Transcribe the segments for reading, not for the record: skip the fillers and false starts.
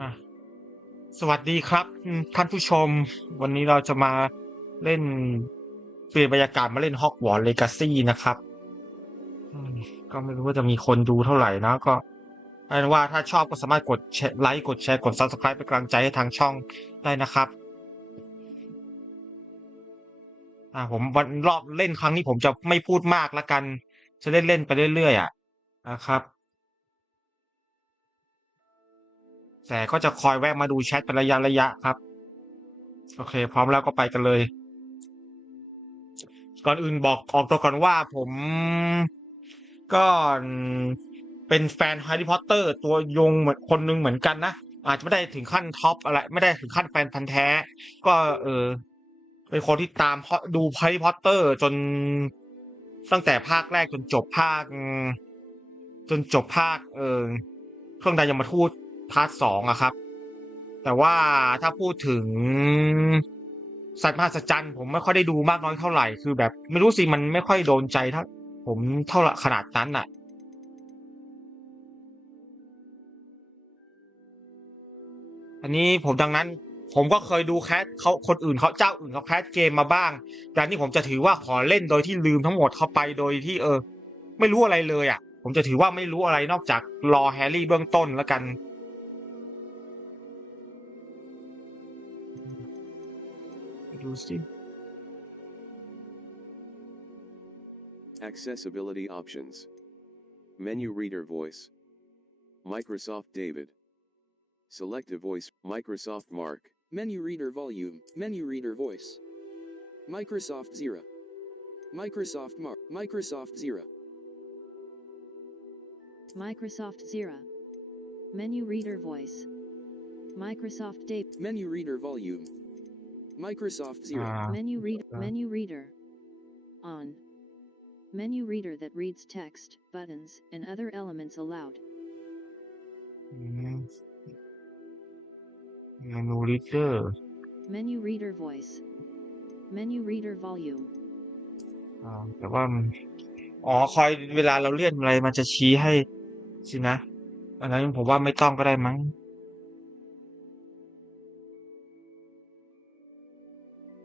อ่ะสวัสดีครับท่านผู้ชมวันนี้เราจะมาเล่นเปลี่ยนบรรยากาศมาเล่น Hogwart Legacy นะครับอืมก็ไม่รู้ว่าจะมีคนดูเท่าไหร่นะก็เอาเป็นว่าถ้าชอบก็สามารถกดแชร์ไลค์กดแชร์กด Subscribe เป็นกำลังใจให้ทางช่องได้นะครับผมวันรอบเล่นครั้งนี้ผมจะไม่พูดมากแล้วกันจะเล่นเล่นไปเรื่อยๆนะครับแต่ก็จะคอยแวะมาดูแชทเป็นระยะครับโอเคพร้อมแล้วก็ไปกันเลย ก่อนอื่นบอกออกตัวก่อนว่าผมก็เป็นแฟนแฮร์รี่พอตเตอร์ตัวยงเหมือนคนหนึงเหมือนกันนะอาจจะไม่ได้ถึงขั้นท็อปอะไรไม่ได้ถึงขั้นแฟนพันธุ์แท้ก็เป็นคนที่ตามดูแฮร์รี่พอตเตอร์จนตั้งแต่ภาคแรกจนจบภาคเครื่องใดยมทูตพาร์ทสองอะครับแต่ว่าถ้าพูดถึงสัตว์มหัศจรรย์ผมไม่ค่อยได้ดูมากน้อยเท่าไหร่คือแบบไม่รู้สิมันไม่ค่อยโดนใจเท่าผมเท่าขนาดนั้นอ่ะอันนี้ผมดังนั้นผมก็เคยดูแคสเขาคนอื่นเขาเจ้าอื่นเขาแคสเกมมาบ้างแต่อันนี้ผมจะถือว่าขอเล่นโดยที่ลืมทั้งหมดเข้าไปโดยที่ไม่รู้อะไรเลยอ่ะผมจะถือว่าไม่รู้อะไรนอกจากรอแฮร์รี่เบื้องต้นแล้วกันดูสิ Accessibility options. Menu reader voice. Microsoft David. Select a voice. Microsoft Mark. Menu reader volume. Menu reader voice. Microsoft Zero. Microsoft Mark. Microsoft Zero. Microsoft Zero. Menu reader voice. Microsoft Date. Menu reader volume. Microsoft Zero. Menu reader. On. Menu reader that reads text, buttons, and other elements aloud. เมนูรีดเดอร์ Menu reader voice. Menu reader volume. แต่ว่าคอยเวลาเราเลื่อนอะไรมันจะชี้ให้สินะอันนั้นผมว่าไม่ต้องก็ได้มั้ง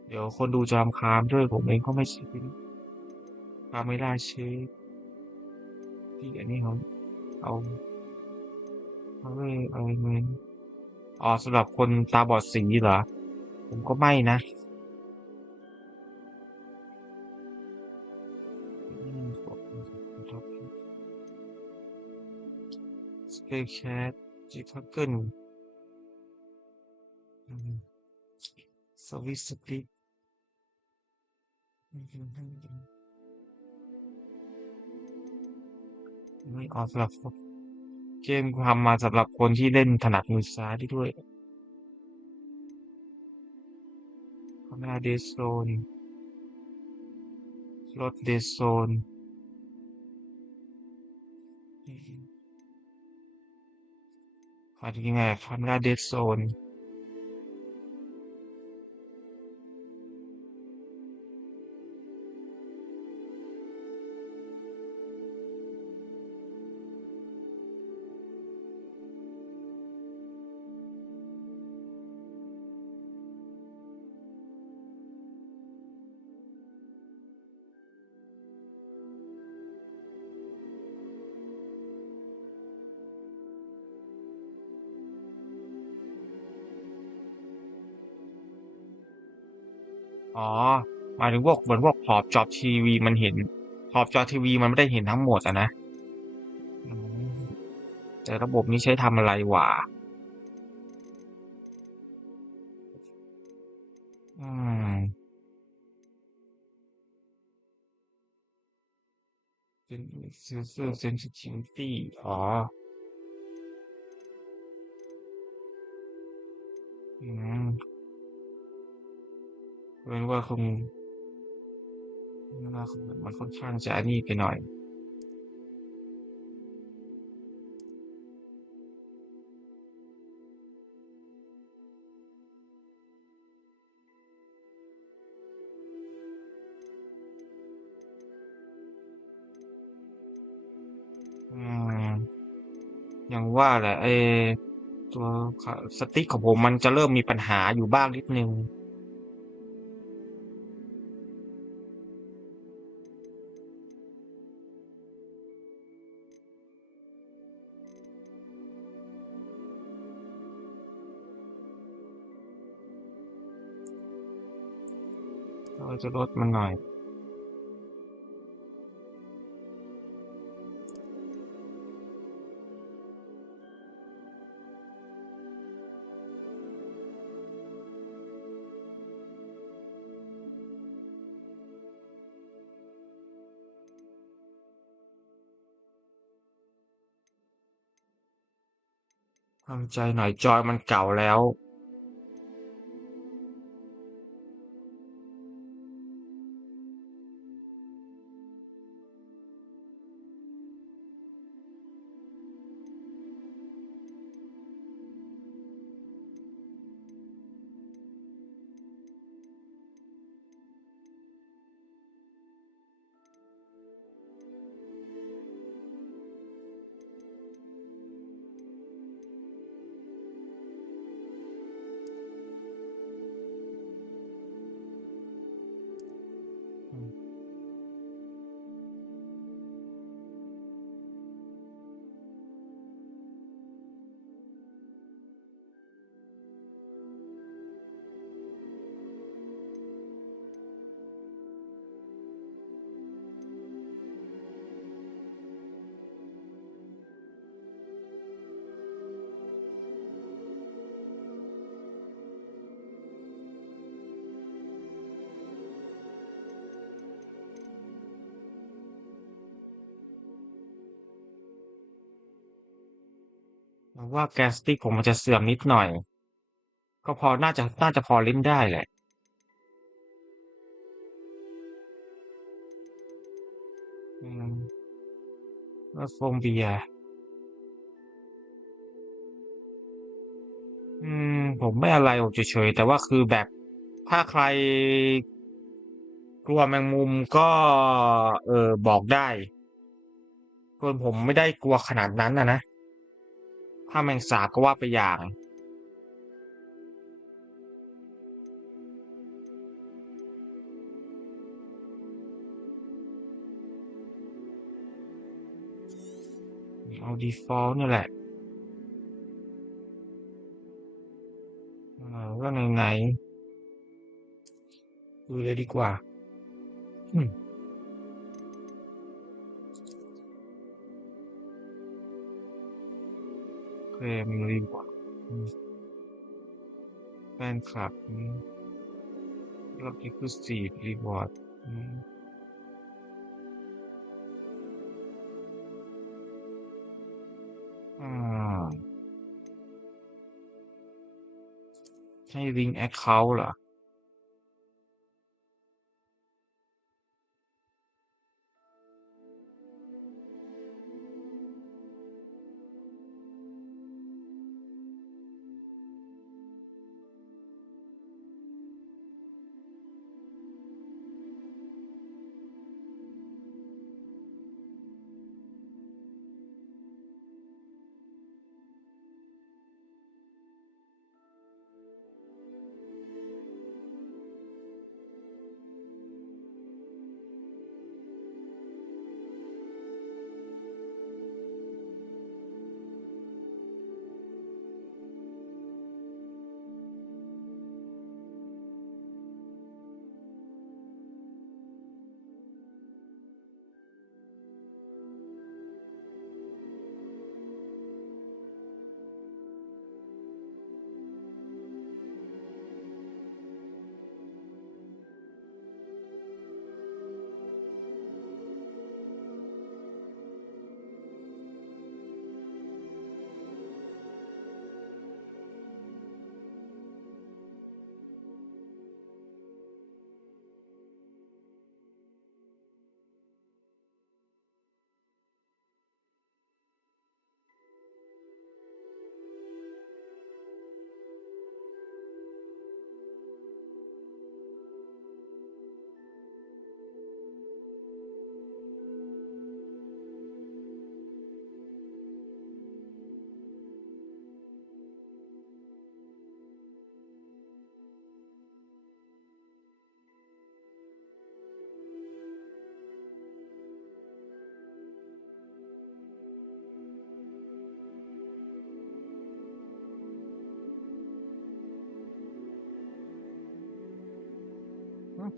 เดี๋ยวคนดูจะรำคาญด้วยผมเองก็ไม่ชินไม่ได้เช็คที่อันนี้เขาเอาไม่เอาเงินสำหรับคนตาบอดสีเหรอผมก็ไม่นะสเปคแชทจิทักเกิลสวิสติกไม่สำหรับเกมทำมาสำหรับคนที่เล่นถนัดมือซ้ายได้ด้วยคาเมราเดสโซนรถเดสโซนยังไงคาเมราเดสโซนอ๋อหมายถึงพวกเหมือนพวกขอบจอทีวีมันเห็นขอบจอทีวีมันไม่ได้เห็นทั้งหมดอะนะอืมแต่ระบบนี้ใช้ทำอะไรวะอืมเป็นเซนเซอร์เซนซิทิวิตี้อืมเป็นว่าคงมันค่อนข้างจะอันนี้ไปหน่อยอืมอย่างว่าแหละ ตัวสติ๊กของผมมันจะเริ่มมีปัญหาอยู่บ้างนิดนึงเราจะลดมันหน่อยทำใจหน่อยจอยมันเก่าแล้วว่าแกนสติ๊กผมมันจะเสื่อมนิดหน่อยก็พอน่าจะพอเล่นได้แหละอืมแล้วโฟมเบียร์ผมไม่อะไรผมเฉยๆแต่ว่าคือแบบถ้าใครกลัวแมงมุมก็บอกได้ส่วนผมไม่ได้กลัวขนาดนั้นนะถ้าแมงสาบก็ว่าไปอย่างเอาดีฟอลต์นี่แหละว่าไหนๆดูเลยดีกว่าอืมเคลมรีวอร์ดแฟนคลับรอบนี้คือ4รีวอร์ดอ่าใช่ลิงแอคเคาท์เหรอ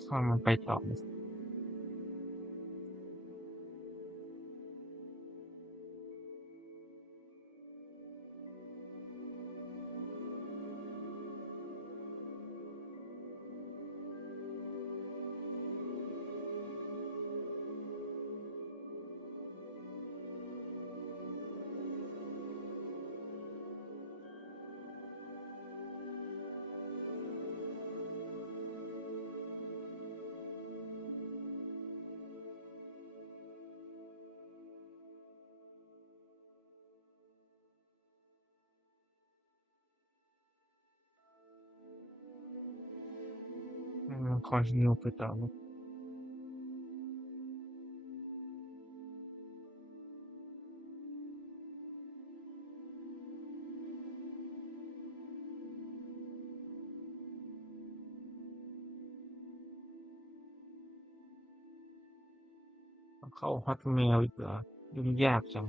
ถ้ามันไปต่อคอนติเนียไปต่อเข้าฮอตเมลอีกเหรอยุ่งยากจัง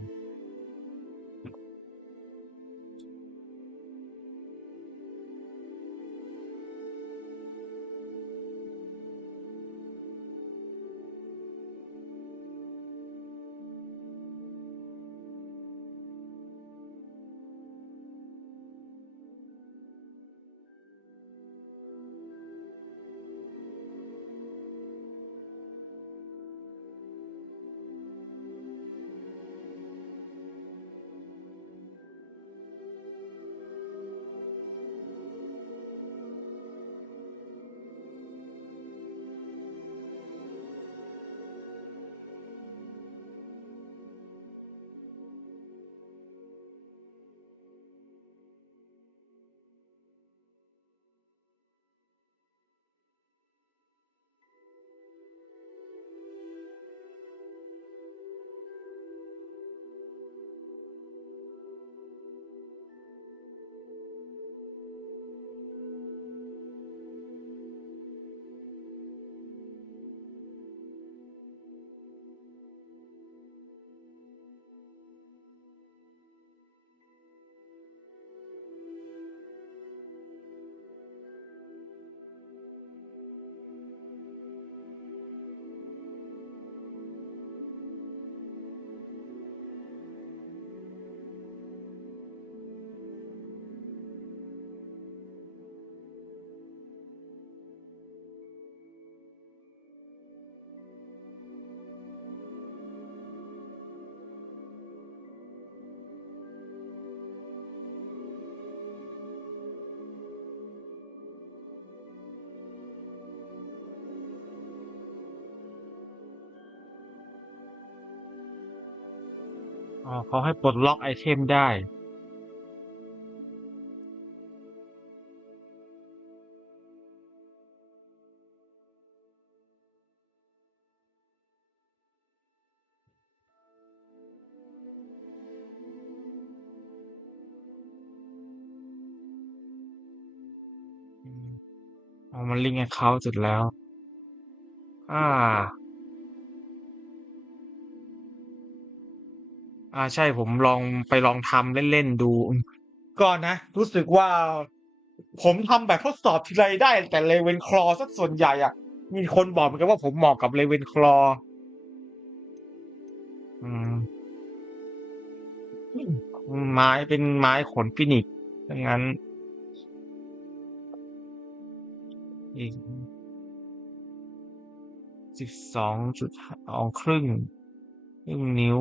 เขาให้ปลดล็อกไอเทมได้มันลิงก์แอคเคาท์เสร็จแล้วอ่าใช่ผมลองทำเล่นๆดูก็นะรู้สึกว่าผมทำแบบทดสอบทีไรได้แต่เลเวนคลอสักส่วนใหญ่อ่ะมีคนบอกเหมือนกันว่าผมเหมาะกับเลเวนคลออืมไม้เป็นไม้ขนฟินิกซ์ดังนั้นอีก12.2ครึ่งนิ้ว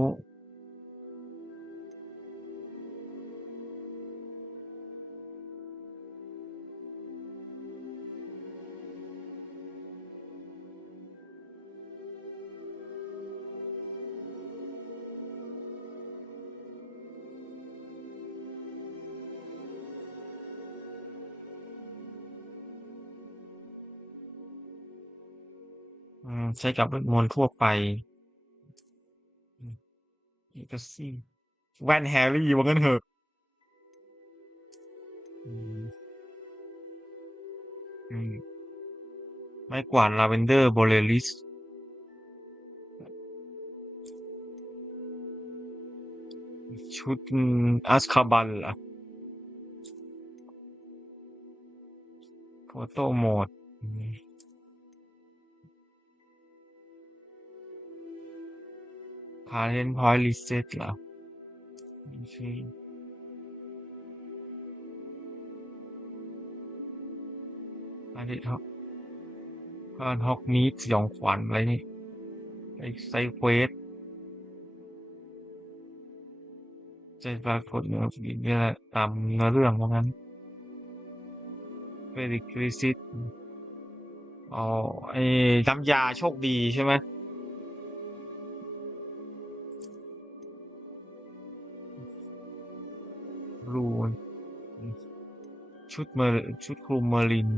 ใช้กับเวทมนต์ทั่วไปอีกซี่แว่นแฮร์รี่ว่างั้นเถอะอืมอืมไม้กวาดลาเวนเดอร์โบเลริสชุดอัสคาบันล่ะโฟโต้โหมด current point reset เหรอไม่ใช่อันนี้ท็อปฮอกนี้สยองขวัญอะไรนี่ไอ้ไซเควสใจปรากฏเนื้อผีนี่แหละตามเนื้อเรื่องว่างั้นเฟริคริซิตอ๋อไอ้น้ำยาโชคดีใช่ไหมรูนชุดคลุมเมอริน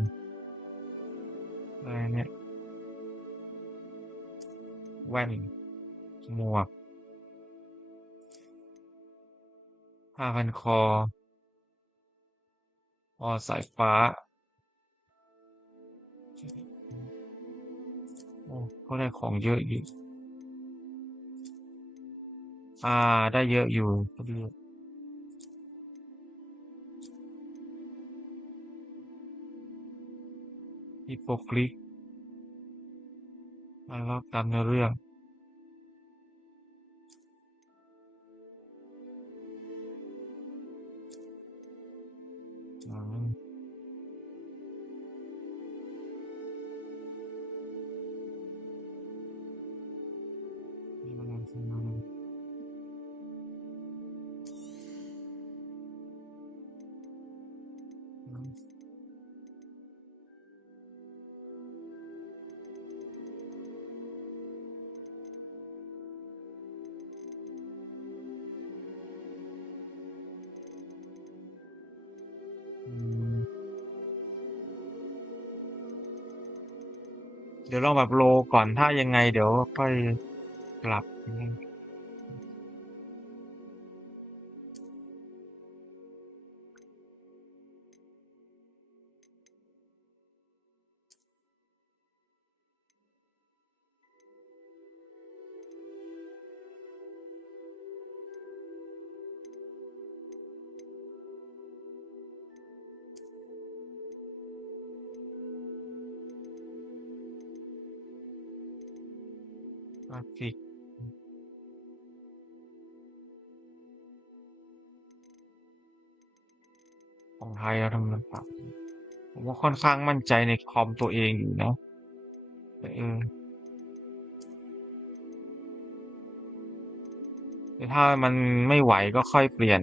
อะไรเนี่ยแว่นหมวกผ้าพันคอสายฟ้าโอ้ก็ได้ของเยอะอยู่ได้เยอะอยู่ก็ดีฮิปโปกริกแล้วตามเนื้อเรื่องอืมอืมเดี๋ยวลองแบบโลก่อนถ้ายังไงเดี๋ยวค่อยกลับกราฟิกของไทยเราทำมันปรับผมว่าค่อนข้างมั่นใจในคอมตัวเองอยู่นะแต่ถ้ามันไม่ไหวก็ค่อยเปลี่ยน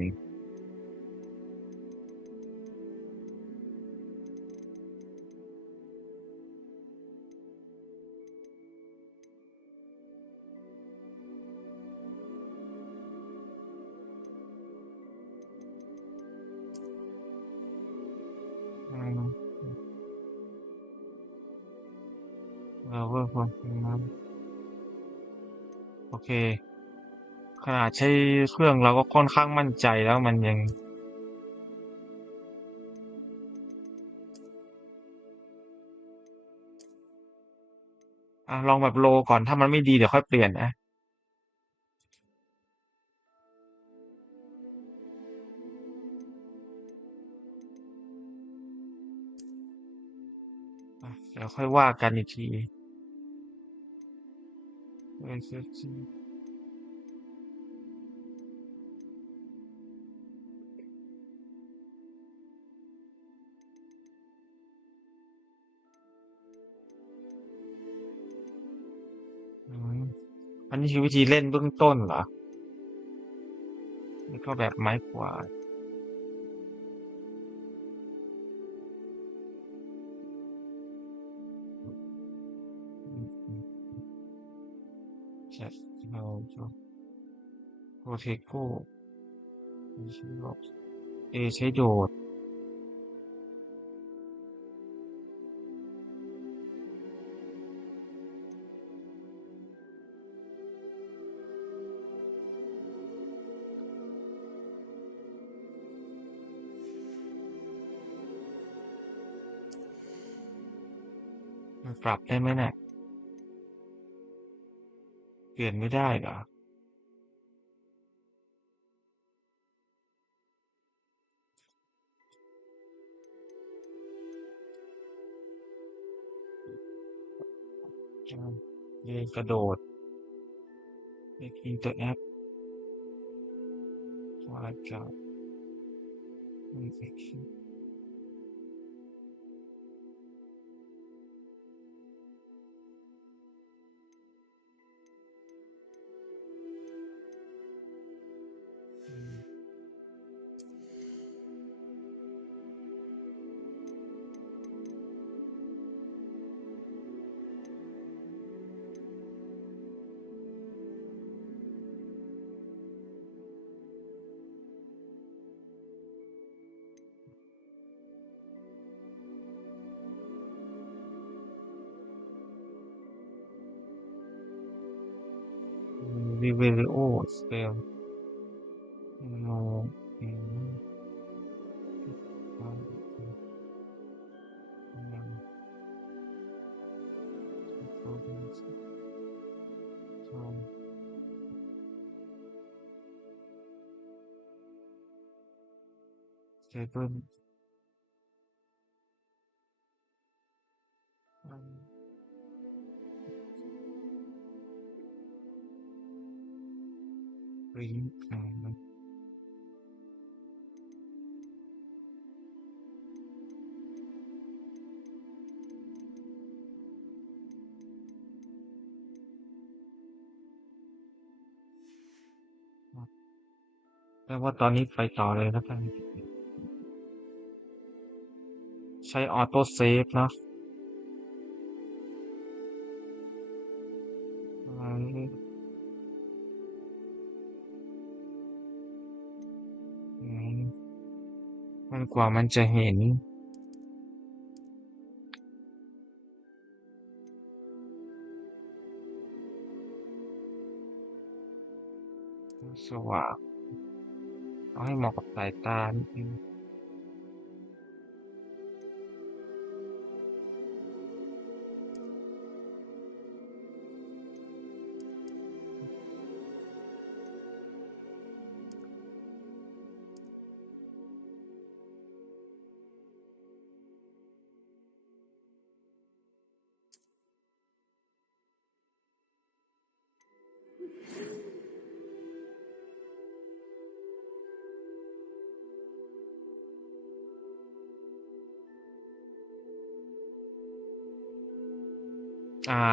อืมเราก็ควรโอเคขนาดใช้เครื่องเราก็ค่อนข้างมั่นใจแล้วมันยังลองแบบโลก่อนถ้ามันไม่ดีเดี๋ยวค่อยเปลี่ยนนะเดี๋ยวค่อยว่ากันอีกทีอืมอันนี้คือวิธีเล่นเบื้องต้นเหรอนี่ก็แบบไม้กวาดแชทเราโปรเทโก้ใช้โดดใช้โดดมันปรับได้ไหมเนี่ยเปลี่ยนไม่ได้เหรอเรียนกระโดด making the app ว่าจะ action video spell no stable ring แปลว่าตอนนี้ไปต่อเลยแล้วกันใช้ออโต้เซฟเนาะมันกว่ามันจะเห็นสว่างเอาให้เหมาะกับสายตานิดนึง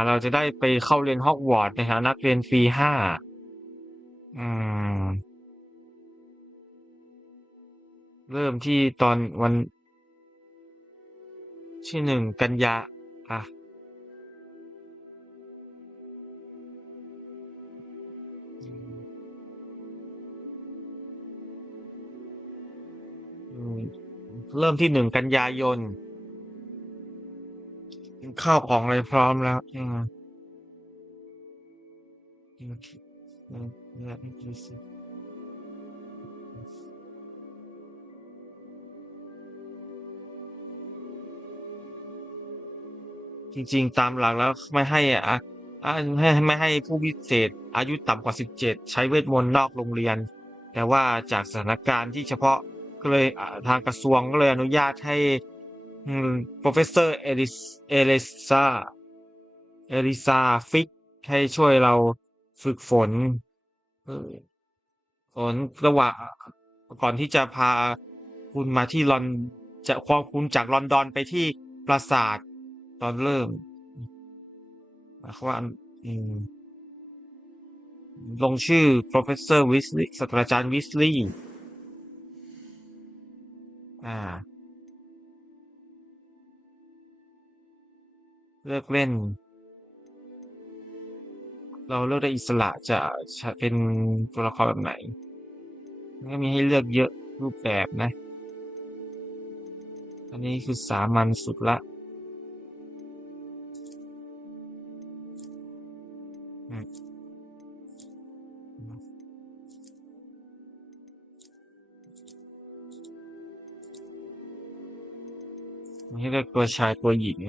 เราจะได้ไปเข้าเรียนฮอกวอตส์ในฐานะนักเรียนปี5อืมเริ่มที่ตอนวันที่1 กันยาเริ่มที่1 กันยายนข้าวของอะไรพร้อมแล้วจริงๆตามหลักแล้วไม่ให้ไม่ให้ผู้พิเศษอายุต่ำกว่า17ใช้เวทมนต์นอกโรงเรียนแต่ว่าจากสถานการณ์ที่เฉพาะก็เลยทางกระทรวงก็เลยอนุญาตให้Professor เอลิซาฟิกให้ช่วยเราฝึกฝนระหว่างก่อนที่จะพาคุณมาที่จะพอคุณจากลอนดอนไปที่ปราสาทตอนเริ่มหมายความว่าลงชื่อ Professor Weasley ศาสตราจารย์วิสลีย์เลิกเล่นเราเลือกได้อิสระจะเป็นตัวละครแบบไหนก็มีให้เลือกเยอะรูปแบบนะอันนี้คือสามัญสุดละมีให้เลือกตัวชายตัวหญิง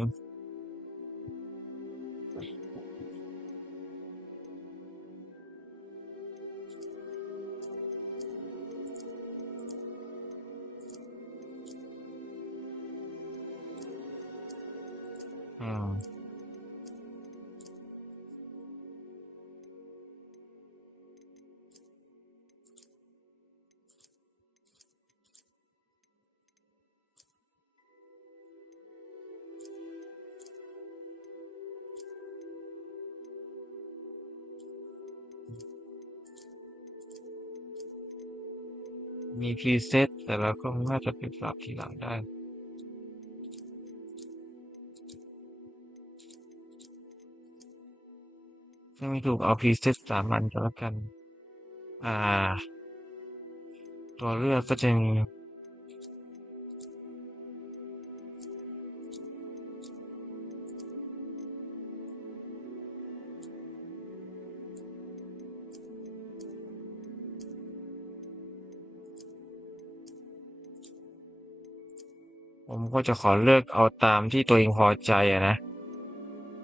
มีพรีเซตแต่เราก็น่าจะไปปรับทีหลังได้ถ้าไม่ถูกเอาพรีเซตสามัญก็แล้วกันอ่า ตัวเลือกก็จะมีผมก็จะขอเลือกเอาตามที่ตัวเองพอใจอะนะ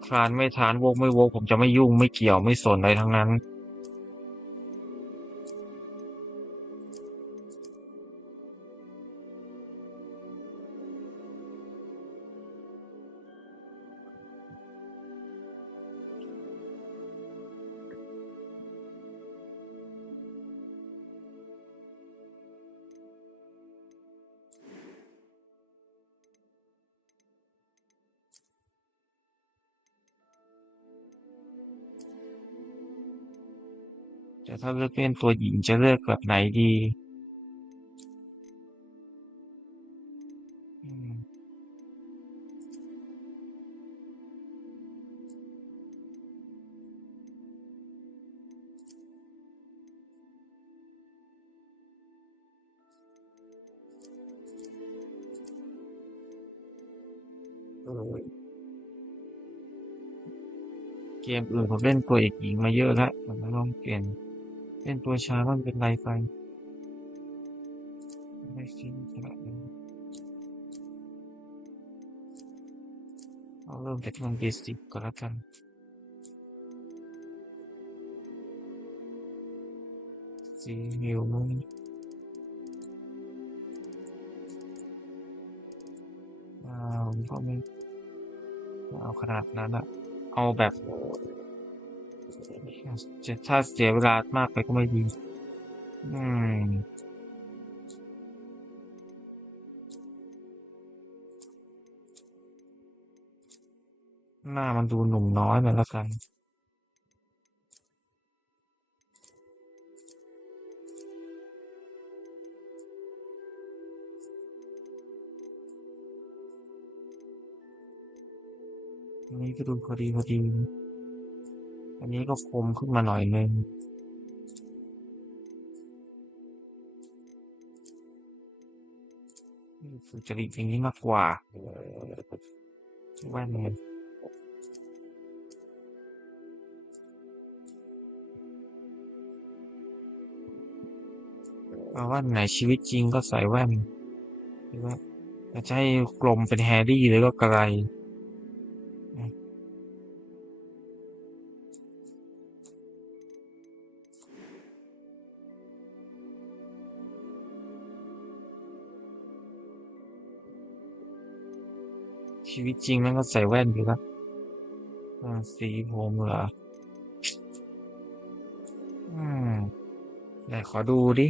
คลานไม่ทานโวกไม่โวกผมจะไม่ยุ่งไม่เกี่ยวไม่สนอะไรทั้งนั้นแต่ถ้าเลือกเป็นตัวหญิงจะเลือกแบบไหนดีอืมเออเกมอื่นผมเล่นตัวเอกหญิงมาเยอะแล้วผมลองเปลี่ยนเล่นตัวชายมันเป็นไรไปไม่ฟินขนาดนั้นเอาเริ่มจากมันเบสิกก่อนแล้วกันสีมิวมันผมก็ไม่เอาขนาดนั้นอะเอาแบบจะถ้าเสียเวลามากไปก็ไม่ดีอืมหน้ามันดูหนุ่มน้อยไปแล้วกันอันนี้ก็ดูพอดีพอดีอันนี้ก็คมขึ้นมาหน่อยนึงสุจริตอย่างนี้มากกว่าแว่นเนี่ยเอาว่าไหนชีวิตจริงก็ใส่แว่นหรือว่าจะให้กลมเป็นแฮร์รี่หรือก็ไกลชีวิตจริงมันก็ใส่แว่นอยู่แล้วสีผมเหรออืมไหนขอดูดิ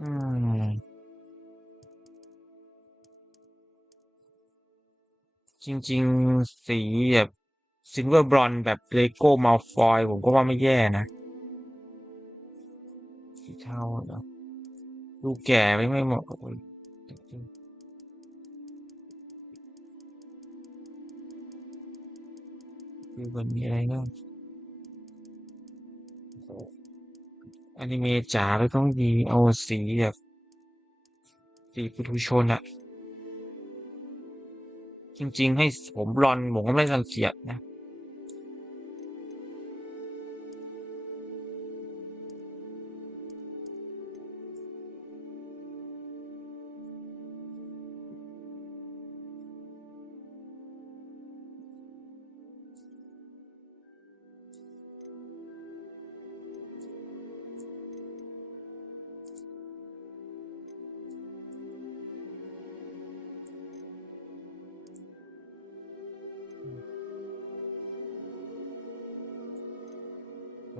อืมจริงๆสีแบบซิลเวอร์บรอนแบบเลโก้มัลฟอยผมก็ว่าไม่แย่นะสีเทาเหรอดูแก่ไปไม่เหมาะกับคือมันมีอะไรบ้างอนิเมะจ๋าก็ต้องดีเอาสีแบบสีปุถุชนอะจริงๆให้ผมบลอนด์ผมก็ไม่รังเกียจนะ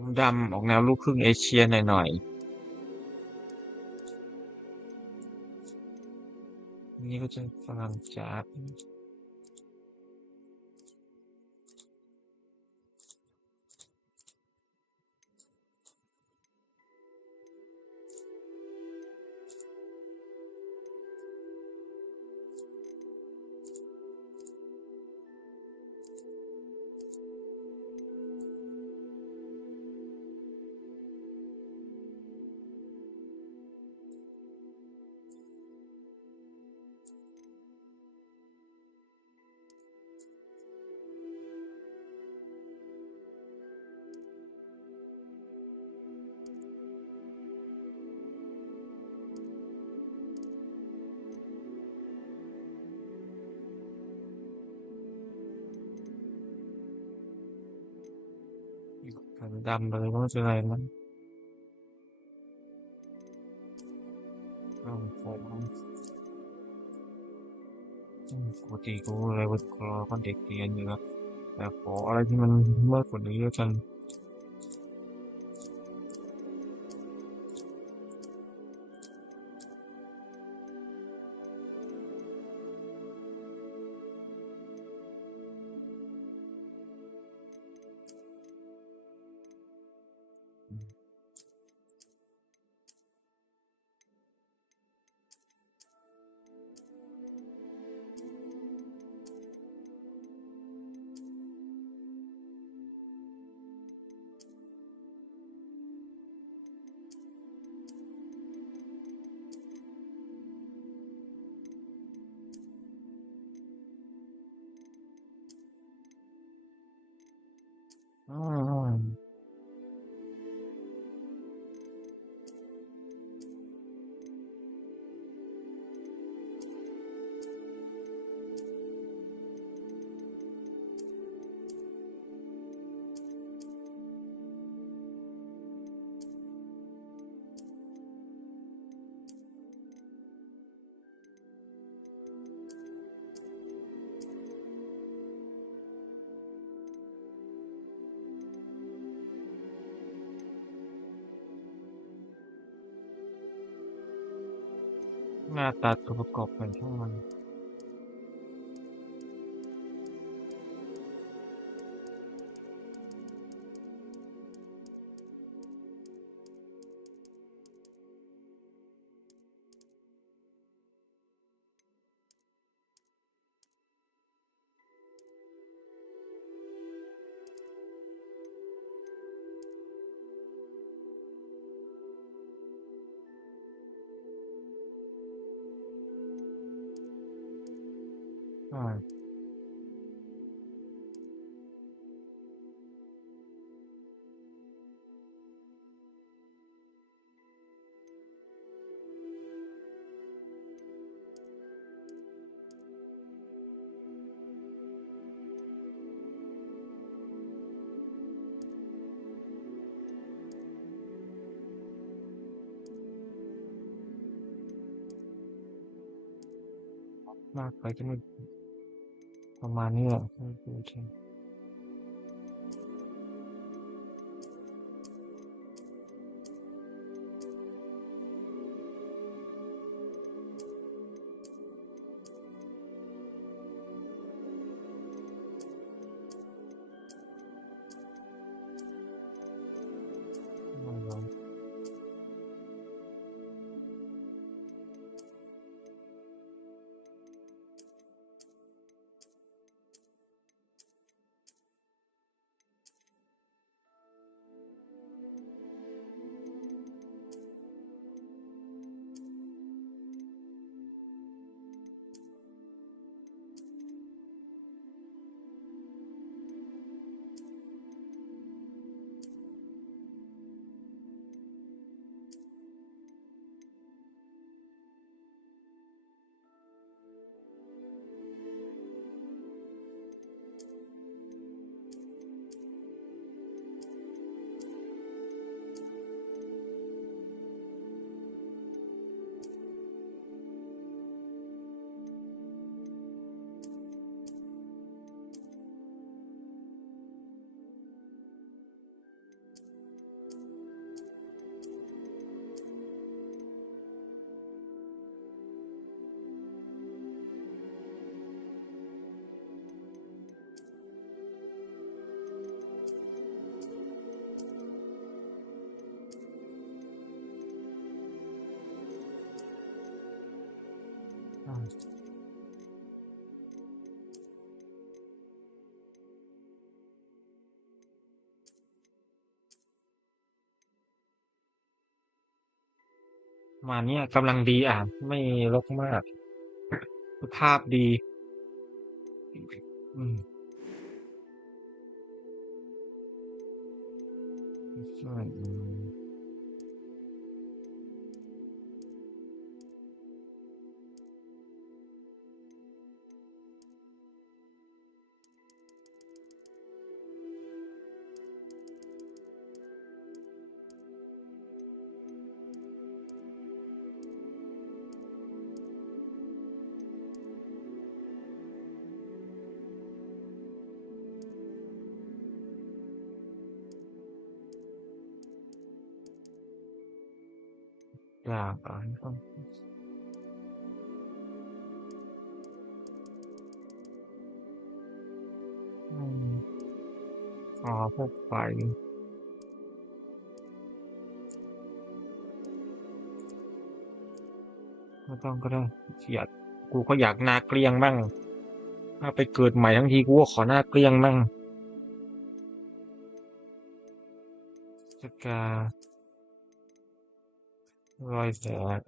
ผมดำออกแนวลูกครึ่งเอเชียหน่อยๆนี่ก็จะฝรั่งจ๋า ขันดำเลยก็ไม่เป็นไรนะผมปกติกูอะไรวันคอก็เด็กเรียนอยู่แล้วแต่ขออะไรที่มันมากกว่านี้แล้วกันอืมหน้าตาตัวประกอบเป็นช่างมันอ่ามากไปก็ไม่ประมาณนี้แหละโอเคอ่าประมาณนี้กำลังดีไม่รกมากภาพดีอืมใช่ อยากต้องพวกไฟไม่ต้องก็ได้เฉียดกูก็อยากหน้าเกลี้ยงบ้างถ้าไปเกิดใหม่ทั้งทีกูก็ขอหน้าเกลี้ยงบ้างจะการอยแสก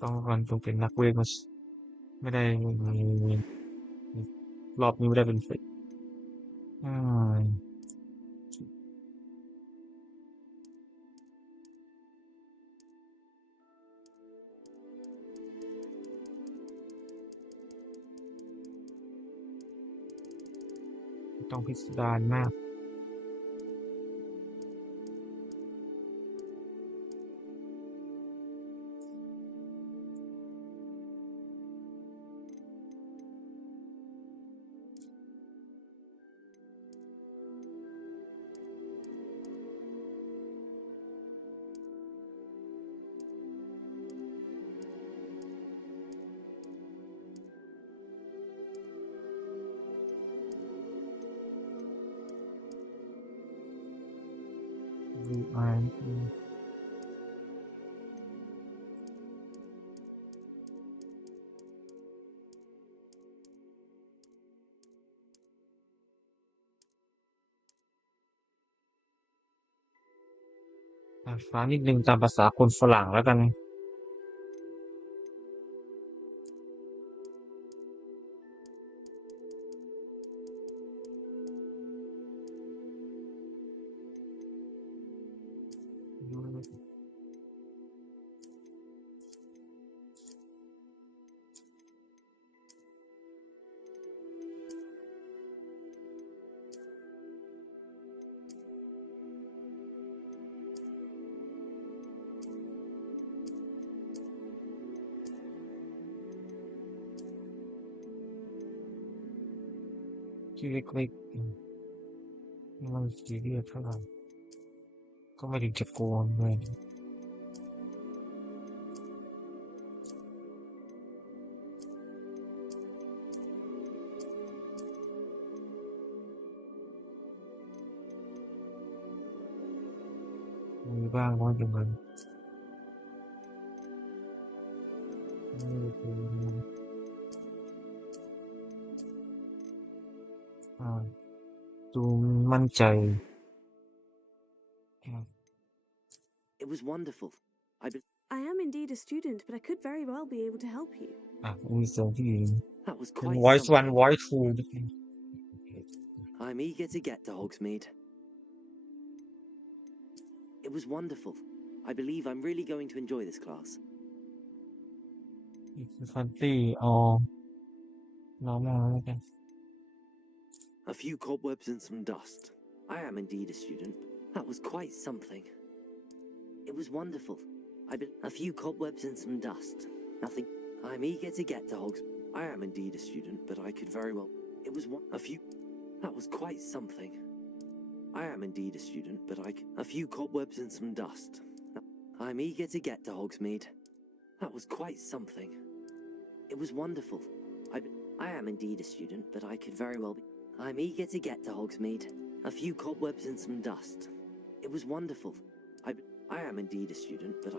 ต้องกันต้องเป็นนักเวทมาไม่ได้รอบนี้ไม่ได้เป็นเฟกต้องพิสดารมากดูฟ้านิดนึงตามภาษาคนฝรั่งแล้วกันที่เล็กๆมันซีเรียสเท่าไหร่ก็ไม่ถึงจะโกงเลยมีบ้างว่าจะมันดูมั่นใจ It was wonderful. I am indeed a student, but I could very well be able to help you. มีเสียงที่ That was เป็น quite voice one something. voice two I'm eager to get to Hogsmeade. It was wonderful. I believe I'm really going to enjoy this class. fancy or normal แล้วกัน A few cobwebs and some dust. I am indeed a student. That was quite something. It was wonderful. A few cobwebs and some dust. Nothing. I'm eager to get to Hogsmeade. I am indeed a student, but I could very well. It was a few. That was quite something. I am indeed a student, but a few cobwebs and some dust. I'm eager to get to Hogsmeade. That was quite something. It was wonderful. I am indeed a student, but I could very well be. I'm eager to get to Hogsmeade. A few cobwebs and some dust. It was wonderful. I am indeed a student, but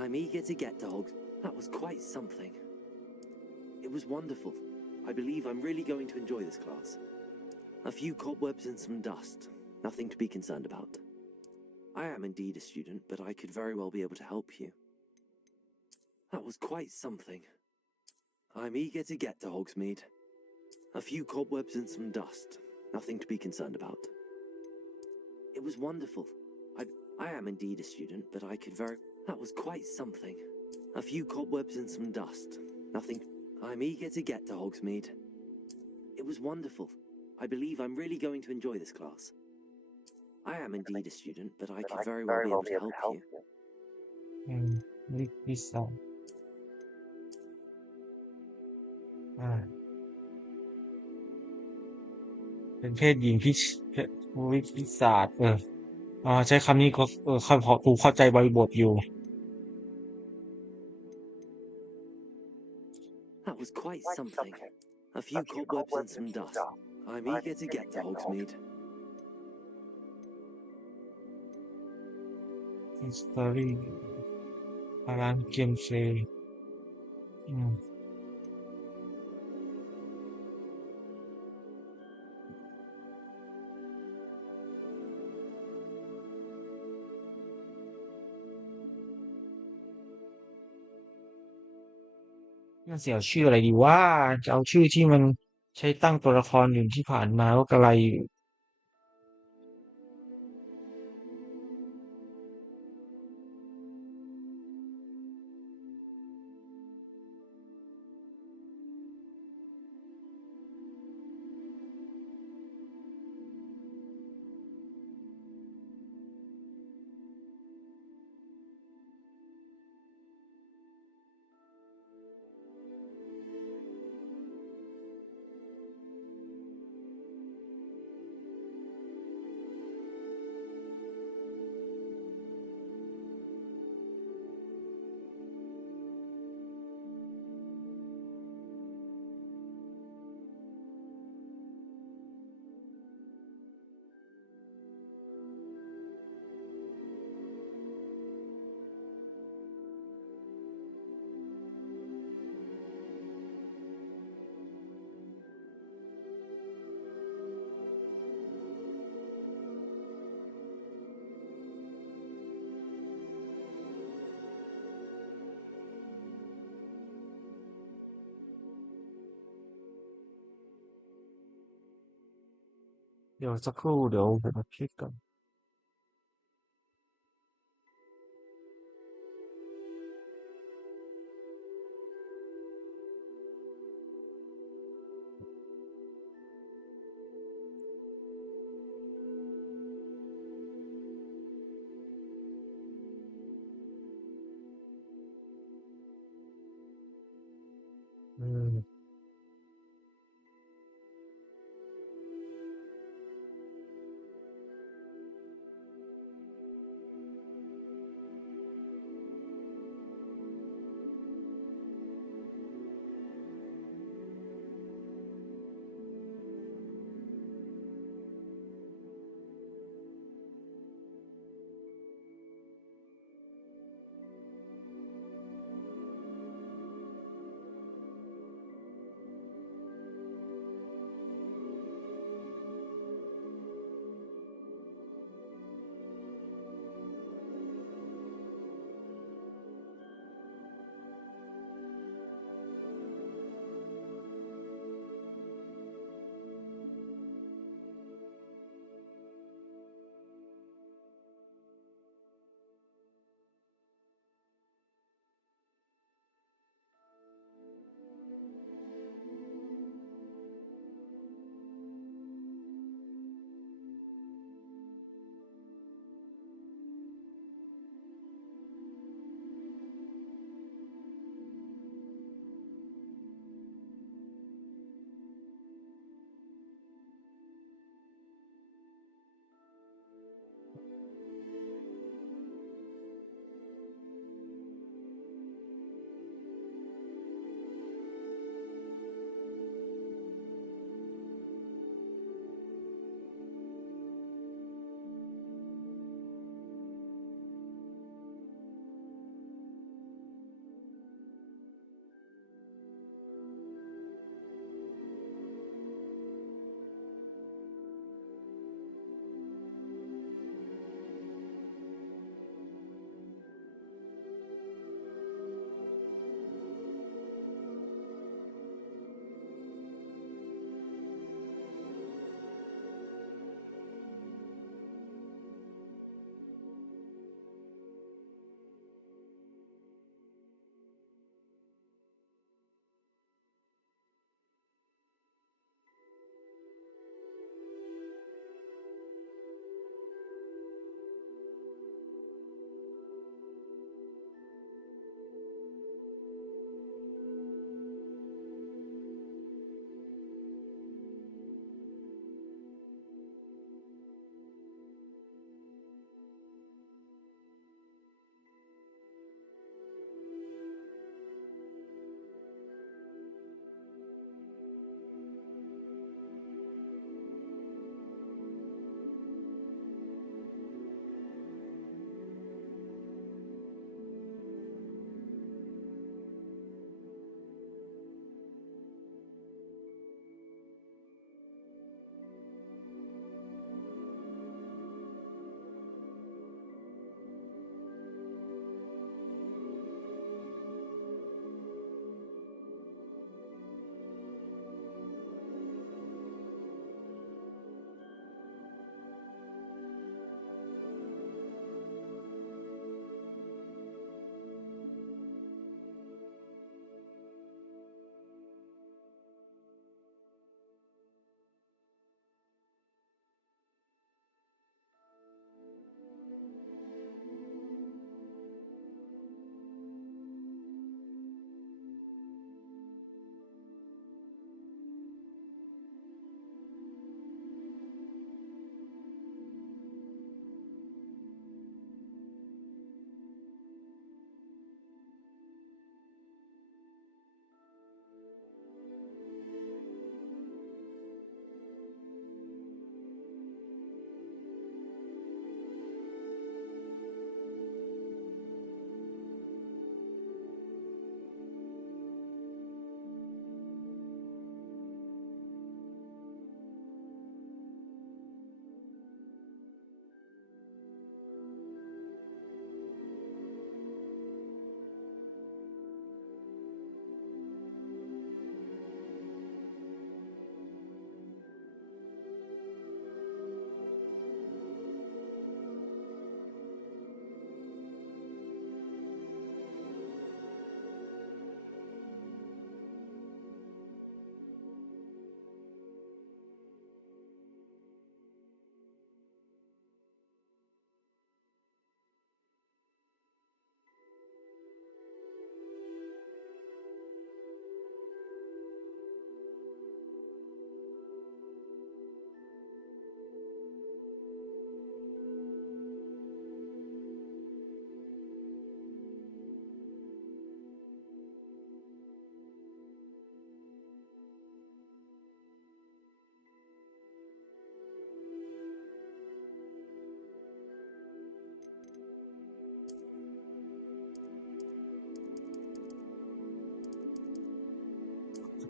I'm eager to get to Hogsmeade. That was quite something. It was wonderful. I believe I'm really going to enjoy this class. A few cobwebs and some dust. Nothing to be concerned about. I am indeed a student, but I could very well be able to help you. That was quite something. I'm eager to get to Hogsmeade. A few cobwebs and some dust. Nothing to be concerned about. It was wonderful. I am indeed a student, but I could very. That was quite something. A few cobwebs and some dust. Nothing. I'm eager to get to Hogsmeade. It was wonderful. I believe I'm really going to enjoy this class. I am indeed a student, but I could very well be able to help you. ลิซ่า อ่าเป็นเพศหญิงวิพิศาจใช้คำนี้ก็เข้าพอกูเข้าใจบริบทอยู่ That was quite something. A few cobwebs and some dust. I'm eager to get to Hogsmeade. history พารานเกมเซอืมน่าเสียชื่ออะไรดีว่าจะเอาชื่อที่มันใช้ตั้งตัวละครหนึ่งที่ผ่านมาก็กระไรอยู่เดี๋ยวสักครู่เดี๋ยวผมเช็คก่อนอืม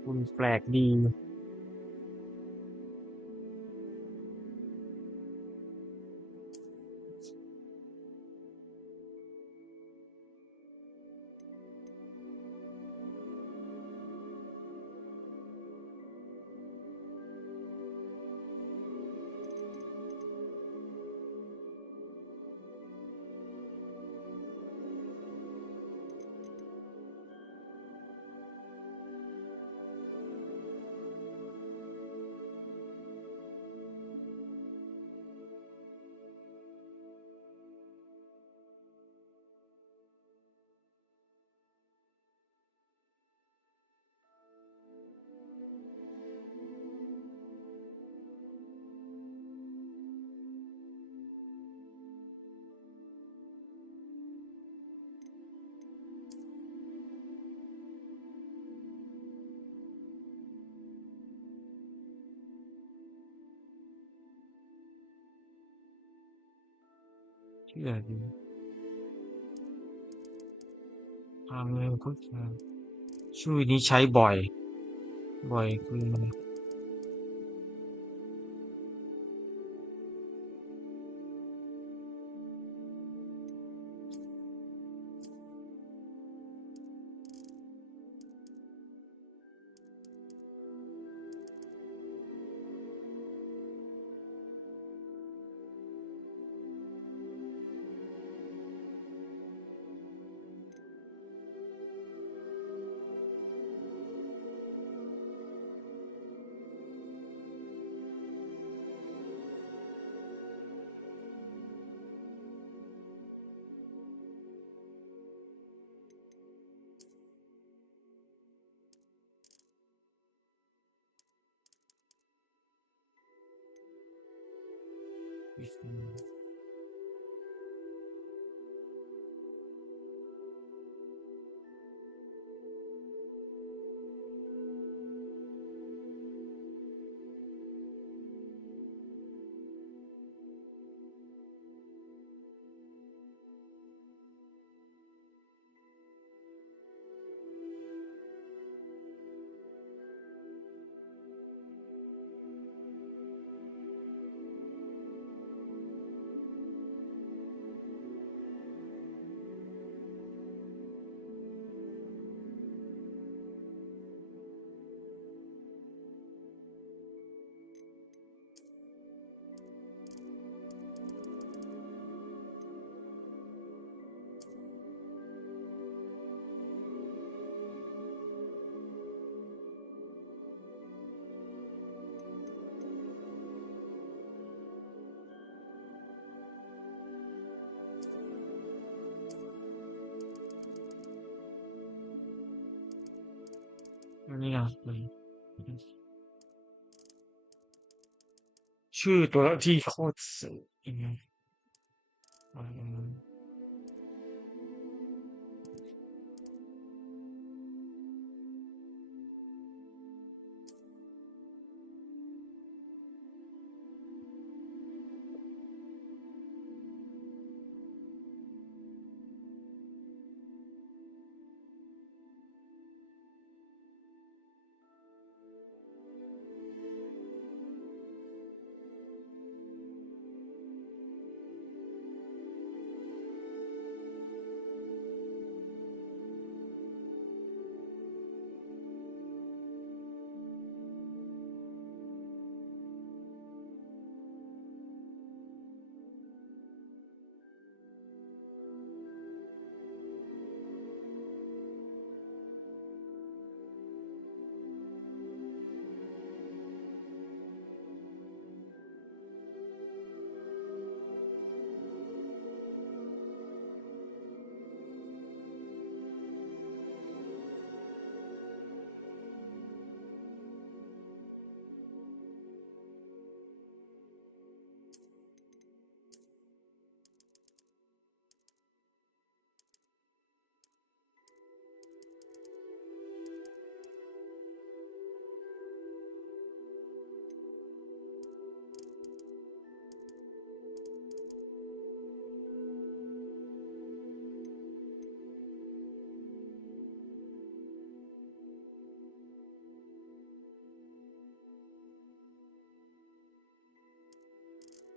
คุณแปลกดี เชื่อดีทางเร็วทุกทางชื่อนี้ใช้บ่อย บ่อยคืออันนี้นะชื่อตัวละที่โคตรสื่อ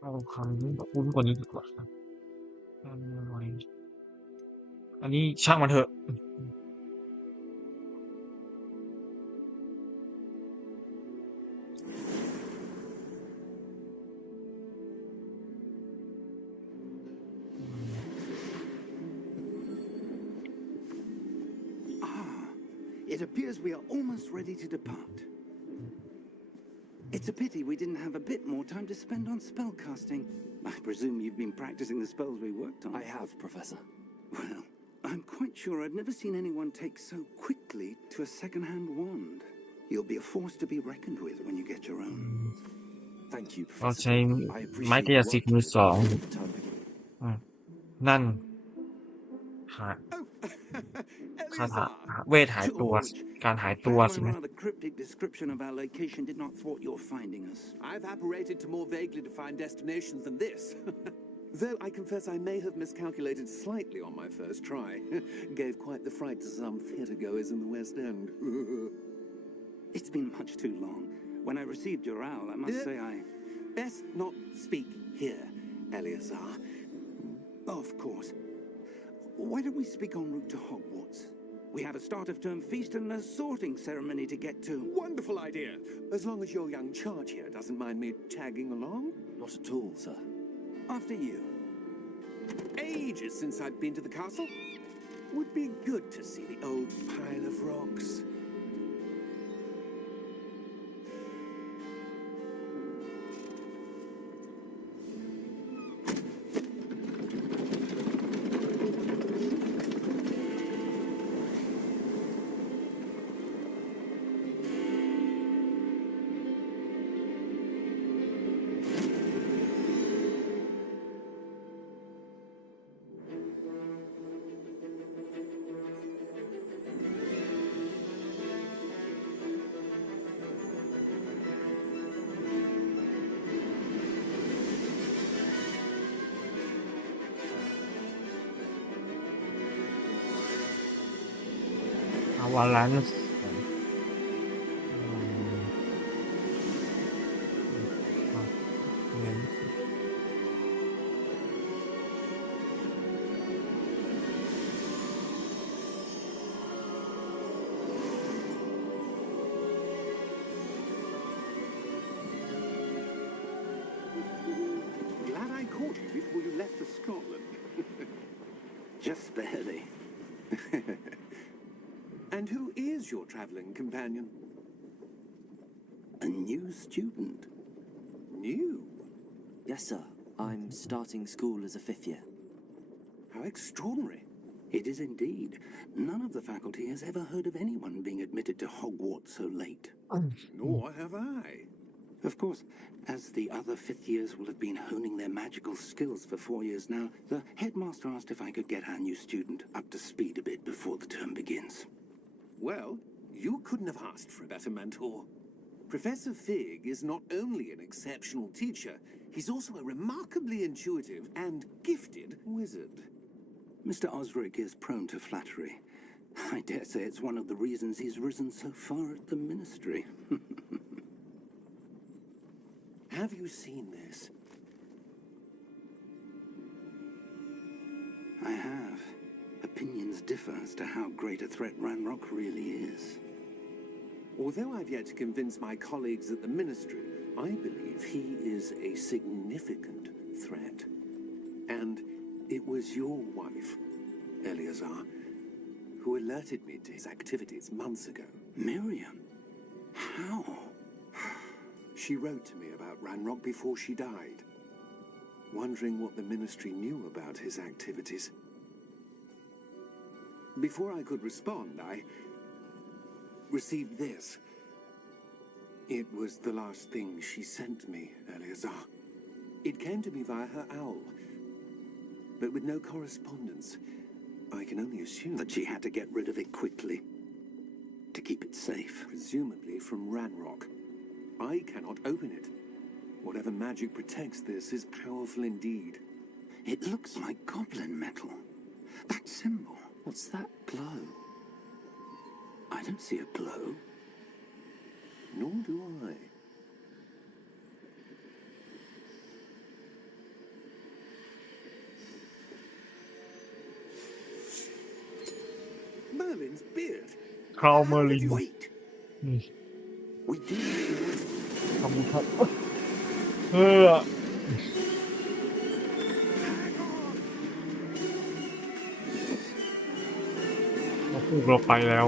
เอาคำนี้คุ้นกว่านี้ดีกว่าอันนี้ช่างมันเถอะ It appears we are almost ready to depart. It's a pity we didn't have a bit more time to spend on spellcasting. I presume you've been practicing the spells we worked on. I have, Professor. Well, I'm quite sure I've never seen anyone take so quickly to a second-hand wand. You'll be a force to be reckoned with when you get your own. Thank you, เรา Professor. ใช้ I ไม้ appreciate กาย your สิท work ธิ์มือสอง all the time. นั่นหา Oh, คาถา Eleazar. เวทหายตัว George, การหายตัว perhaps ใช่ my ไหม rather cryptic description of our location did not thwart your finding us. I've apparated to more vaguely defined destinations than this. Though I confess I may have miscalculated slightly on my first try. Gave quite the fright to some theatre-goers in the West End. It's been much too long. When I received your owl, I must say I... Best not speak here, Eleazar. Of course. Why don't we speak en route to Hogwarts? We have a start-of-term feast and a sorting ceremony to get to. Wonderful idea. As long as your young charge here doesn't mind me tagging along. Not at all, sir. After you. Ages since I've been to the castle. Would be good to see the old pile of rocks. Avalanche Glad I caught you before you left for Scotland. Just barely. And who is your travelling companion? A new student. New? Yes, sir. I'm starting school as a fifth year. How extraordinary. It is indeed. None of the faculty has ever heard of anyone being admitted to Hogwarts so late. Nor have I. Of course, as the other fifth years will have been honing their magical skills for 4 years now, the headmaster asked if I could get our new student up to speed a bit before the term begins. Well, you couldn't have asked for a better mentor. Professor Fig is not only an exceptional teacher, he's also a remarkably intuitive and gifted wizard. Mr. Osric is prone to flattery. I dare say it's one of the reasons he's risen so far at the ministry. Have you seen this? I have. Opinions differ as to how great a threat Ranrock really is. Although I've yet to convince my colleagues at the ministry, I believe he is a significant threat. And it was your wife, Eleazar, who alerted me to his activities months ago. Miriam? How? She wrote to me about Ranrock before she died, wondering what the ministry knew about his activities. Before I could respond, I received this. It was the last thing she sent me, Eleazar. It came to me via her owl, but with no correspondence. I can only assume That she had to get rid of it quickly. To keep it safe. presumably from Ranrock. I cannot open it. Whatever magic protects this is powerful indeed. It looks like goblin metal. That symbol. What's that glow? I don't see a glow. Nor do I. Merlin's beard. คราวเมอร์ลิน Wait, นี่ we do need to know. ขอบคุณครับเออเราพูดเราไปแล้ว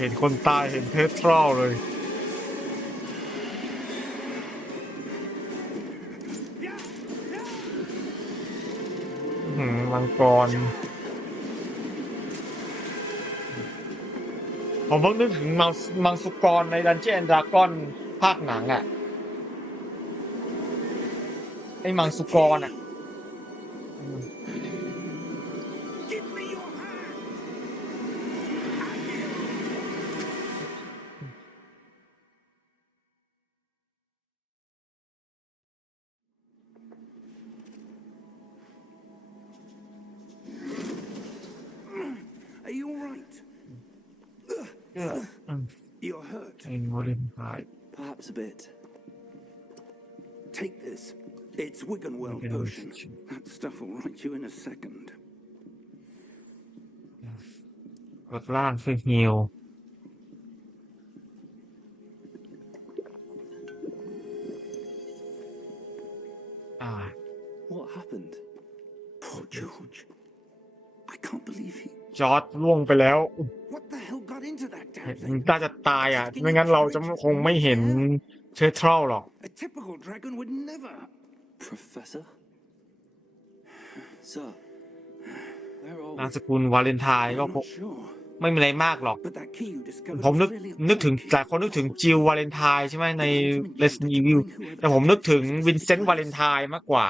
เห็นคนตายเห็นเพทรอลเลยมังกรผมเพิ่งนึกถึงมังสุกรในดันเจี้ยนดราก้อนภาคหนังอ่ะไอ้มังสุกรอ่ะ Give me your hand. Are you all right? อืม You're hurt. ไอ้วอลเลนไทน์ Perhaps a bit. Take this. It's Wiggenweld potion. That stuff will right you in a second. กดล่างเพื่อฮีลWhat happened? Poor George. I can't believe he. จอร์จล่วงไปแล้ว What the hell got into that damn มัน thing? น่าจะตายอ่ะ ไม่งั้นเราจะคงไม่เห็นเชอร์ทรัลหรอก A typical dragon would never. Professor? Sir? Where are นาม we? สกุลวาเลนไทน์ก็ I'm not sure. ไม่มีอะไรมากหรอก But that key you discovered ผม was นึก really ถึง a หลายคนนึกถึงจิลวาเลนไทน์ใช่ไหมใน Resident Evil แต่ผมนึกถึงวินเซนต์วาเลนไทน์มากกว่า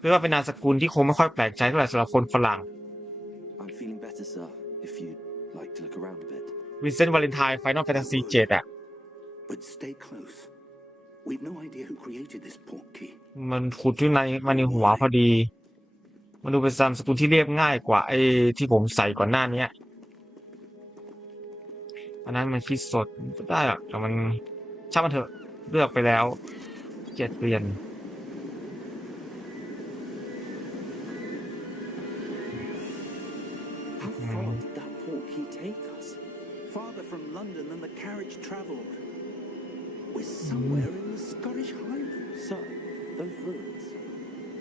คือว่าเป็นนามสกุลที่คงไม่ค่อยแปลกใจเท่าไหร่สำหรับคนฝรั่ง I'm feeling better, sir. If you'd like to look around a bit. วินเซนต์วาเลนไทน์ Final Fantasy 7อ่ะ But stay close. We've no idea who created this port key. มันขุดที่ในหัวพอดีมันดูเป็นนามสกุลที่เรียบง่ายกว่าไอ้ที่ผมใส่ก่อนหน้านี้อันนั้นมันคิดสดก็ได้อะแต่มันช่างมันเถอะเลือกไปแล้วเกลียดเปลี่ยน How far did that port key take us? farther from London than the carriage travelled. We're somewhere in the Scottish Highlands. Sir, those ruins.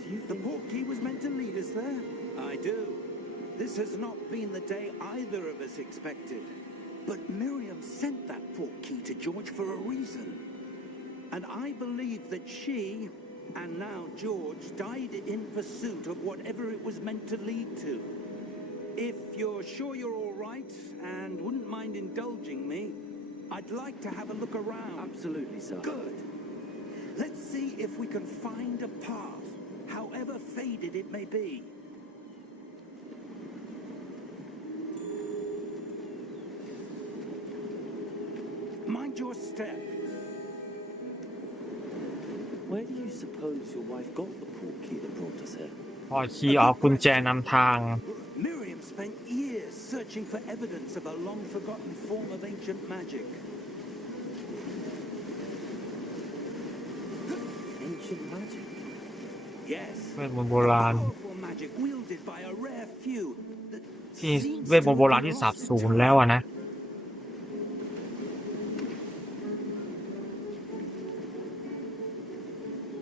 Do you The think... port key was meant to lead us there. I do. This has not been the day either of us expected. But Miriam sent that port key to George for a reason. And I believe that she, and now George, died in pursuit of whatever it was meant to lead to. If you're sure you're all right and wouldn't mind indulging me, I'd like to have a look around. Absolutely, sir. Good. Let's see if we can find a path, however faded it may be. Mind your step. Where do you suppose your wife got the port key that brought us here? พอคีย์ออกกุญแจนำทาง Miriam spent years searching for evidence of a long-forgotten form of ancient magic. Ancient magic? Yes, เวทมนต์โบราณ powerful magic wielded by a rare few that ที่ seems เวทมนต์โบราณที่สาบสูญแล้วอะนะ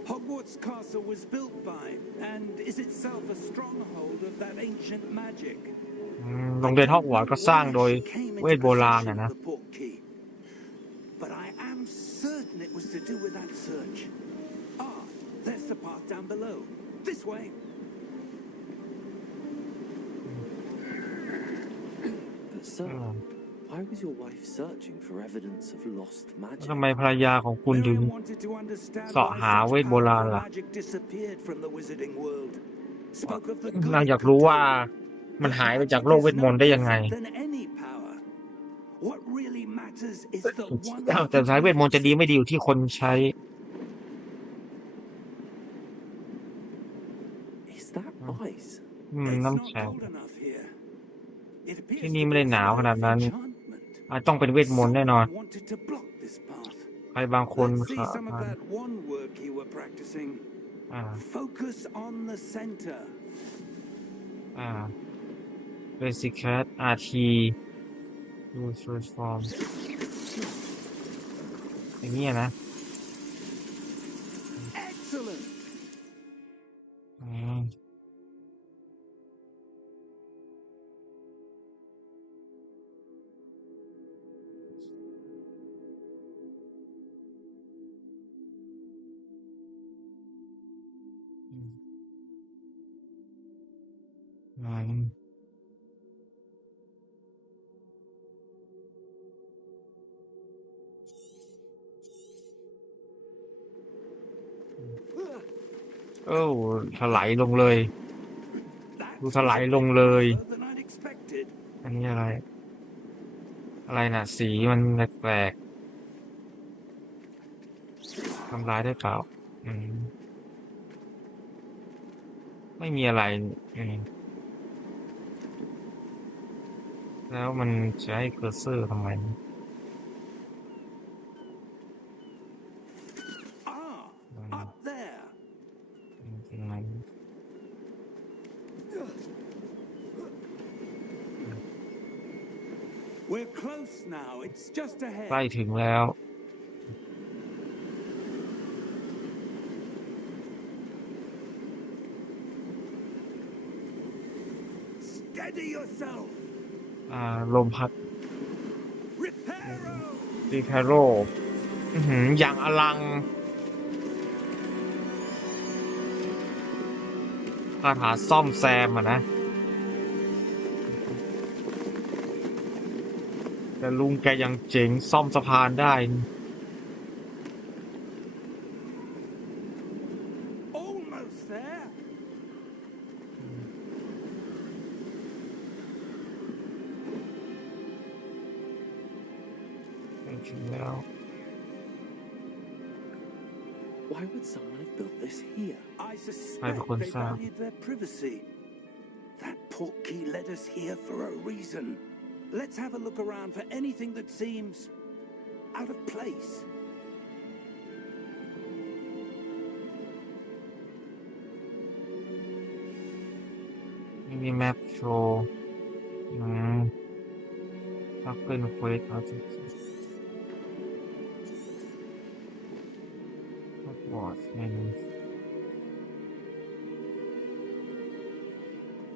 Hogwart's castle was built by and is itself a stronghold of that ancient magic. โรงเรียนฮอกวอตส์ก็สร้างโดยเวทโบราณอะนะ But I am certain it was to do with that search. Ah, there's the path down below. This way. But sir, why was your wife searching for evidence of lost แล้ว magic? ทำไมภรรยาของคุณถึง Miriam wanted to understand เสาะ why หา such เวทโบราณ powerful ล่ะ magic disappeared from the wizarding world. Spoke of the นาง good อยากรู้ว่า contained. มันหายไปจากโลกเวทมนต์ได้ยังไง Than any power. What really matters is the one แต่ใช้เวทมนต์จะดีไม่ดีอยู่ที่คนใช้ Is that ice? It's น้ำ not แข็ง cold enough here. It appears ที่ to นี่ be ไม่ได้หนาวขนาดนั้น enchantment. อาจต้องเป็นเวทมนต์แน่นอน Someone wanted to block this path. ใครบางคน Let's see ค่ะ some of that one work you were practicing. อ่า Focus on the center. basic cat RT use first form อย่างเงี้ยนะ Excellent. อืมโอ้ถลายลงเลย ดู That's ถลาย a ล bit งเลย closer than I'd expected. อันนี้อะไร อะไรน่ะ สีมันแปลกๆทำร้ายได้เปล่า อืม ไม่มีอะไรอืมแล้วมันจะให้เคอร์เซอร์ทำไม Ah, up there. จริงไหม We're close now. It's just ใกล้ ahead. ถึงแล้ว Steady yourself. ลมพัด Reparo. ดีแคโรอย่างอลังคาถาซ่อมแซมอ่ะนะ แต่ลุงแกยังเจ๋งซ่อมสะพานได้ Almost there. ใกล้ถึงแล้ว Why would someone have built this here? I suspect I've got they some. valued their privacy. That portkey led us here for a reason. Let's have a look around for anything that seems out of place. นี่มีแมปโชว์พักเป็นเควสเอาสิฮอกวอตส์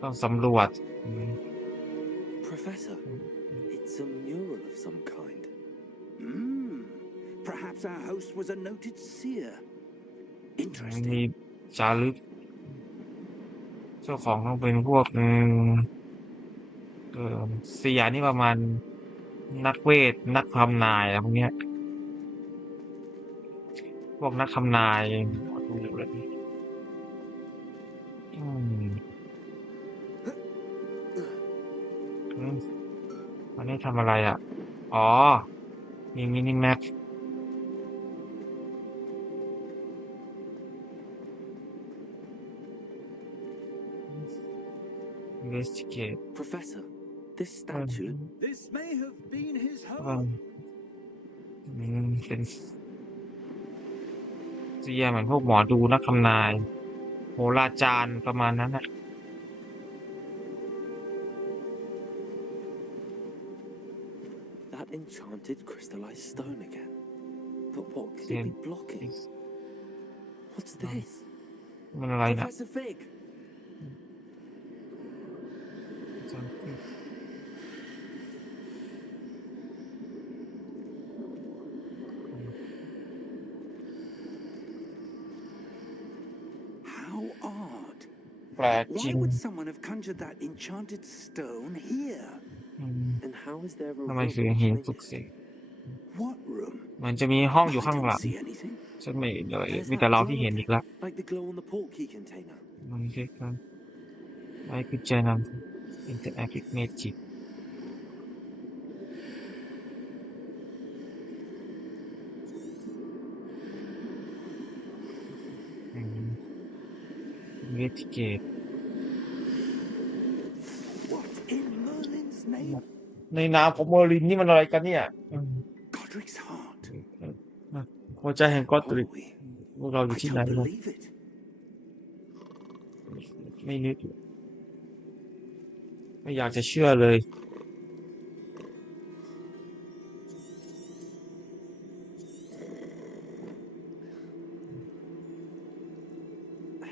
ต้องสำรวจ Professor, it's a mural of some kind. Perhaps our host was a noted seer. มี Interesting. จารึกเจ้าของต้องเป็นพวกเสียนี่ประมาณนักเวทนักทำนายอะไรพวกเนี้ยพวกนักทำนายหมอดูอะไรนี่วันนี้ทำอะไรอ่ะ อ๋อ มีมินิแมปinvestigate Professor, this statue. This may have been his ว่า home. เป็นเสียเหมือนพวกหมอดูนักทำนาย โหราจารย์ประมาณนั้นนะ That enchanted crystallized stone again. But what could it be blocking? What's this? มันอะไรนะ Professor Fig! How odd. แปลกจริ Why ง would someone have conjured that enchanted stone here? อืม And how is there a ทำไม room ถึงหิน behind ปลุก it? เสก What room? มันจะมีห้องอยู่ I ข้างหลั don't ง see anything. ฉันไม่เห็นเลย There's มีแต่ that เรา glow ที่เห็นอีกแล้ว like the glow on the portkey container. มันคือการไอ้คือเจนันอินเตอร์แอคทีฟเมจิกอินเวสติเกต What in Merlin's name? ในนามของเมอร์ลินนี่มันอะไรกันเนี่ย Godric's heart. หัวใจแห่งกอตริก Are we? พวกเราอยู่ I ที่ไหน don't ลูก believe it. ไม่นึกไม่อยากจะเชื่อเลย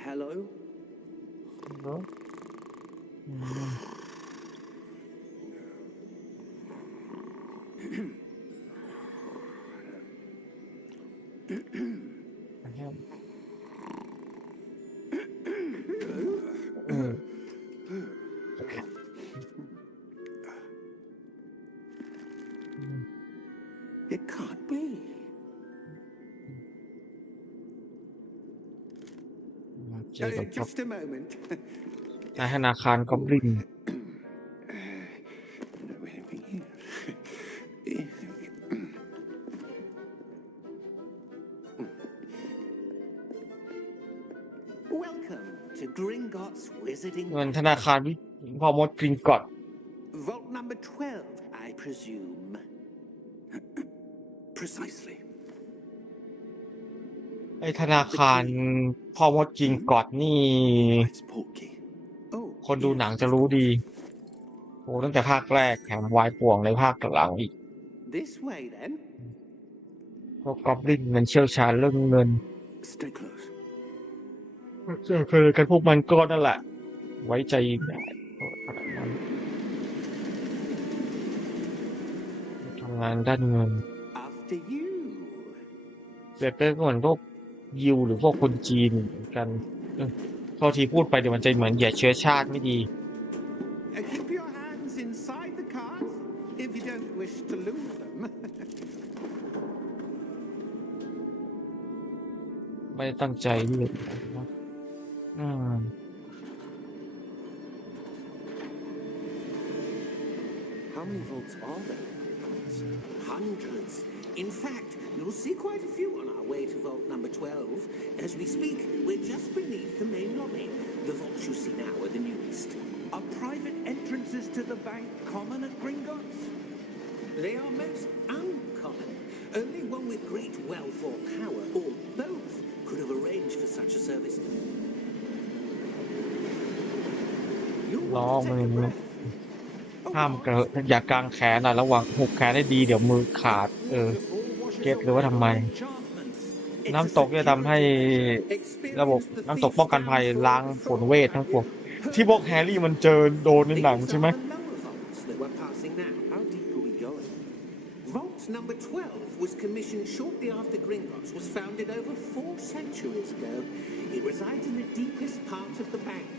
Hello? อืมอืม It can't be. เจอกับ Just a moment. นายธนาคารกอบลิน Welcome to Gringotts Wizarding เงินธนาคารพอมดกริงกอต Vault number 12, I presume. Precisely. ไอธนาคารพอมดกริงกอตนี่ It's Porky. Oh, คนดูหนังจะรู้ดีโอ้ตั้งแต่ภาคแรกแถมวายป่วงในภาคหลังอีก this way then. พวกกอบลินมันเชี่ยวชาญเรื่องเงิน Stay close. เจอกันพวกมันก็นั่นแหละ ไว้ใจได้ทำงานด้านเงิน After you. เด็กก็เหมือนพวกยิวหรือพวกคนจีนเหมือนกันโทษทีพูดไปเดี๋ยวมันจะเหมือนเหยียดเชื้อชาติไม่ดี Keep your hands inside the cart if you don't wish to lose them. ไม่ได้ตั้งใจด้วยอืม How many vaults are there? Hundreds. In fact, you'll see quite a few on our way to vault number 12. As we speak, we're just beneath the main lobby. The vaults you see now are the newest. Are private entrances to the bank common at Gringotts? They are most uncommon. Only one with great wealth or power, or both, could have arranged for such a service. You'll want to take a breath. ห้ามกระอย่ากางแขนนะระวังหุบแขนได้ดีเดี๋ยวมือขาด เก็ตหรือว่าทำไม น้ำตกจะทำให้ระบบน้ำตกป้องกันภัยล้างผลเวททั้งปวงที่พวกแฮร์รี่มันเจอโดนในหนังใช่ไหม How deep are we going? Vault number 12 was commissioned shortly after Gringotts was founded over 4 centuries ago. It resides in the deepest part of the bank.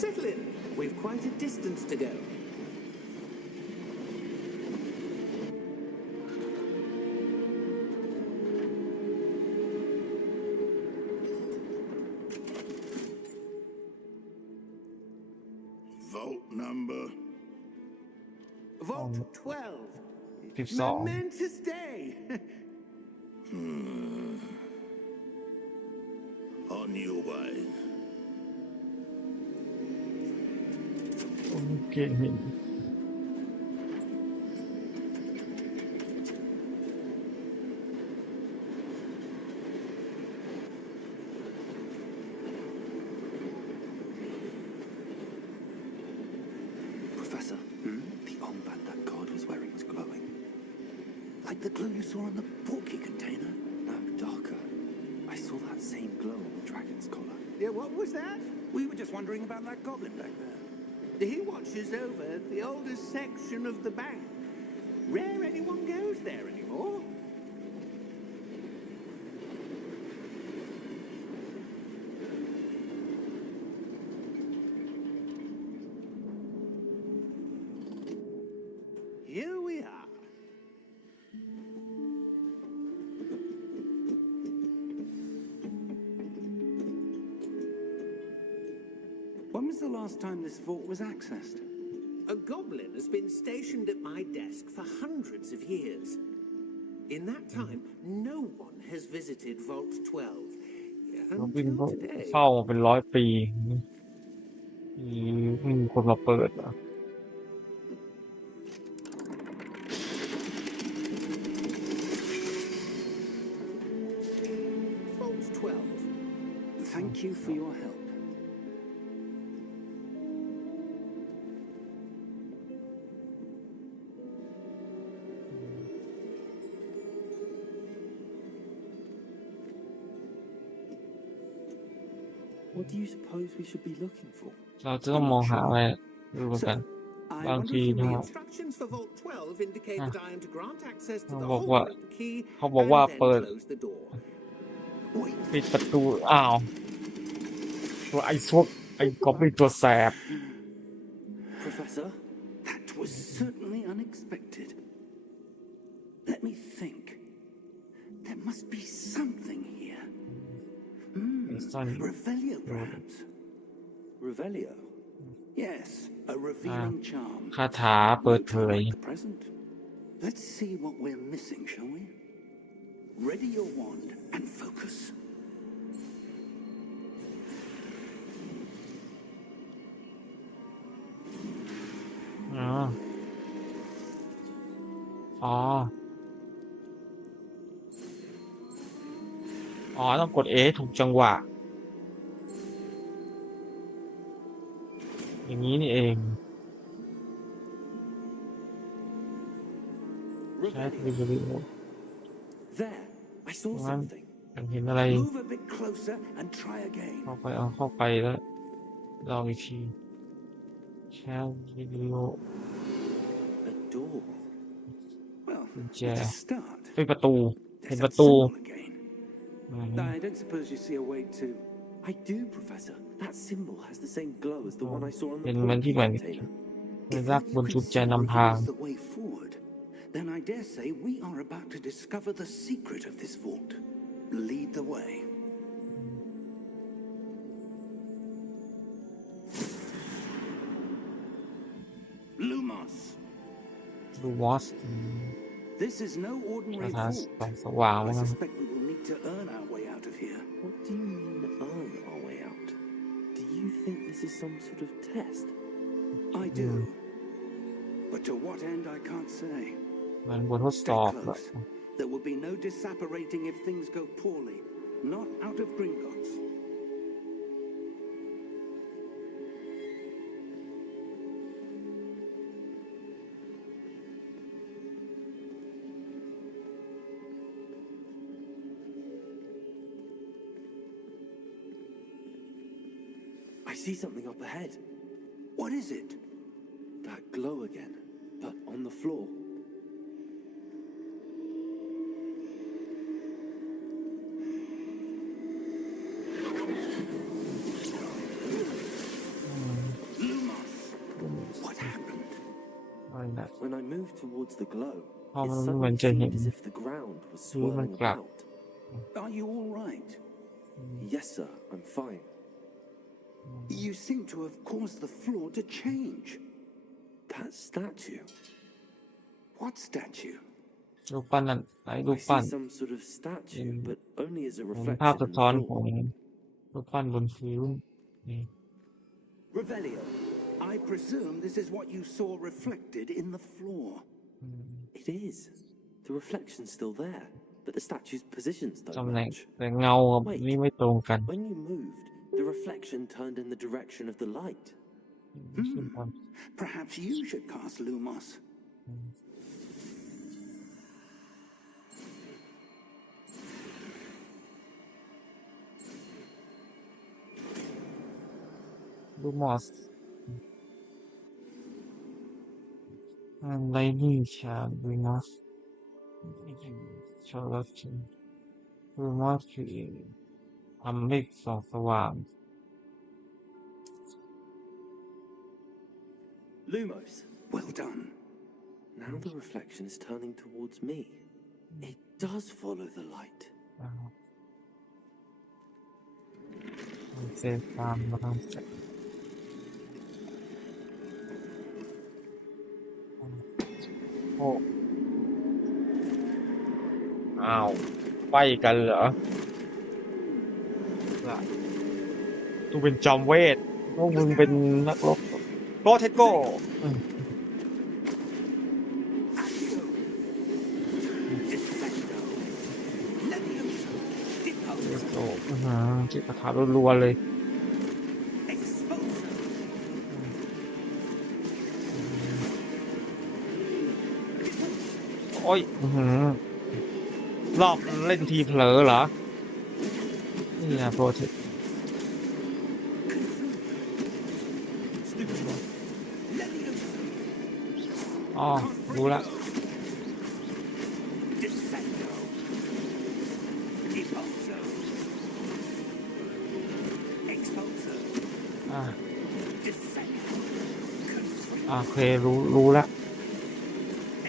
Settle in. We've quite a distance to go. Vault number. Vault 12. 12 Momentous day. On your way. โอเค Professor, the armband that guard was wearing was glowing. Like the glow you saw on the Porky container? No, darker. I saw that same glow on the dragon's collar. Yeah, what was that? We were just wondering about that goblin back there. He watches over the oldest section of the bank. Rare anyone goes there anymore. Here we are. When was the last time this vault was accessed? A goblin has been stationed at my desk for hundreds of years. In that time, no one has visited Vault 12. เขาบิน Until today. เฝ้ามาเป็น100 ปีไม่มีคนมาเปิดอ่ะ Vault 12. Thank you for your help. What do you suppose we should be looking for? เราจะต้องมองหาอะไรดูกัน I Bang wonder chi if the ha. instructions for Vault 12 indicate Ah. that I am to grant access to the Họ bảo Hogwart key เขาบอกว่า and then เปิด close the door. ปิดประตูอ้าวตัวไอ้พวกไอ้ก๊อปปี้ตัวแสบ Professor, That was certainly unexpected. Let me think. There must be something here. Sunny. Revelio, perhaps. Revelio. Yes, a revealing charm. คาถาเปิด No เผ time ย like the present. Let's see what we're missing, shall we? Ready your wand and focus. อ๋ออ๋ออ๋อต้องกด A ให้ถูกจังหวะ อย่างนี้นี่เอง ใช้วิดีโอ There, I saw One. something. เห็นอะไร Move a bit closer and try again. เข้าไปเอาเข้าไปแล้วลองอีกทีแชร์วิดีโอ A door. Well, Yeah. let's start. เป็นประตู เห็น There's ป that ระตู symbol again. อืม I don't suppose you see a way to. I do, Professor. That symbol has the same glow as the one I saw on the เป็นมันที่ portkey เหมือน container. เป็น If รัก what บ you น can จุดใจ see นำทาง reveals the way forward, then I dare say we are about to discover the secret of this vault. Lead the way. Lumos. ดูวอส This is no คา ordinary ถา vault. แสงสว่าง I มั้ง suspect we will need to earn our way out of here. What do you mean, earn our way out? Do you think this is some sort of test? I do. But to what end, I can't say. มันบททดส Stay อบแบบ close. There will be no disapparating if things go poorly. Not out of Gringotts. I see something up ahead. What is it? That glow again, but on the floor. Lumos. What happened? อะไรนะ When I moved towards the glow, Oh, it man, suddenly Jenny. seemed as if the ground was man, swirling clap. about. Are you all right? Yes, sir, I'm fine. You seem to have caused the floor to change. That statue. What statue? รูปปั้นนั่นไหนรู I ปปั้น see some sort of statue, Mm. but only as a เห็น reflection ภาพ in สะท้อน the ของ floor. รูปปั้นบนพื้นนี่ Revelio. I presume this is what you saw reflected in the floor. It is. The reflection's still there, but the statue's positions don't ตำแหน่ง match. แต่เงากับนี่ไม่ตรงกัน When you moved, the reflection turned in the direction of the light. Perhaps you should cast Lumos. Lumos and lightning shall Lumos Charlotte Lumos ทำให้ส่องสว่าง Lumos. Well done. Now the reflection is turning towards me. It does follow the light. มันเซฟตามมาทางเสร็จโอ้อ้าวไปกันเหรอล่ะตูเป็นจอมเวทพวกมึงเป็นนักรบโกเทโก้ Defendo. Levioso. Deposo. โอ้จิตประทารัวๆเลย Exposo. โอ้ยรอบเล่นทีเผลอเหรอ นี่นะโปรเทค อ๋อรู้ละ Descendo. Impulso. Expulso. อ่า Descendo. โอเครู้ละ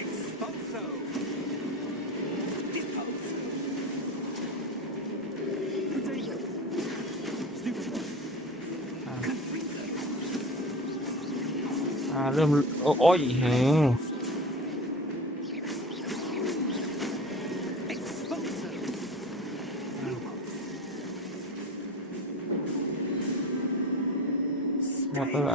Expulso. Impulso. Potato. Stupid. เริ่มโอ้ยเฮ้ย Expulso. มอเตอร์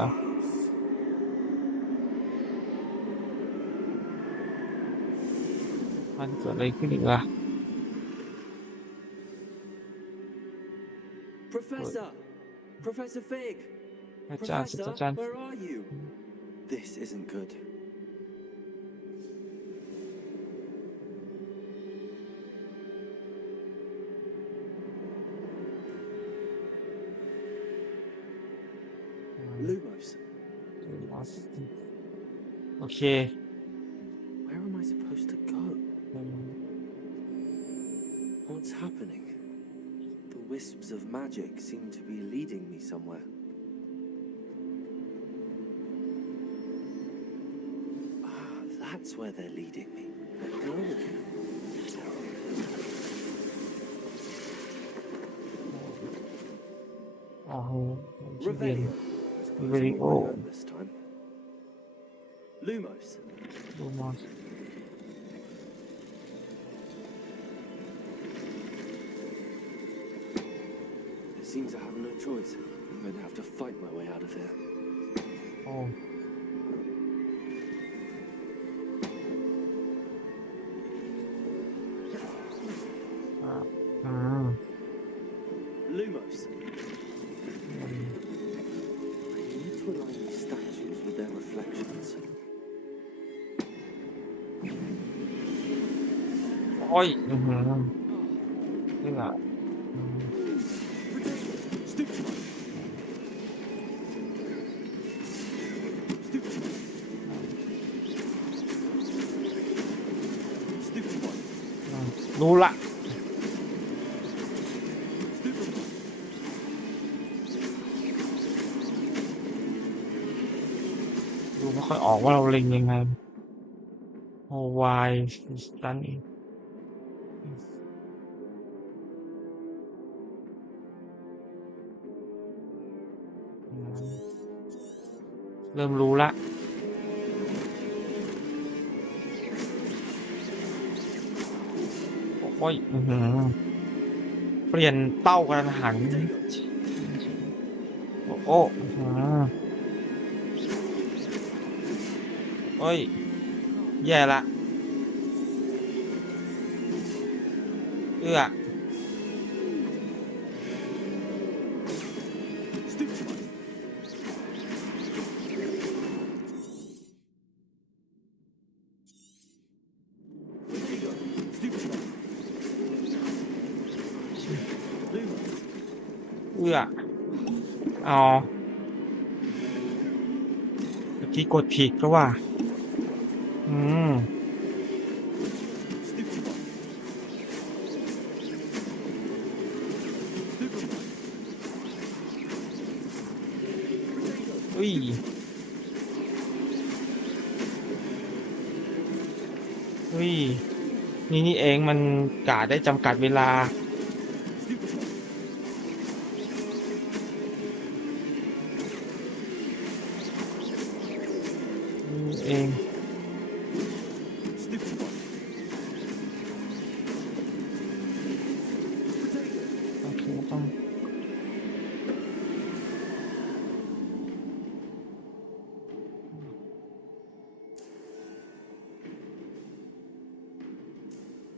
มันเกิดอะไรขึ้นอีกล่ะ Professor! Professor Fig! อาจารย์ Professor, อาจารย์ where are you? This isn't good. Lumos, โอเค where am I supposed to go? What's happening? The wisps of magic seem to be leading me somewhere. Ah, that's where they're leading me. Let go again. อ๋อที่เรียน Revelio. I suppose I'm Revelio. on my own this time. Lumos. ดูมอส It seems I have no choice. I'm going to have to fight my way out of here. โอ้อ่า Lumos. I need to align these statues with their reflections. โอ้ยนี่แหละ Stupid. Stupid. Stupid one. รู้ละ Stupid one. ดูไม่ค่อยออกว่าเราเล็งยังไงโอวายสตันเองเริ่มรู้ละโอ้ยเปลี่ยนเป้ากระทันหันโอ้โอ้ยแย่ละเอื้อ Stupid one. Stupid one. Lumos. เอื้อเอาเมื่อกี้กดผิดก็ว่าStupid one. Stupid one. อุ้ยอุ้ยนี่เองมันกะได้จำกัดเวลา Stupid one. นี่เอง Stupid one. โอเคต้อง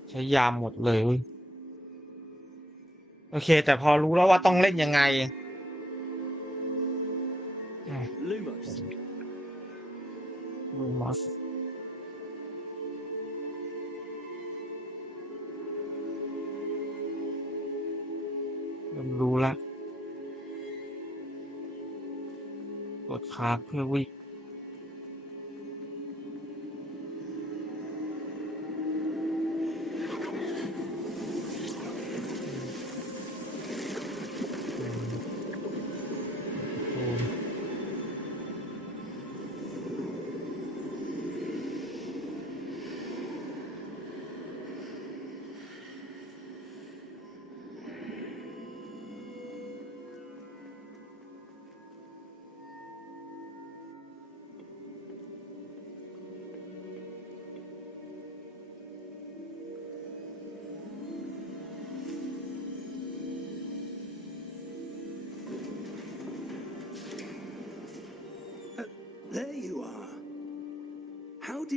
ใช้ยามหมดเลยเว้ยโอเค แต่พอรู้แล้วว่าต้องเล่นยังไง Lumos. ดูมอสเริ่มรู้ละกดค้างเพื่อวิ่ง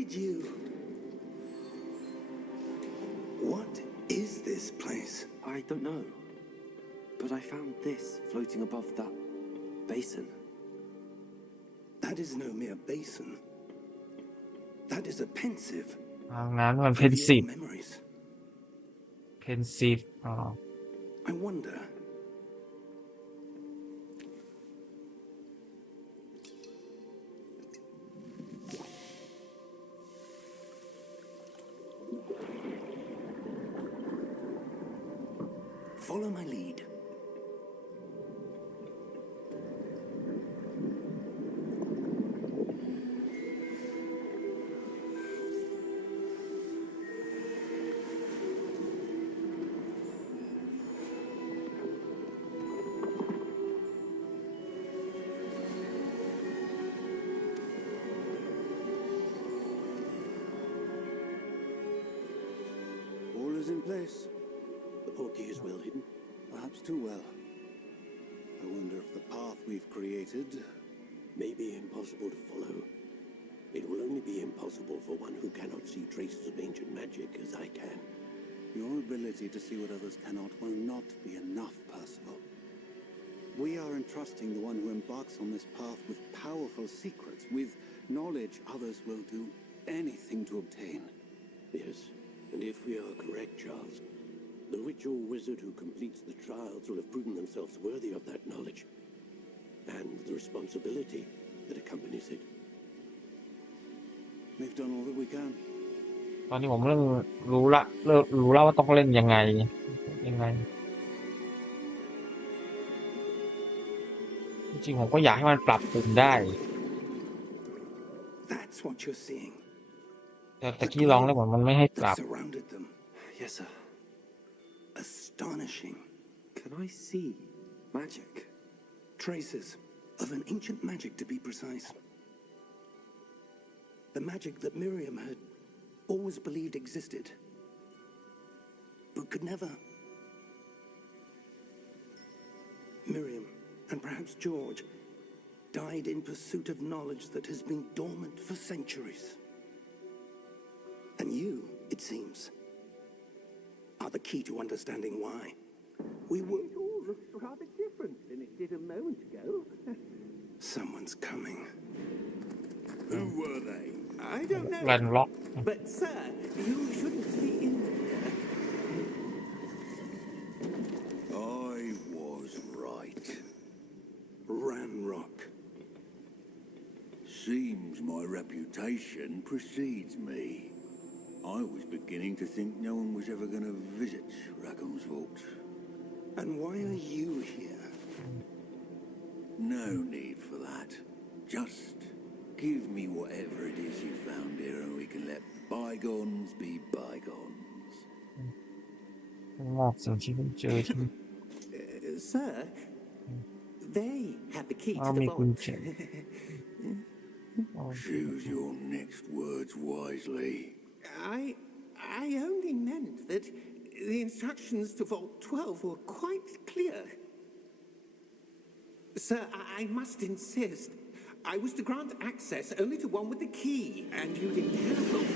did you? What is this place? I don't know. But I found this floating above that basin. That is no mere basin. That is a pensive ทางนั้นมัน of เพน your ซีฟ memories. เพนซีฟI wonder. Follow my lead. All is in place. The portkey is well hidden. Perhaps too well. I wonder if the path we've created May be impossible to follow. It will only be impossible for one who cannot see traces of ancient magic as I can. Your ability to see what others cannot will not be enough, Percival. We are entrusting the one who embarks on this path with powerful secrets, with knowledge others will do anything to obtain. Yes, and if we are correct, Charles, the witch or wizard who completes the trials will have proven themselves worthy of that knowledge and the responsibility that accompanies it. We've done all that we can. ตอนนี้ผมเริ่มรู้ละว่าต้องเล่นยังไง จริงๆผมก็อยากให้มันปรับปรุงได้ That's what you're seeing. แต่ตะกี้ลองแล้วมันไม่ให้ปรับ That surrounded them. Yes, sir. Astonishing. Can I see magic? Traces of an ancient magic, to be precise. The magic that Miriam had always believed existed, but could never. Miriam, and perhaps George, died in pursuit of knowledge that has been dormant for centuries. And you, it seems, are the key to understanding why. We were. It all looks rather different than it did a moment ago. Someone's coming. Who were they? I don't know. แลนล็อก But, sir, you shouldn't be in there. I was right. Ranrock. Seems my reputation precedes me. I was beginning to think no one was ever going to visit Rackham's Vault. And why are you here? No need for that. Just give me whatever it is you found here and we can let bygones be bygones. งอกสิ่งที่ผมเจอที่ Sir, they have the key อ้าว to มี the กุญ vault. แจ Choose your next words wisely. I only meant that the instructions to Vault 12 were quite clear. Sir, I must insist. I was to grant access only to one with the key, and you didn't have them.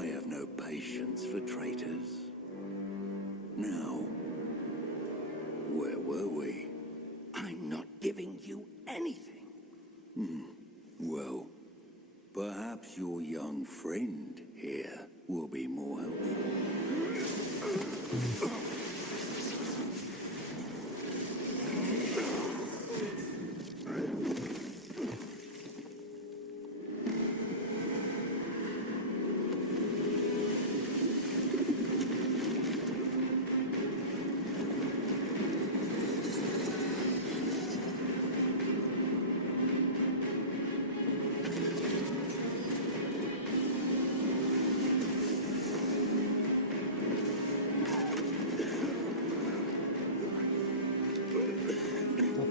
I have no patience for traitors. Now, where were we? I'm not giving you anything. Well, perhaps your young friend here will be more helpful.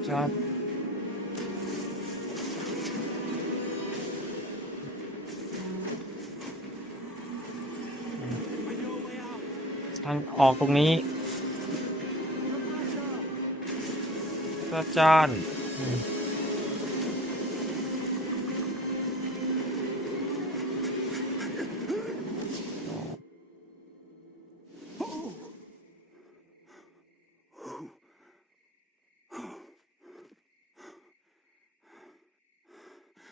ครับทางออกตรงนี้อาจารย์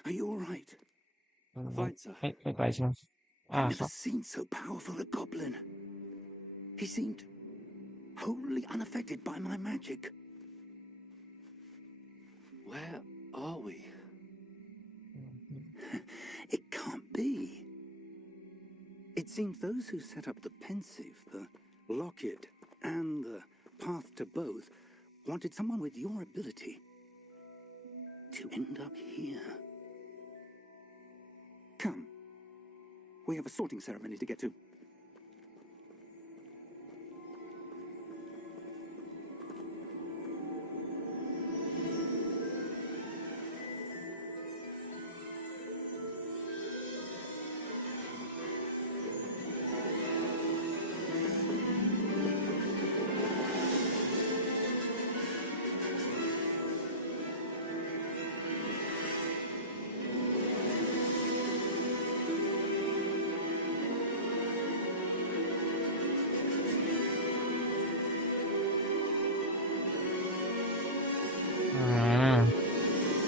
Are you all right? Fine, sir. ไม่ไกลใช่ไหม I've ครั never บ seen so powerful a goblin. He seemed wholly unaffected by my magic. Where are we? It can't be. It seems those who set up the pensive, the locket, and the path to both wanted someone with your ability to end up here. Come. We have a sorting ceremony to get to.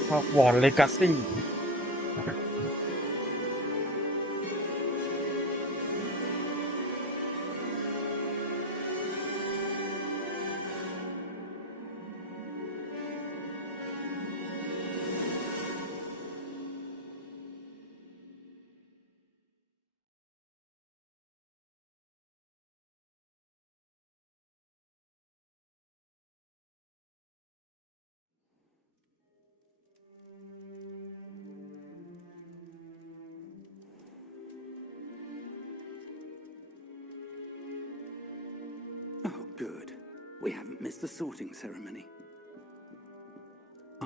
Hogwart Legacy Oh, good. We haven't missed the sorting ceremony.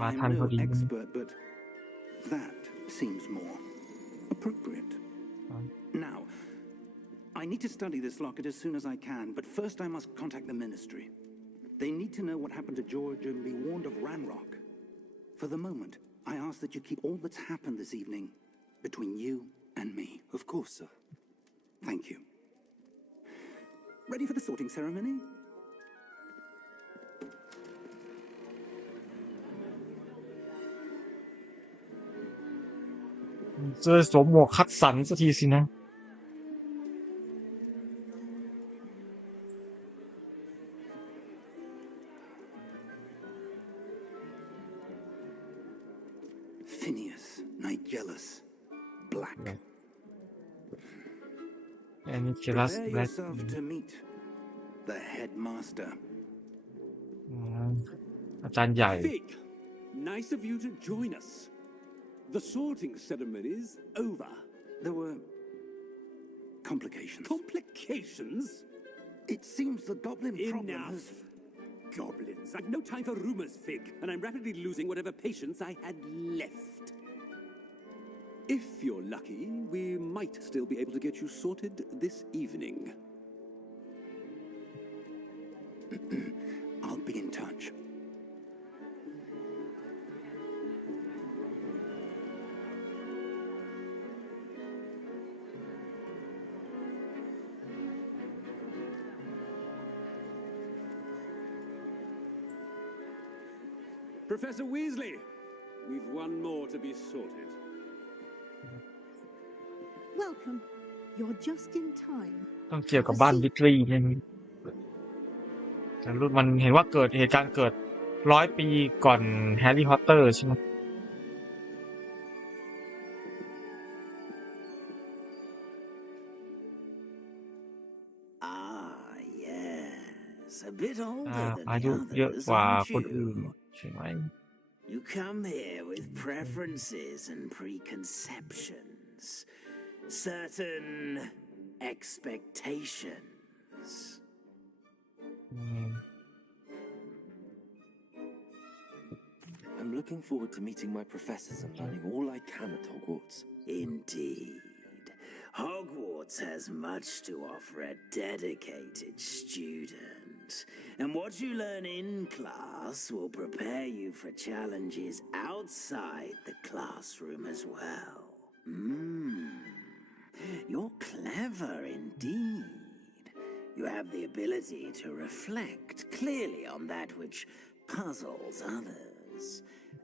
มาทัน I'm พอ no ดี expert, but that seems more appropriate. Now, I need to study this locket as soon as I can, but first I must contact the ministry. They need to know what happened to George and be warned of Ranrock. For the moment, I ask that you keep all that's happened this evening between you and me. Of course, sir. Thank you. Ready for the sorting ceremony? จะได้สวมหมวกคัดสรรสักทีสินะ Phineas, Nigellus, Black. and Nicholas Prepare Black yourself to meet the headmaster. อาจารย์ใหญ่ Fig, nice of you to join us. The sorting ceremony's over. There were complications. Complications? It seems the goblin problem Enough. has... Goblins. I've no time for rumors, Fig, and I'm rapidly losing whatever patience I had left. If you're lucky, we might still be able to get you sorted this evening. I'll be in touch. Professor Weasley, we've one more to be sorted. Welcome. You're just in time. ต้องเกี่ยวกับบ้านวิตรีใช่ไหมแต่รุ่นมันเห็นว่าเกิดเหตุการณ์เกิด100 ปีก่อนแฮร์รี่พอตเตอร์ใช่ไหม Ah, yes. A bit older อา than ยุ the เยอะ others, กว่า aren't คนอื่น you? ใช่ไหม You come here with preferences and preconceptions, certain expectations. อืม I'm looking forward to meeting my professors and learning all I can at Hogwarts. Indeed. Hogwarts has much to offer a dedicated student. And what you learn in class will prepare you for challenges outside the classroom as well. You're clever indeed. You have the ability to reflect clearly on that which puzzles others.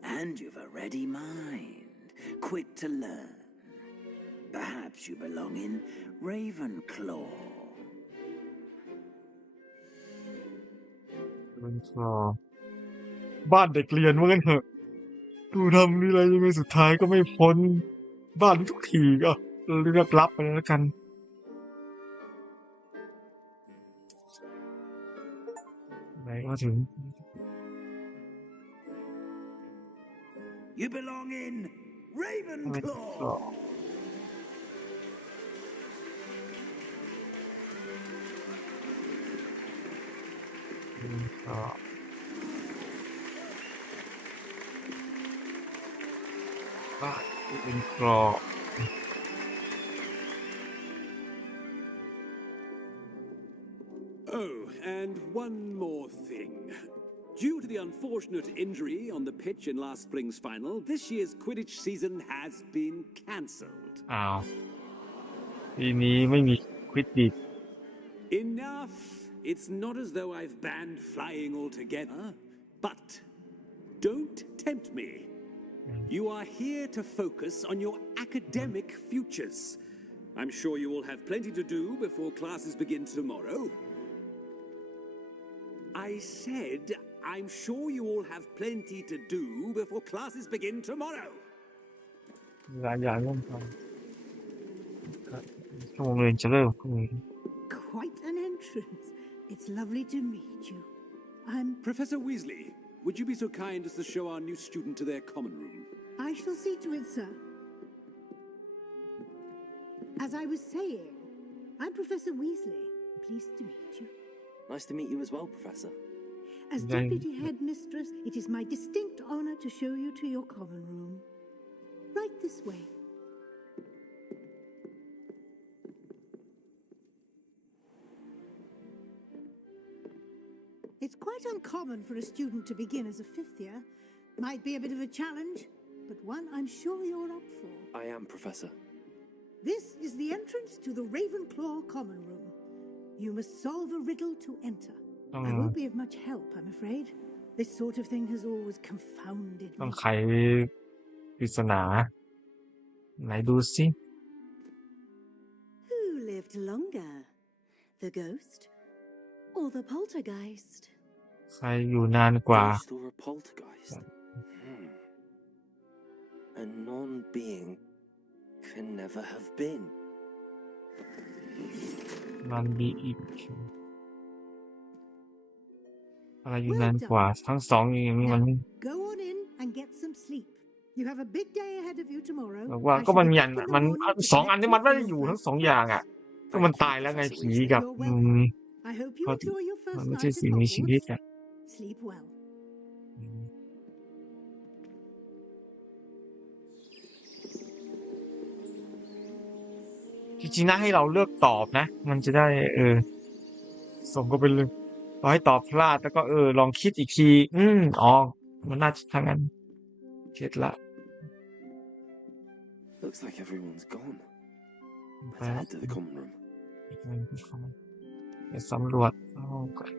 And you've a ready mind, quick to learn. Perhaps you belong in Ravenclaw. มันก็บ้านเด็กเรียนว่างั้นเถอะดูทำนี่อะไรยังไงสุดท้ายก็ไม่พ้นบ้านทุกทีก็เลือกรับไปแล้วกันไหนก็ถึง You belong in Ravenclaw. ก็บ้านเป็นคลอ Oh, and one more thing. Due to the unfortunate injury on the pitch in last spring's final, this year's Quidditch season has been cancelled. อ้าวปีนี้ไม่มีควิดดิช Enough! It's not as though I've banned flying altogether, but don't tempt me. You are here to focus on your academic futures. I'm sure you will have plenty to do before classes begin tomorrow. I said, I'm sure you all have plenty to do before classes begin tomorrow. หลายอย่างต้องทำชั่วโมงเรียนจะเริ่มพรุ่งนี้ Quite an entrance. It's lovely to meet you. I'm... Professor Weasley, would you be so kind as to show our new student to their common room? I shall see to it, sir. As I was saying, I'm Professor Weasley. Pleased to meet you. Nice to meet you as well, Professor. As Deputy Headmistress, it is my distinct honor to show you to your common room. Right this way. It's quite uncommon for a student to begin as a fifth year. Might be a bit of a challenge, but one I'm sure you're up for. I am, Professor. This is the entrance to the Ravenclaw common room. You must solve a riddle to enter. I won't be of much help, I'm afraid. This sort of thing has always confounded ต้อง me. ไขปริศนาไหนดูสิ Who lived longer, the ghost or the poltergeist? ใครอยู่นานกว่า Ghost or a poltergeist? A non-being can never have been. มันมีอีกอะไรอยู่นานกว่าทั้งสองอย่างนี้มัน Go on in and get some sleep. You have a big day ahead of you tomorrow. แบบว่า I ก็ shall มัน be ยัน back in the มัน morning to สองอัน collect นี้ you มันไม่ for ได้ your อยู่ทั้ง first สองอย่าง class. ก็มันตายแล้วไงผีกับ You're welcome. I hope you ก็ enjoy your มัน first ไม่ night ใช่ at สิ่งมีชีวิต Hogwarts. อ่ะ Sleep well. จริงๆนะให้เราเลือกตอบนะ มันจะได้ส่งก็ไปเลยเราให้ตอบพลาดแล้วก็ลองคิดอีกทีอ๋อมันน่าจะทางนั้นเช็ดละ Looks like everyone's gone. ไป Let's แล้ว head to the common room. ไปสำรวจห้องก่อน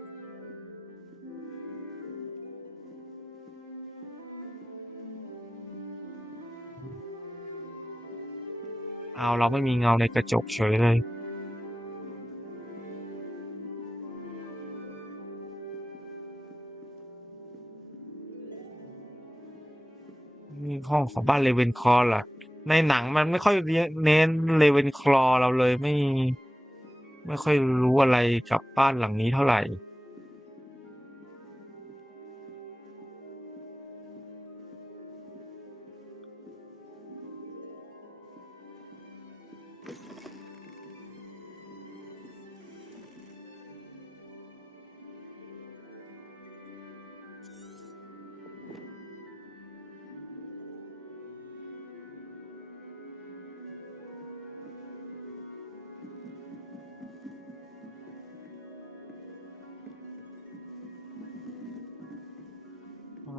เอาเราไม่มีเงาในกระจกเฉยเลยนี่ห้องของบ้านเลเวนคลอว์ล่ะในหนังมันไม่ค่อยเน้นเลเวนคลอว์เราเลยไม่ค่อยรู้อะไรกับบ้านหลังนี้เท่าไหร่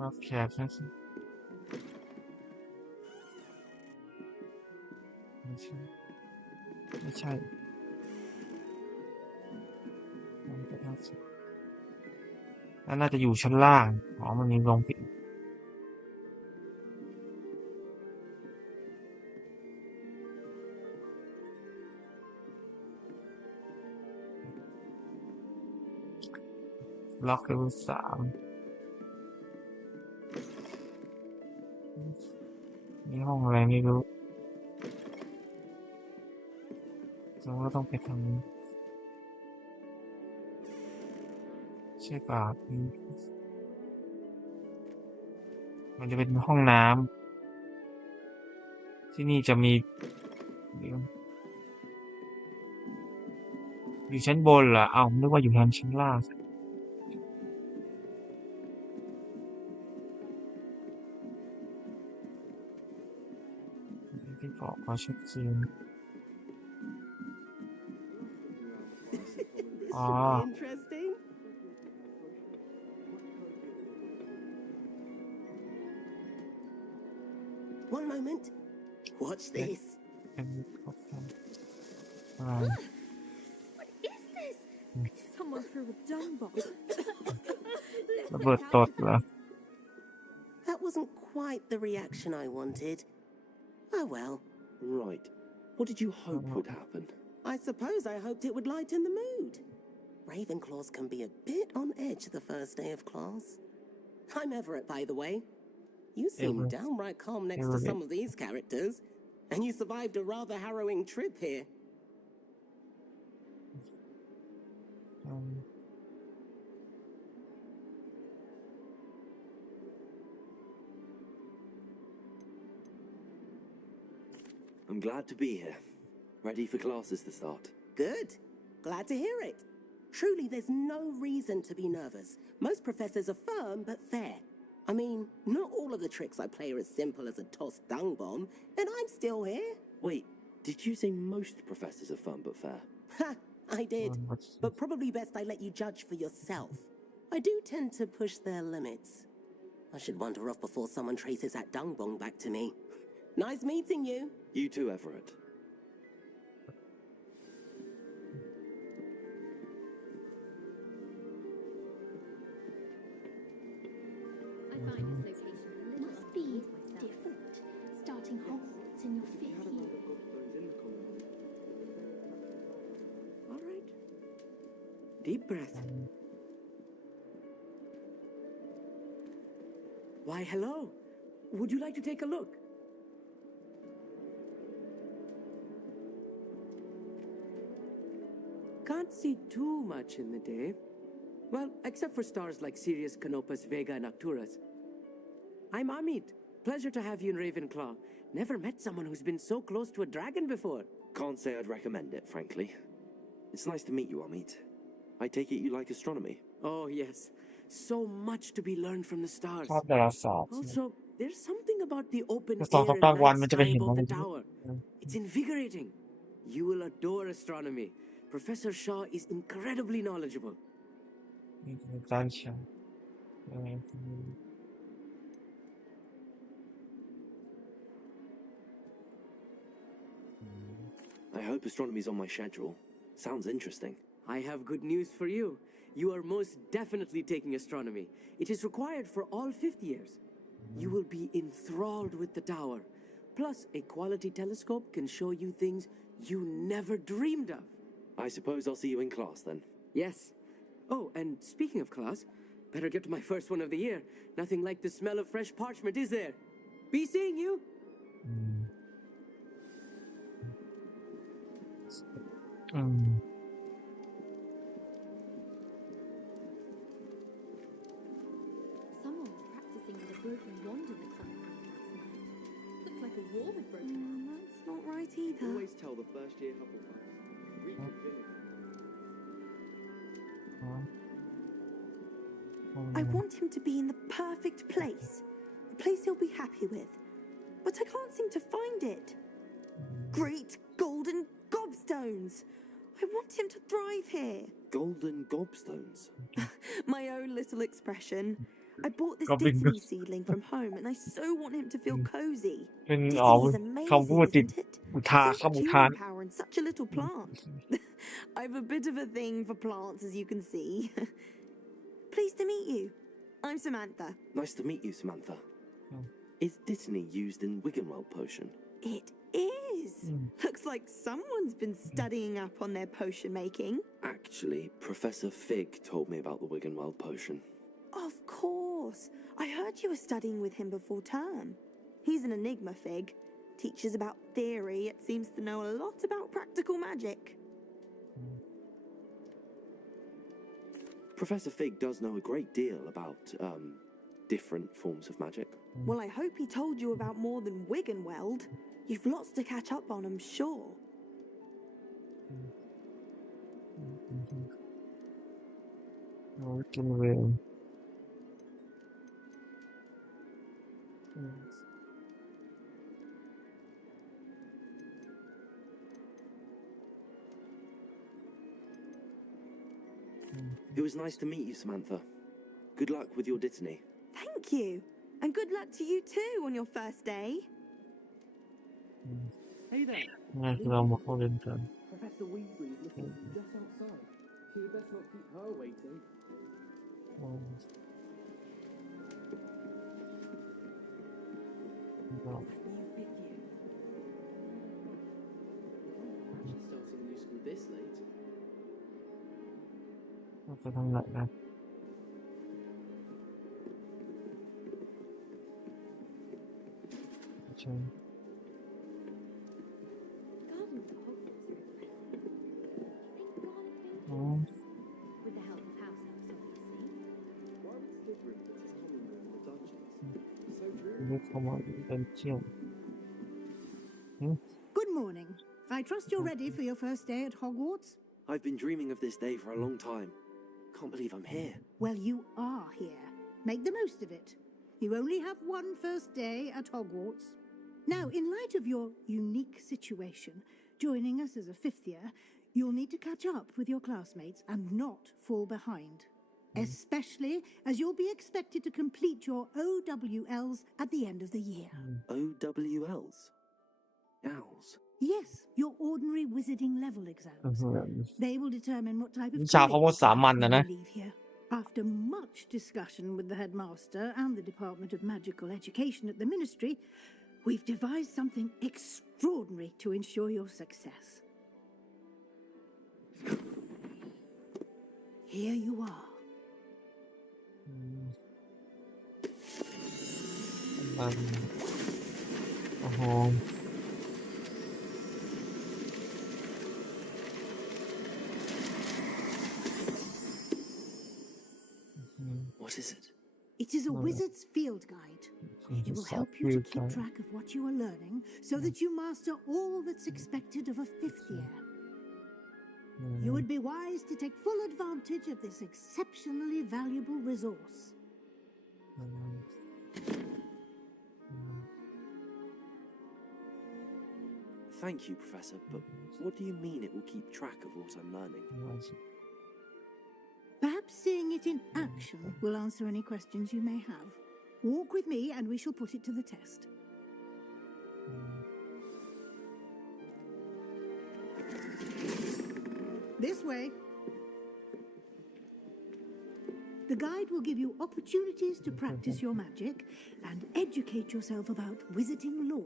รับแขกนะสิไม่ใช่มันน่าจะอยู่ชั้นล่างมันมีลงไป ล็อกเลเวล3นี่ห้องอะไรไม่รู้เราก็ต้องไปทางนี้ใช่ป่ะมันจะเป็นห้องน้ำที่นี่จะมีอยู่ชั้นบนเหรอนึกว่าอยู่ชั้นล่างที่บอกว่าชัดเจนInteresting. One moment. Watch this. What is this? Someone threw a dung bomb. ระเบิดตดเหรอ That wasn't quite the reaction I wanted. Oh well. Right. What did you hope would happen? I suppose I hoped it would lighten the mood. Ravenclaws can be a bit on edge the first day of class. I'm Everett, by the way. You seem downright calm next to some of these characters, and you survived a rather harrowing trip here. I'm glad to be here. Ready for classes to start. Good. Glad to hear it. Truly, there's no reason to be nervous. Most professors are firm but fair. I mean, not all of the tricks I play are as simple as a tossed dung bomb, and I'm still here. Wait, did you say most professors are firm but fair? Ha! I did. But probably best I let you judge for yourself. I do tend to push their limits. I should wander off before someone traces that dung bomb back to me. Nice meeting you. You too, Everett. I find this location must be different, starting Hogwarts in your 5th year. All right. Deep breath. Why, hello. Would you like to take a look? Can't see too much in the day. Well, except for stars like Sirius, Canopus, Vega, and Arcturus. I'm Amit. Pleasure to have you in Ravenclaw. Never met someone who's been so close to a dragon before. Can't say I'd recommend it, frankly. It's nice to meet you, Amit. I take it you like astronomy? Oh, yes. So much to be learned from the stars. ชอบดาราศาสตร์ Also, there's something about the open สอง air สาม and กลางวัน night มันจะไป sky เห็น above อะไร the tower. It's invigorating. You will adore astronomy. Professor Shaw is incredibly knowledgeable. นี่คือการเชียง I hope astronomy's on my schedule. Sounds interesting. I have good news for you. You are most definitely taking astronomy. It is required for all 5th years. You will be enthralled with the tower. Plus, a quality telescope can show you things you never dreamed of. I suppose I'll see you in class then. Yes. Oh, and speaking of class, better get to my first one of the year. Nothing like the smell of fresh parchment, is there? Be seeing you. Someone was practicing with a broken wand in the common room last night. Looked like a war had broken out. That's not right either. Always tell the first year Hufflepuffs. Reconfigure. I want him to be in the perfect place. A place he'll be happy with. But I can't seem to find it. Great golden gobstones! I want him to thrive here. Golden gobstones? My own little expression. I bought this Goblin Disney seedling from home and I so want him to feel cozy. เป็น Disney's amazing, คำพูดติด isn't it? อุทาน So คำ much อุทาน human power in such a little plant. I've a bit of a thing for plants, as you can see. Pleased to meet you. I'm Samantha. Nice to meet you, Samantha. Is Dittany used in Wiggenweld potion? It is. is. Looks like someone's been studying up on their potion making. Actually, Professor Fig told me about the Wiggenweld potion. Of course. I heard you were studying with him before term. He's an enigma, Fig. Teaches about theory, yet seems to know a lot about practical magic. Professor Fig does know a great deal about, different forms of magic. Well, I hope he told you about more than Wiggenweld. You've lots to catch up on, I'm sure. Wiggenweld It was nice to meet you, Samantha. Good luck with your dittany. Thank you. And good luck to you too on your first day. Hey there. เรามาเข้าเรียนกัน Professor Weasley is looking for you just outside. You best not keep her waiting. She's starting a new school this late. ไปทางไหนนะใช่ Gardens at Hogwarts are impressive. You think gardeningอ๋อ with the help of house elves, obviously. Why would Slytherin put his common room in the dungeons? So rude. เรียกเขามาเป็นเที่ยว Good morning. I trust you're ready for your first day at Hogwarts. I've been dreaming of this day for a long time. Can't believe I'm here. Well, you are here. Make the most of it. You only have one first day at Hogwarts. Now, in light of your unique situation, joining us as a fifth year, you'll need to catch up with your classmates and not fall behind. Especially as you'll be expected to complete your OWLs at the end of the year. OWLs? Owls? Yes, your ordinary wizarding level exams. They will determine what type of วิชาเขาว่าสามัญนะ career นะ you leave here. After much discussion with the headmaster and the Department of Magical Education at the Ministry, we've devised something extraordinary to ensure your success. Here you are. โอ้โห What is it? It is a wizard's field guide. It will help you to keep track of what you are learning so that you master all that's expected of a fifth year. You would be wise to take full advantage of this exceptionally valuable resource. Thank you, Professor, but what do you mean it will keep track of what I'm learning? Perhaps seeing it in action will answer any questions you may have. Walk with me and we shall put it to the test. This way. The guide will give you opportunities to practice your magic and educate yourself about wizarding lore.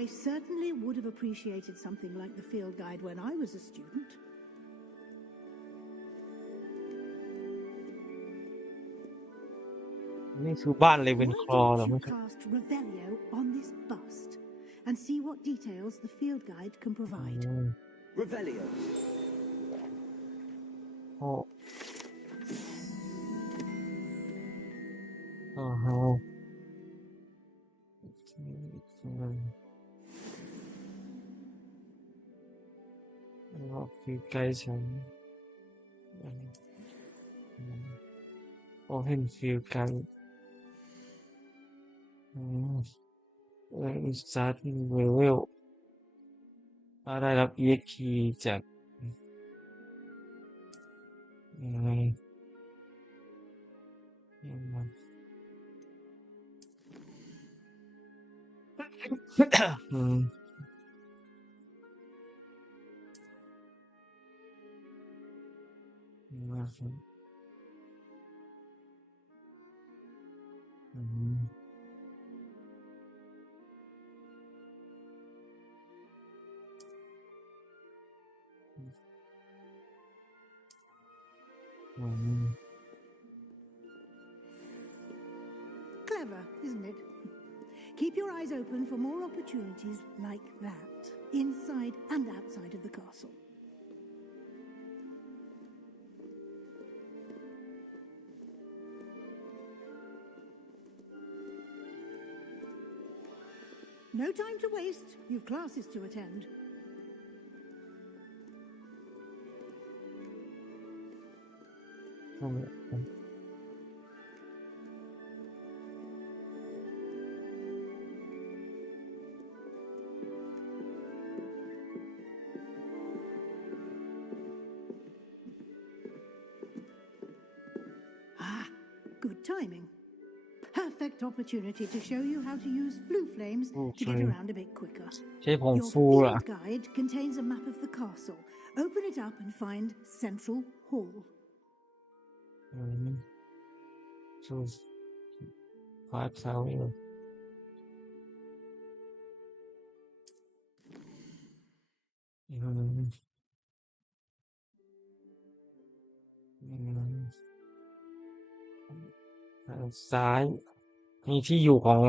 I certainly would have appreciated something like the field guide when I was a student. This is บ้านเลเวนคลอ Why เหรอ don't ไม่ you ใช่ cast Revelio on this bust and see what details the field guide can provide? Revelio. โอ้โอ้โหคือไกด์ฉันโอเพนฟิลไกด์สตาร์ทเลเวลได้รับ EXP จาก อืมอืม Clever, isn't it? Keep your eyes open for more opportunities like that, inside and outside of the castle. No time to waste. You've classes to attend. Ah, good timing. Perfect opportunity to show you how to use flue flames to get around a bit quicker. ใช้ผง Your ฟูล่ะ field guide contains a map of the castle. Open it up and find Central Hall. อืม choose 5 tower อืมอืมทางซ้ายมีที่อยู่ของ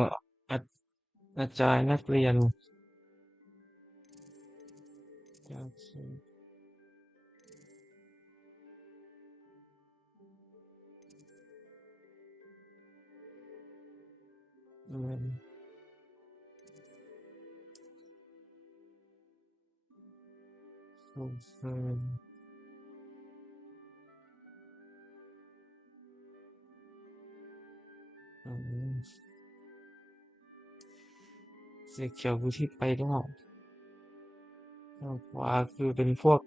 อาอาจารย์นักเรียนโอเคอืมอืมอืมสีเขียวคือที่ไปได้ทางขวาคือเป็นพวก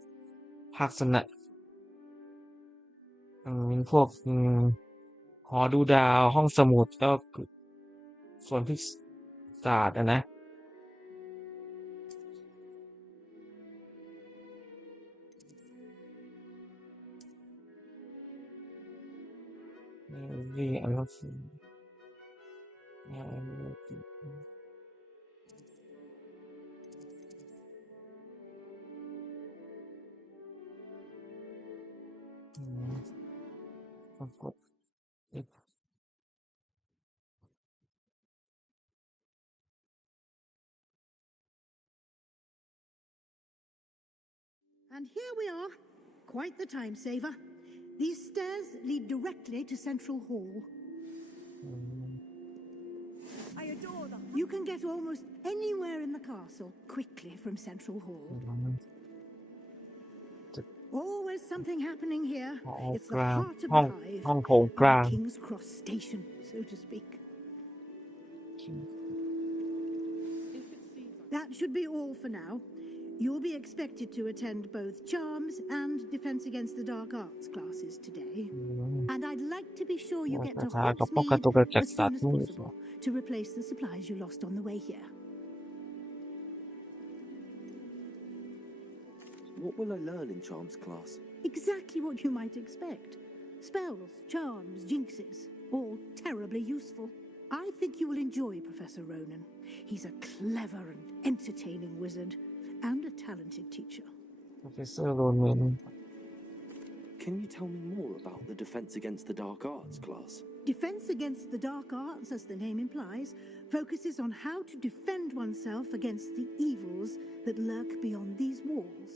ภาคสนามเป็นพวกหอดูดาวห้องสมุดแล้วก็ส่วนที่ศาสตร์นะนี่อันนั้นสิปรากฏ And here we are. Quite the time saver. These stairs lead directly to Central Hall. I adore them. You can get almost anywhere in the castle quickly from Central Hall. Always something happening here. It's the heart of the hive, ห้องโถงกลาง the King's Cross Station, so to speak. That should be all for now. You'll be expected to attend both Charms and Defense Against the Dark Arts classes today. And I'd like to be sure you get to Hogsmeade as soon as possible to replace the supplies you lost on the way here. What will I learn in Charms class? Exactly what you might expect. Spells, charms, jinxes, all terribly useful. I think you will enjoy Professor Ronan. He's a clever and entertaining wizard and a talented teacher. Professor Ronan. Can you tell me more about the Defense Against the Dark Arts class? Defense Against the Dark Arts, as the name implies, focuses on how to defend oneself against the evils that lurk beyond these walls.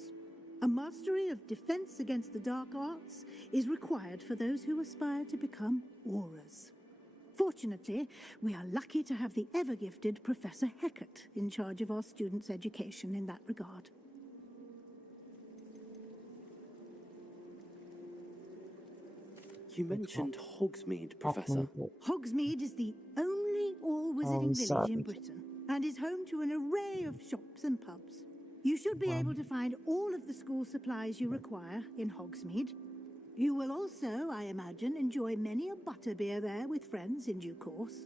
A mastery of Defense Against the Dark Arts is required for those who aspire to become Aurors. Fortunately, we are lucky to have the ever-gifted Professor Heckert in charge of our students' education in that regard. You mentioned Hogsmeade, Professor. Hogsmeade is the only all-wizarding village in Britain and is home to an array of shops and pubs. You should be able to find all of the school supplies you require in Hogsmeade. You will also, I imagine, enjoy many a butterbeer there with friends in due course.